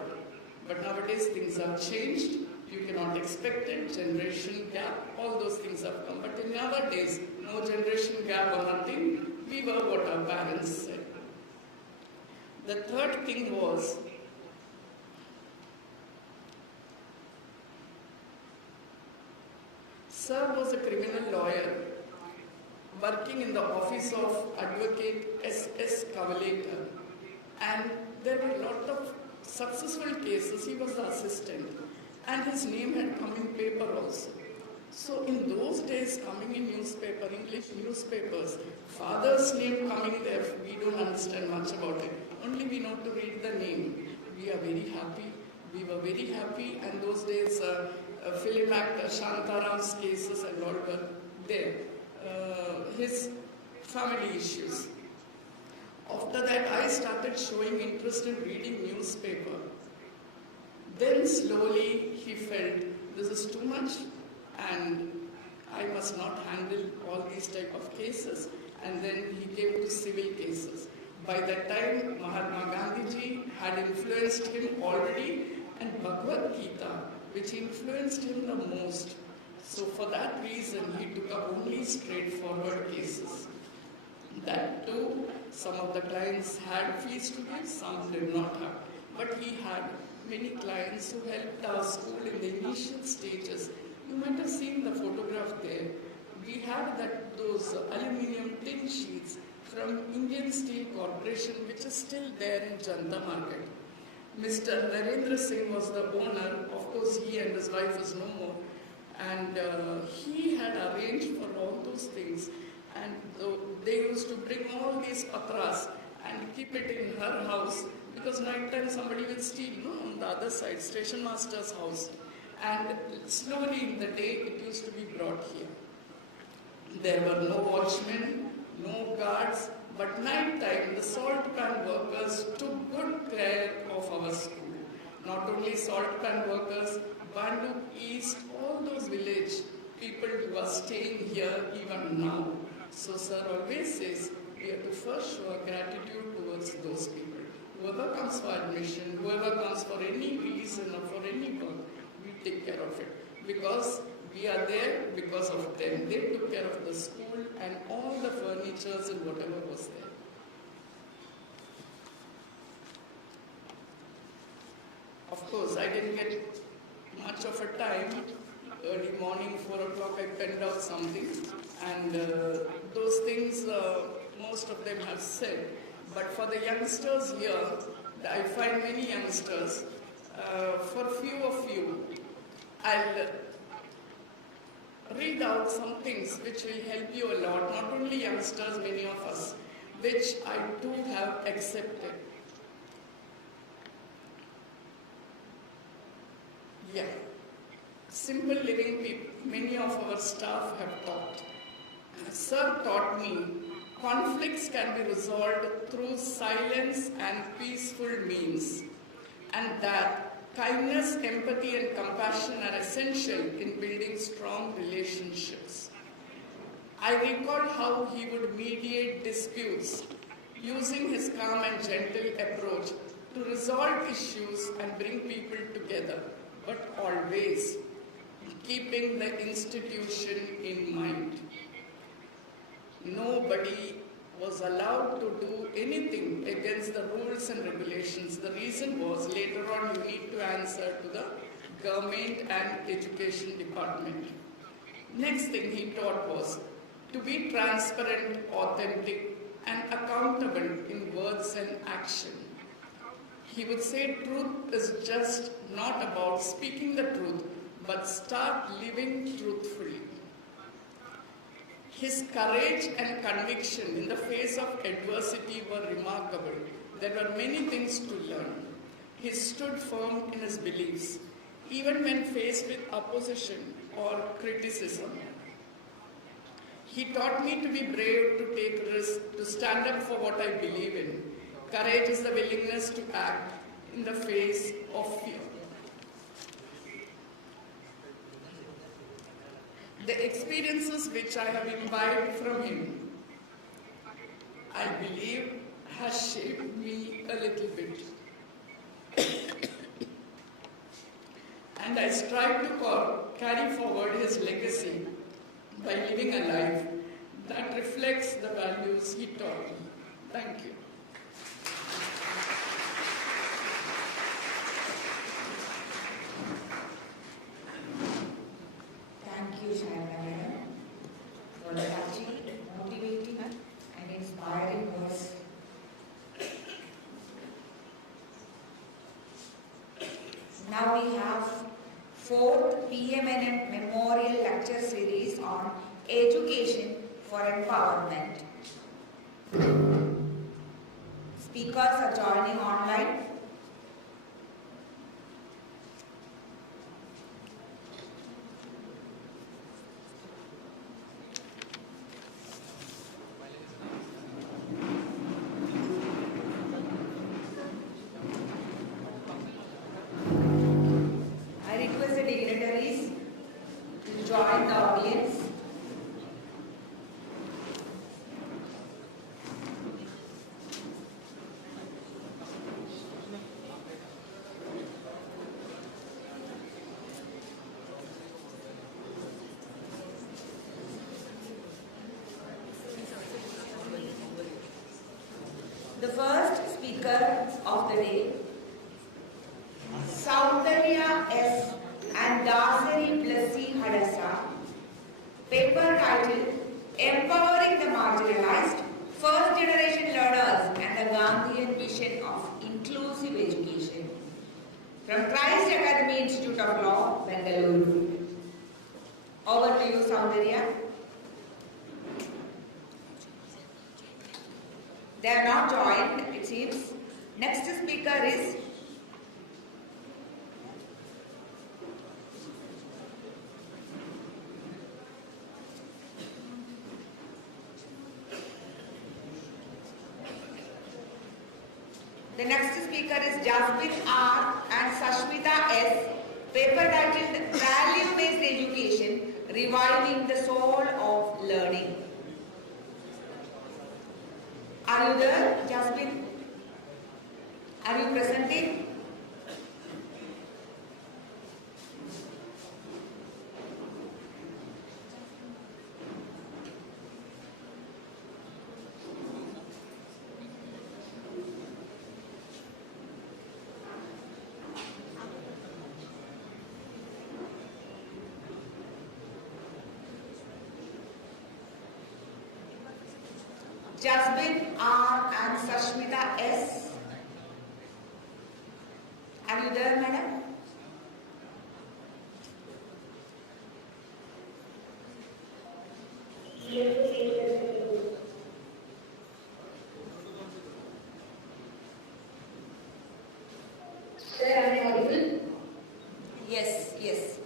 But nowadays things have changed. You cannot expect it, generation gap, all those things have come. But in our days, no generation gap or nothing. We were what our parents said. The third thing was, Sir was a criminal lawyer working in the office of Advocate S.S. Kavalator, and there were a lot of successful cases. He was the assistant, and his name had come in paper also. So in those days, coming in newspaper, English newspapers, father's name coming there, we don't understand much about it. Only we know to read the name. We are very happy. We were very happy, and those days, film actor Shantaram's cases and all were there. His family issues. After that, I started showing interest in reading newspaper. Then slowly he felt this is too much and I must not handle all these type of cases, and then he came to civil cases. By that time, Mahatma Gandhi had influenced him already, and Bhagavad Gita, which influenced him the most. So for that reason, he took up only straightforward cases. That too, some of the clients had fees to give, some did not have. But he had many clients who helped our school in the initial stages. You might have seen the photograph there. We had those aluminium tin sheets from Indian Steel Corporation, which is still there in Janta Market. Mr. Narendra Singh was the owner. Of course, he and his wife is no more. And he had arranged for all those things. And they used to bring all these patras and keep it in her house, because night time somebody will steal, on the other side, station master's house. And slowly in the day, it used to be brought here. There were no watchmen, no guards, but night time, the salt pan workers took good care of our school. Not only salt pan workers, Bhandup East, all those village people who are staying here even now. So Sir always says, we have to first show our gratitude towards those people. Whoever comes for admission, whoever comes for any reason or for any work, we take care of it. Because we are there because of them. They took care of the school and all the furnitures and whatever was there. Of course, I didn't get much of a time. Early morning, 4 o'clock, I penned out something. And those things, most of them have said. But for the youngsters here, I find many youngsters, for few of you, I'll read out some things which will help you a lot, not only youngsters, many of us, which I too have accepted. Yeah. Simple living people, many of our staff have taught. Sir taught me conflicts can be resolved through silence and peaceful means, and that Kindness, empathy, and compassion are essential in building strong relationships. I recall how he would mediate disputes using his calm and gentle approach to resolve issues and bring people together, but always keeping the institution in mind. Nobody was allowed to do anything against the rules and regulations. The reason was later on you need to answer to the government and education department. Next thing he taught was to be transparent, authentic, and accountable in words and action. He would say truth is just not about speaking the truth, but start living truthfully. His courage and conviction in the face of adversity were remarkable. There were many things to learn. He stood firm in his beliefs, even when faced with opposition or criticism. He taught me to be brave, to take risks, to stand up for what I believe in. Courage is the willingness to act in the face of fear. The experiences which I have imbibed from him, I believe, has shaped me a little bit. And I strive to carry forward his legacy by living a life that reflects the values he taught me. Thank you. Thank you, Sharda Madam, for the touching, motivating, and inspiring words. Now we have 4th PMNN Memorial Lecture Series on Education for Empowerment. Speakers are joining online. I request the dignitaries to join the audience. The first speaker of the day, Saundarya S. and Dasari Blessy Hadasa, paper titled Empowering the Marginalized, First Generation Learners and the Gandhian Vision of Inclusive Education, from Christ Academy Institute of Law, Bengaluru. Over to you, Saundarya. They are not joined, it seems. Next speaker is Jasmine R. and Sashmita S. Paper titled Value-Based Education, Reviving the Soul of Learning. Are you there, Jasmine? Are you presenting? Jasmine R. and Sashmita S. Are you there, madam? Sir, am I audible? Yes, yes.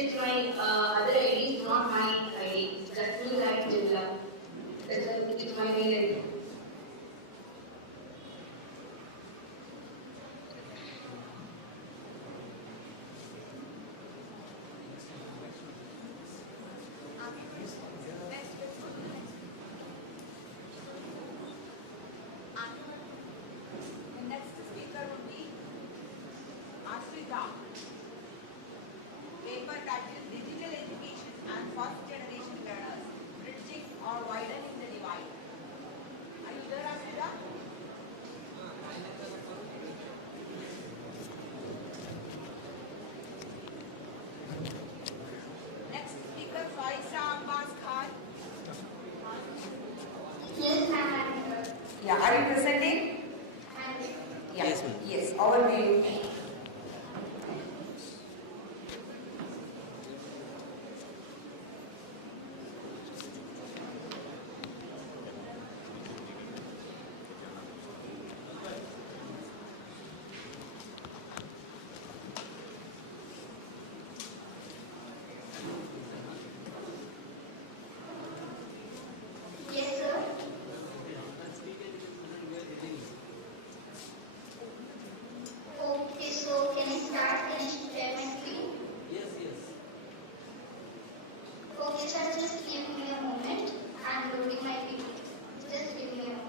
is my other ID, is not my ID. That means I am Jilla. It's my mail ID. The next speaker would be Ashrita. Paper titled Digital Education and First Generation Learners, Bridging or Widening the Divide. Are you there, Ashrita? Next speaker, Faisa Abbas Khan. Yes, ma'am. Yeah, are you presenting? Yeah. Yes, ma'am. Yes, over to you. Yes, sir. Okay, so can I start? Can I share my screen? Yes, yes. Okay, sir, just give me a moment. I'm loading my PPT. Just give me a moment.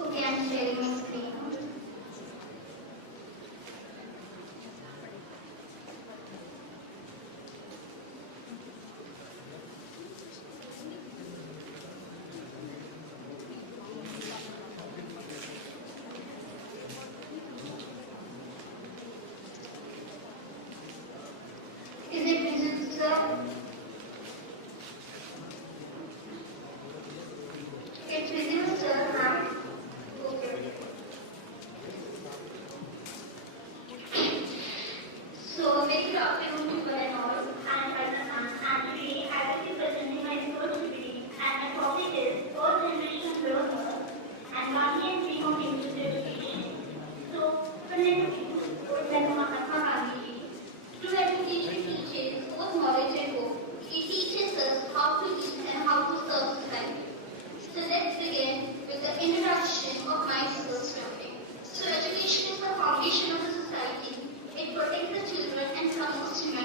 Okay, I'm sharing my screen. Is it visible, sir? It's visible, sir, ma'am. Okay. So, very good afternoon to one and all. I'm Faisa Khan, and today I will be presenting my research degree, and my topic is Birth Anniversary of Shri and Gandhi and Theme of English Education. So, connect with Mahatma Gandhi. True education teaches both knowledge and hope. It teaches us how to live and how to serve society. So let's begin with the introduction of my research topic. So education is the foundation of the society. It protects the children and promotes humanity.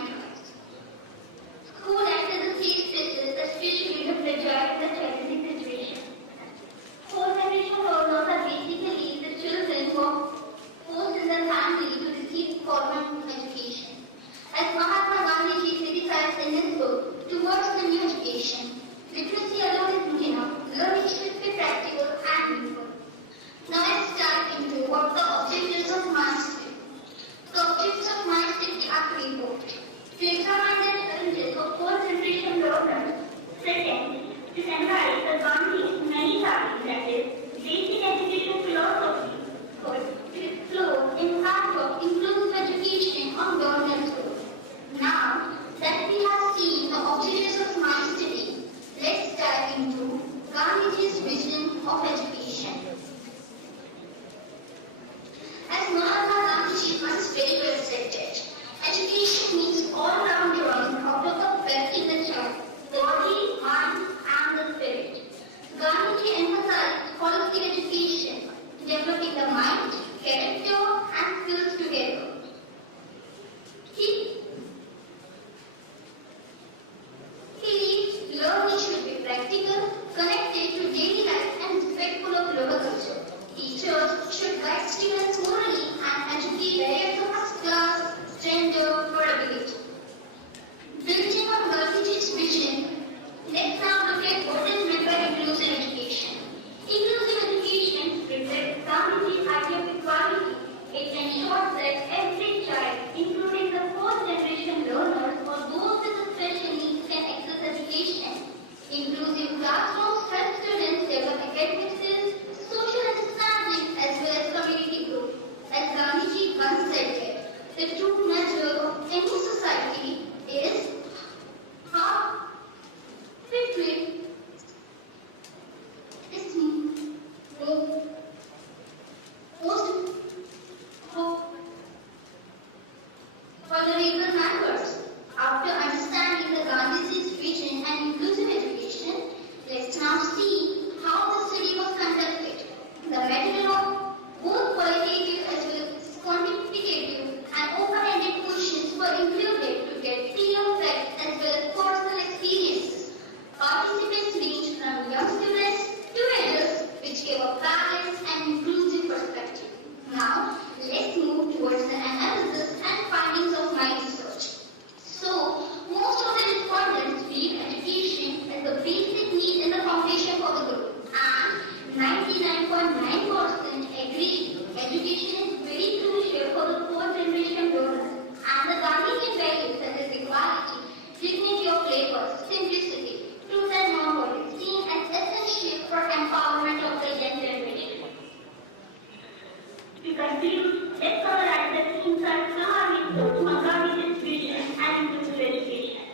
To conclude, let's summarize the themes that Gandhi spoke on Gandhi's vision and inclusive education.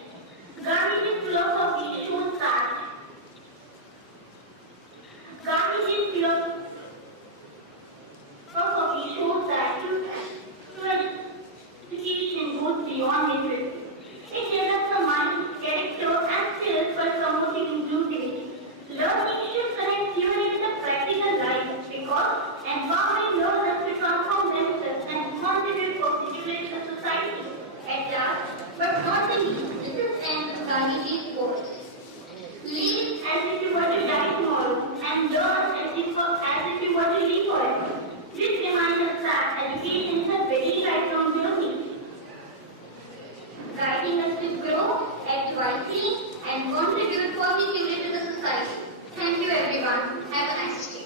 Gandhi's philosophy shows that education goes beyond literacy. It develops the mind, character, and skills by promoting inclusivity. Learning should connect theory with the practical life because empowering learners to transform themselves and contribute positively to society at large. But not the least, this is end of Gandhi's quote. Live as if you were to die tomorrow and learn as if you were to live forever. This reminds us that education is a very lifelong journey, guiding us to grow, act wisely, and contribute positively to the society. Thank you everyone. Have a nice day.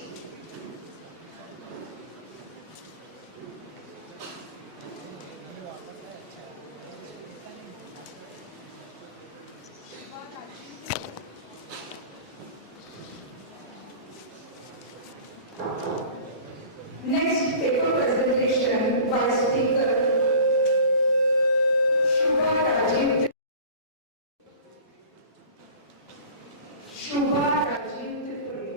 Next paper presentation by speaker Shubha Rajiv. Shubha Rajiv Tripuri.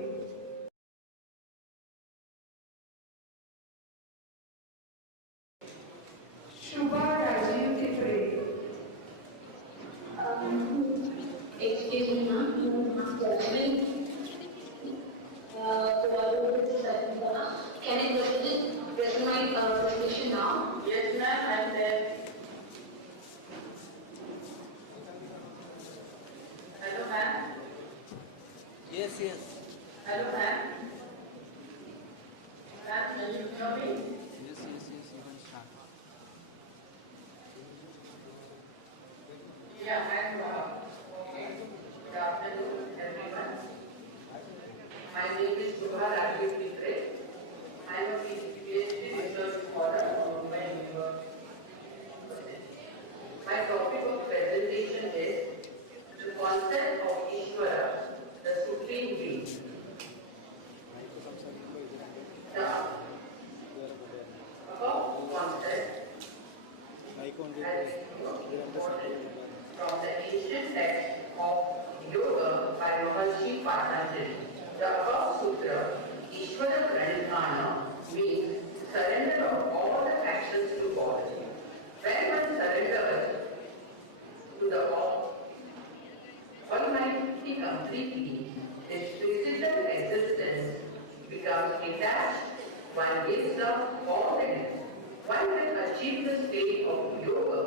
Shubha Rajiv Tripuri. Excuse me, ma'am, you must tell me. Can I present my presentation now? Yes, ma'am, I'm there. Hello, ma'am. Yes, yes. Hello, ma'am. Ma'am, can you hear me? Yes, you can start. Yeah, I'm okay. Good afternoon, everyone. My name is Shubha Rajiv Tripuri. I am a PhD research scholar from Alumni University. My topic of presentation is the concept of Ishvara, the Supreme Being. The above concept has been imported from the ancient text of Yoga by Maharishi Patanjali. The above sutra, Ishvara Pranidhana, means surrender of all the actions to God. When one surrenders to the Almighty completely, his physical existence becomes detached. One gives up all limits. One can achieve the state of yoga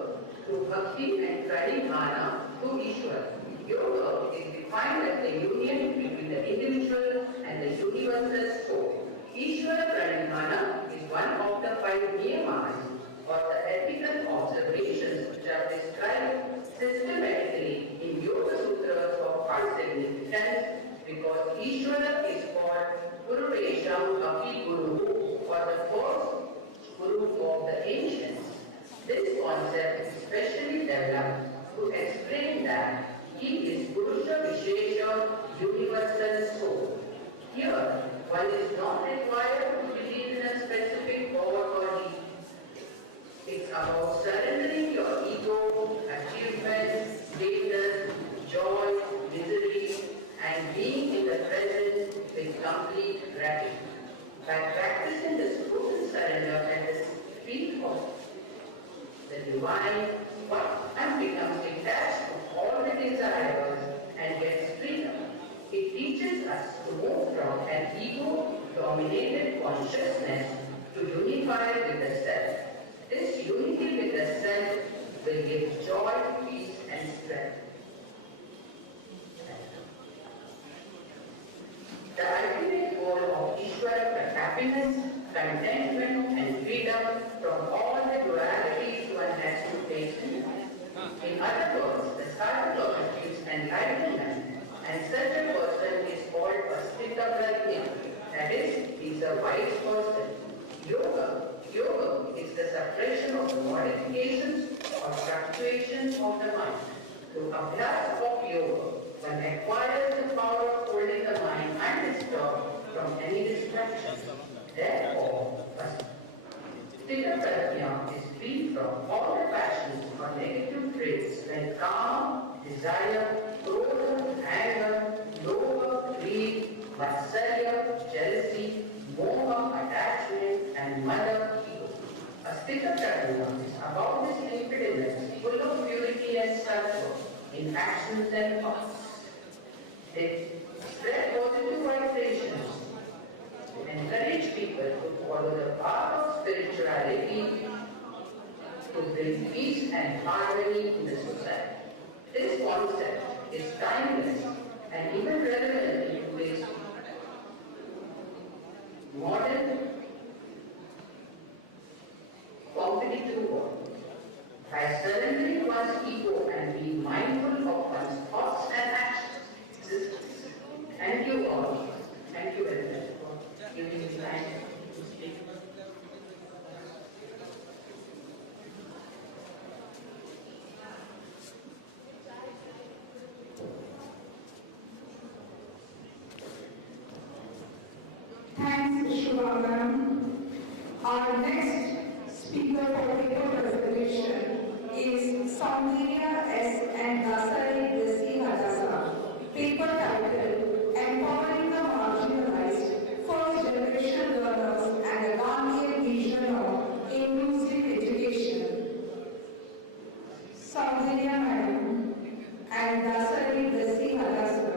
through bhakti and pranidhana to Ishvara. Yoga is defined as the union between the individual and the universal soul. Ishvara Pranidhana is one of the 5 niyamas or the ethical observations which are described systematically in Yoga Sutras of high significance because Ishvara is called Purvesham Api Guru or the first Guru of the ancients. This concept is specially developed to explain that he is Purusha Vishesha, universal soul. Here, one is not required to believe in a specific God or deity. It's about surrendering your ego, achievements, status, joy, misery, and being in the present with complete gratitude. By practicing this total surrender at the feet of the divine, one becomes detached from all the desires and gets freedom. It teaches us to move from an ego-dominated consciousness to unify with the self. This unity with the self will give joy, peace, and strength. The ultimate goal of Ishvara is happiness, contentment, and freedom from all the dualities one has to face in life. In other words, the cycle achieves enlightenment, and such a person is called a Sthita-prajna. That is, he is a wise person. Yoga is the suppression of the modifications or fluctuations of the mind. Through abhyas of yoga, one acquires the power of holding the mind undisturbed from any distraction. Therefore, Sthita Prajna is free from all the passions or negative traits like calm, desire, cruelty, anger, lobha, greed, vatsarya, jealousy, moha, attachment, and mada, ego. A Sthita Prajna is about this limpidness, full of purity and sattva in actions and thoughts. They spread positive vibrations to encourage people to follow the path of spirituality to bring peace and harmony in the society. This concept is timeless and even relevant in today's modern competitive world. By surrendering one's ego and being mindful of one's thoughts and actions. Thank you all. Thank you very much for giving me time to speak. Thanks, Shubha ma'am. Our next speaker for paper presentation is Soundarya S. and Dasari Desi Hadasa. Paper titled Empowering the Marginalized, First Generation Learners and a Gandhian Vision of Inclusive Education. Soundarya madam and Dasari Desi Hadasa.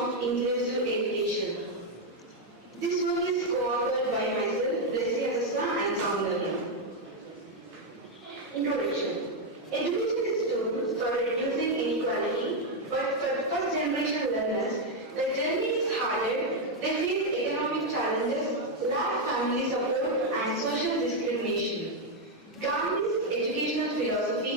of inclusive education. This work is co-authored by myself, Leslie Asista and Soundarya. Introduction. Education is tool for reducing inequality, but for first generation learners, the journey is harder. They face economic challenges, lack family support, and social discrimination. Gandhi's educational philosophy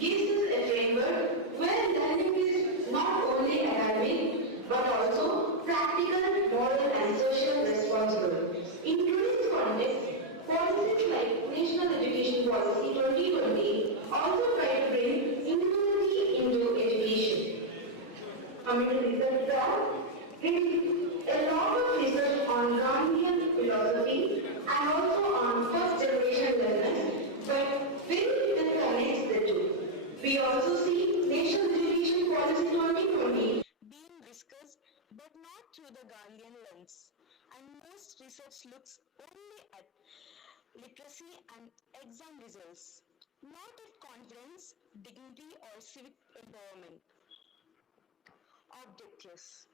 gives us a framework where learning is not only academic but also practical, moral, and social responsible. In today's context, policies like National Education Policy 2020 also try to bring inclusivity into education. Coming to research graph, there is a lot of research on Gandhian philosophy and also on first generation learners, but very little connects the two. We also see National Education Policy 2020 being discussed but not through the Gandhian lens, and most research looks only at literacy and exam results, not at confidence, dignity or civic empowerment. Objectives: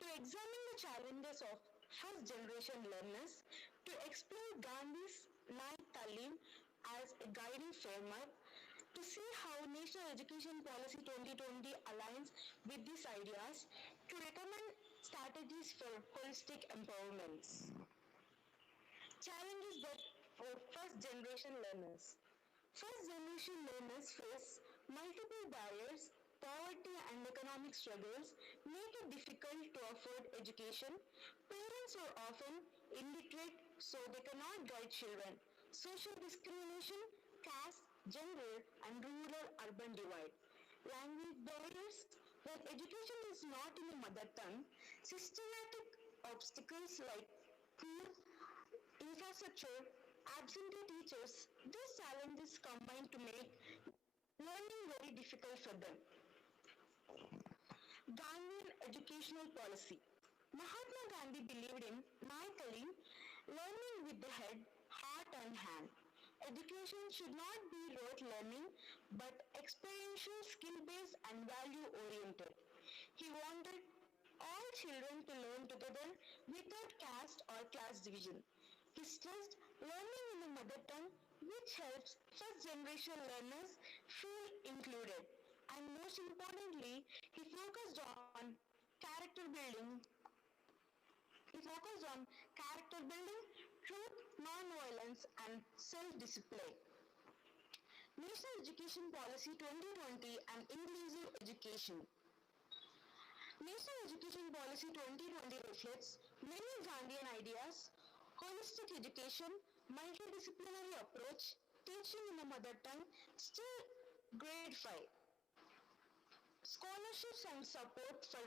to examine the challenges of first generation learners, to explore Gandhi's Nine Talim as a guiding framework, to see how National Education Policy 2020 aligns with these ideas, to recommend strategies for holistic empowerment. Challenges that for first generation learners. First generation learners face multiple barriers. Poverty and economic struggles make it difficult to afford education. Parents are often illiterate, so they cannot guide children. Social discrimination, caste, gender, and rural-urban divide. Language barriers. When education is not in the mother tongue, systematic obstacles like poor infrastructure, absentee teachers, these challenges combine to make learning very difficult for them. Gandhian educational policy. Mahatma Gandhi believed in Naitali, learning with the head, heart and hand. Education should not be rote learning but experiential, skill-based and value-oriented. He wanted all children to learn together without caste or class division. He stressed learning in the mother tongue, which helps first generation learners feel included. And most importantly, he focused on character building. Truth, non-violence, and self-discipline. National Education Policy 2020 and Inclusive Education. National Education Policy 2020 reflects many Gandhian ideas: holistic education, multidisciplinary approach, teaching in the mother tongue, still grade 5. Scholarships and support for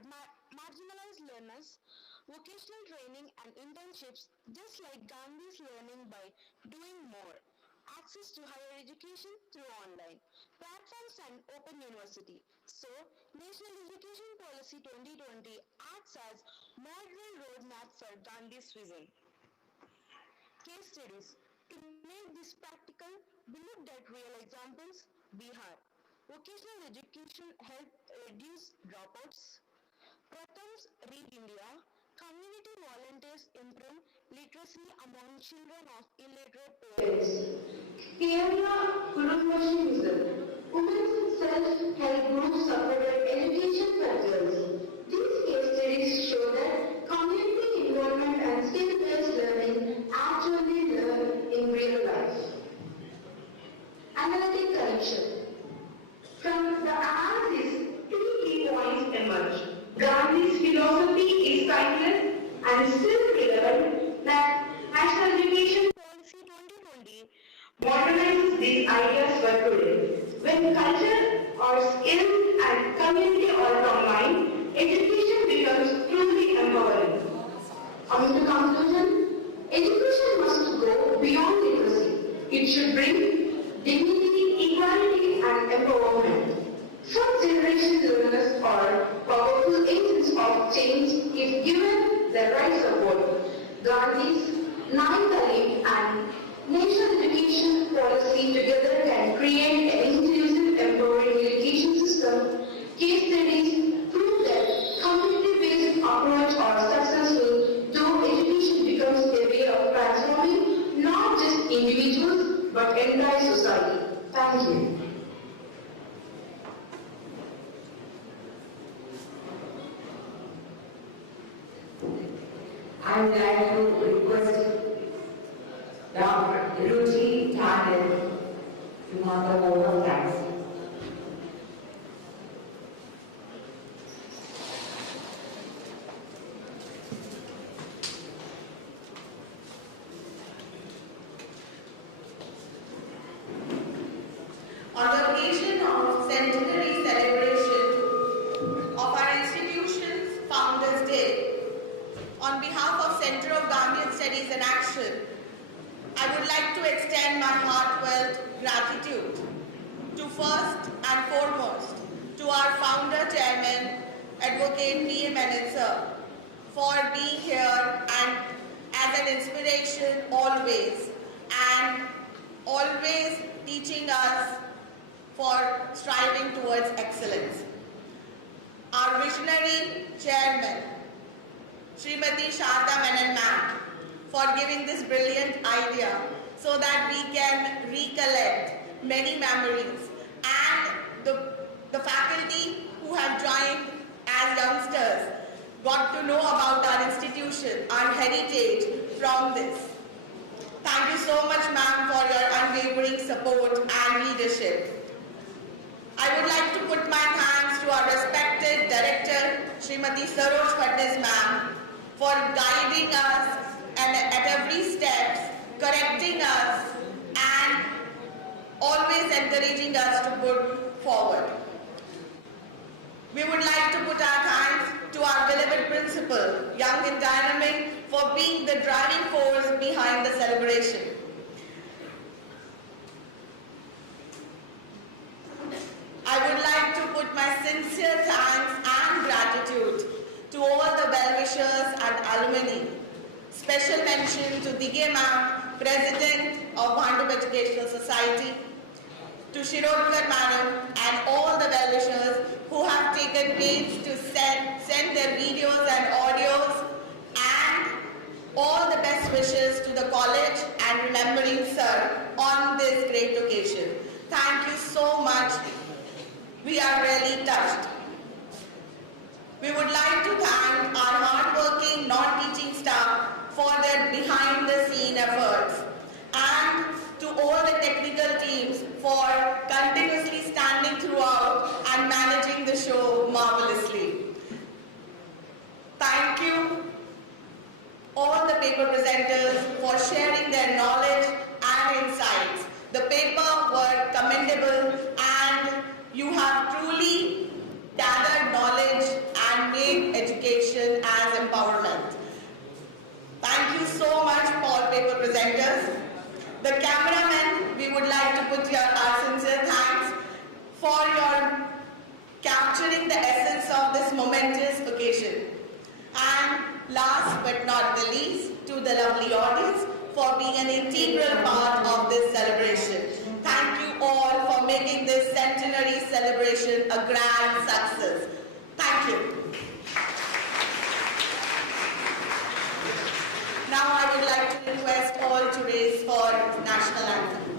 marginalized learners, vocational training and internships, just like Gandhi's learning by doing more. Access to higher education through online platforms and open university. So, National Education Policy 2020 acts as model roadmap for Gandhi's vision. Case studies. To make this practical, we looked at real examples. Bihar. Vocational education helped reduce dropouts. Pratham's Read India. Community volunteers improve literacy among children of illiterate parents. Kerala Kurumashi Mission. Women's self-help groups supported education for girls. These case studies show that community involvement and skill-based learning actually learn in real life. Analytic connection. From the analysis, 3 key points emerge. Gandhi's philosophy is timeless and still relevant, that National Education Policy 2020 modernizes these ideas for today. When culture or skills and community are combined, education becomes truly empowering. Coming to conclusion, education must go beyond literacy. It should bring dignity, equality and empowerment. First generation learners are powerful agents of change if given the right support. Gandhi's Nine Talim and National Education Policy together can create an inclusive, empowering education system. Case studies prove that community-based entire society. Thank you. I would like to request Dr. Ruchi Tandon to mark the vote of thanks. On the occasion of centenary celebration of our institution's Founders Day, on behalf of Center of Gandhian Studies and Action, I would like to extend my heartfelt gratitude to first and foremost to our founder chairman, Advocate P.A. Menon Sir, for being here and as an inspiration always, and always teaching us for striving towards excellence. Our visionary chairman, Srimati Sharda Menon ma'am, for giving this brilliant idea so that we can recollect many memories, and the faculty who have joined as youngsters got to know about our institution, our heritage from this. Thank you so much ma'am for your unwavering support and leadership. I would like to put my thanks to our respected director, Srimati Saroj Phadnis ma'am, for guiding us and at every step, correcting us and always encouraging us to put forward. We would like to put our thanks to our beloved principal, young and dynamic, for being the driving force behind the celebration. I would like to put my sincere thanks and gratitude to all the well-wishers and alumni. Special mention to Dighe ma'am, President of Bhandup Educational Society, to Shirodkar madam and all the well-wishers who have taken pains to send their videos and audios, and all the best wishes to the college and remembering Sir on this great occasion. Thank you so much. We are really touched. We would like to thank our hard-working non-teaching staff for their behind-the-scene efforts, and to all the technical teams for continuously standing throughout and managing the show marvelously. Thank you all the paper presenters for sharing their knowledge and insights. The paper were commendable, and you have truly gathered knowledge and made education as empowerment. Thank you so much, all paper presenters. The cameramen, we would like to put our sincere thanks for your capturing the essence of this momentous occasion. And last but not the least, to the lovely audience for being an integral part of this celebration. Thank you all for making this centenary celebration a grand success. Thank you. Now I would like to request all to raise for National Anthem.